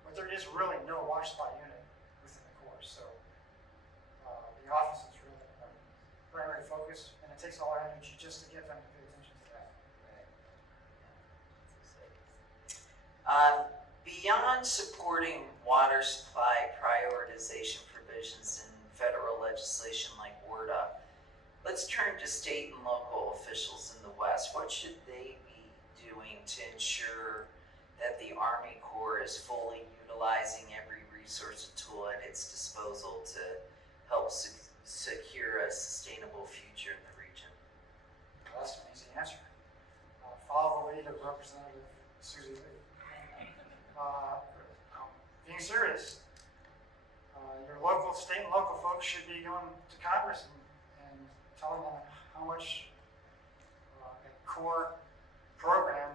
but there is really no water supply unit within the Corps. So the office is really our primary focus, and it takes all our energy just to get them to pay attention to that. Beyond supporting water supply prioritization provisions in federal legislation like WRDA, let's turn to state and local officials in the West. What should they be doing to ensure that the Army Corps is fully utilizing every resource and tool at its disposal to help secure a sustainable future in the region? Well, that's an easy answer. Follow the lead of Representative Susie Lee. Being serious, your state and local folks should be going to Congress and telling them how much a core program,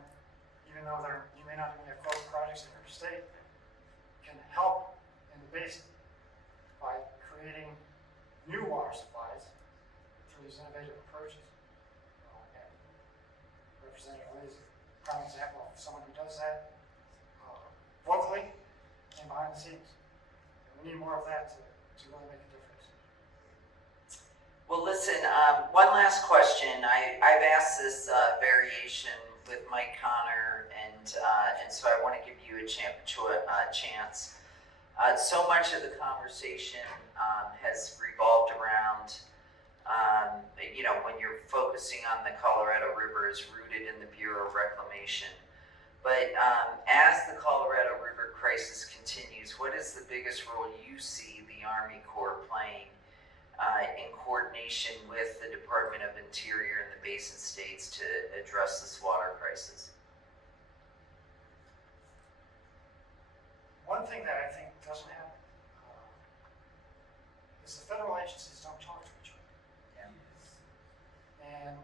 even though you may not even have core projects in your state, can help in the basin by creating new water supplies through these innovative approaches. And Representative Lee is a prime example of someone who does that locally and behind the scenes. And we need more of that to really make a difference. Well, listen, one last question. I've asked this variation with Mike Connor, and so I want to give you a chance. So much of the conversation has revolved around, when you're focusing on the Colorado River, is rooted in the Bureau of Reclamation. But as the Colorado River crisis continues, what is the biggest role you see the Army Corps playing in coordination with the Department of Interior and the basin states to address this water crisis? One thing that I think doesn't happen is the federal agencies don't talk to each other. And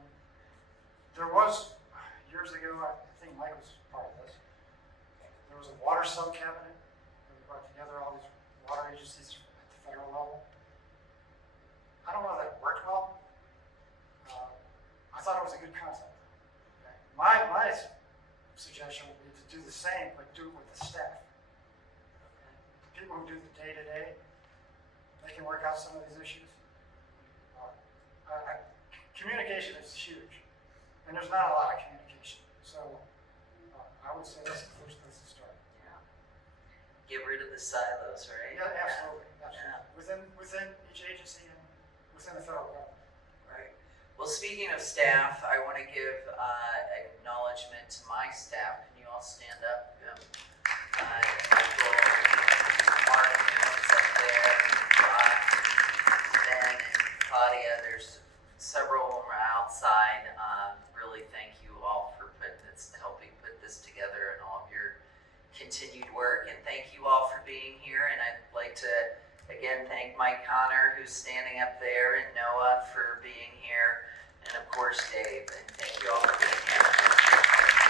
there was, years ago, I think Mike was part of this, the water sub-cabinet, and we brought together all these water agencies at the federal level. I don't know that it worked well. I thought it was a good concept. Okay? My suggestion would be to do the same, but do it with the staff. Okay? The people who do the day-to-day, they can work out some of these issues. Communication is huge, and there's not a lot of communication. So I would say that's the first place to start. Yeah. Get rid of the silos, right? Yeah, absolutely, absolutely. Yeah. Within each agency and within the federal government. Right. Well, speaking of staff, I want to give acknowledgement to my staff. Can you all stand up? Michael, Mark, who's up there, Rod, Ben, and Claudia. There's several of them are outside. Really thank you all for helping put this together and all of your continued work. And thank you all for being here. And I'd like to again thank Mike Connor, who's standing up there, and Noah for being here, and of course Dave. And thank you all for being here.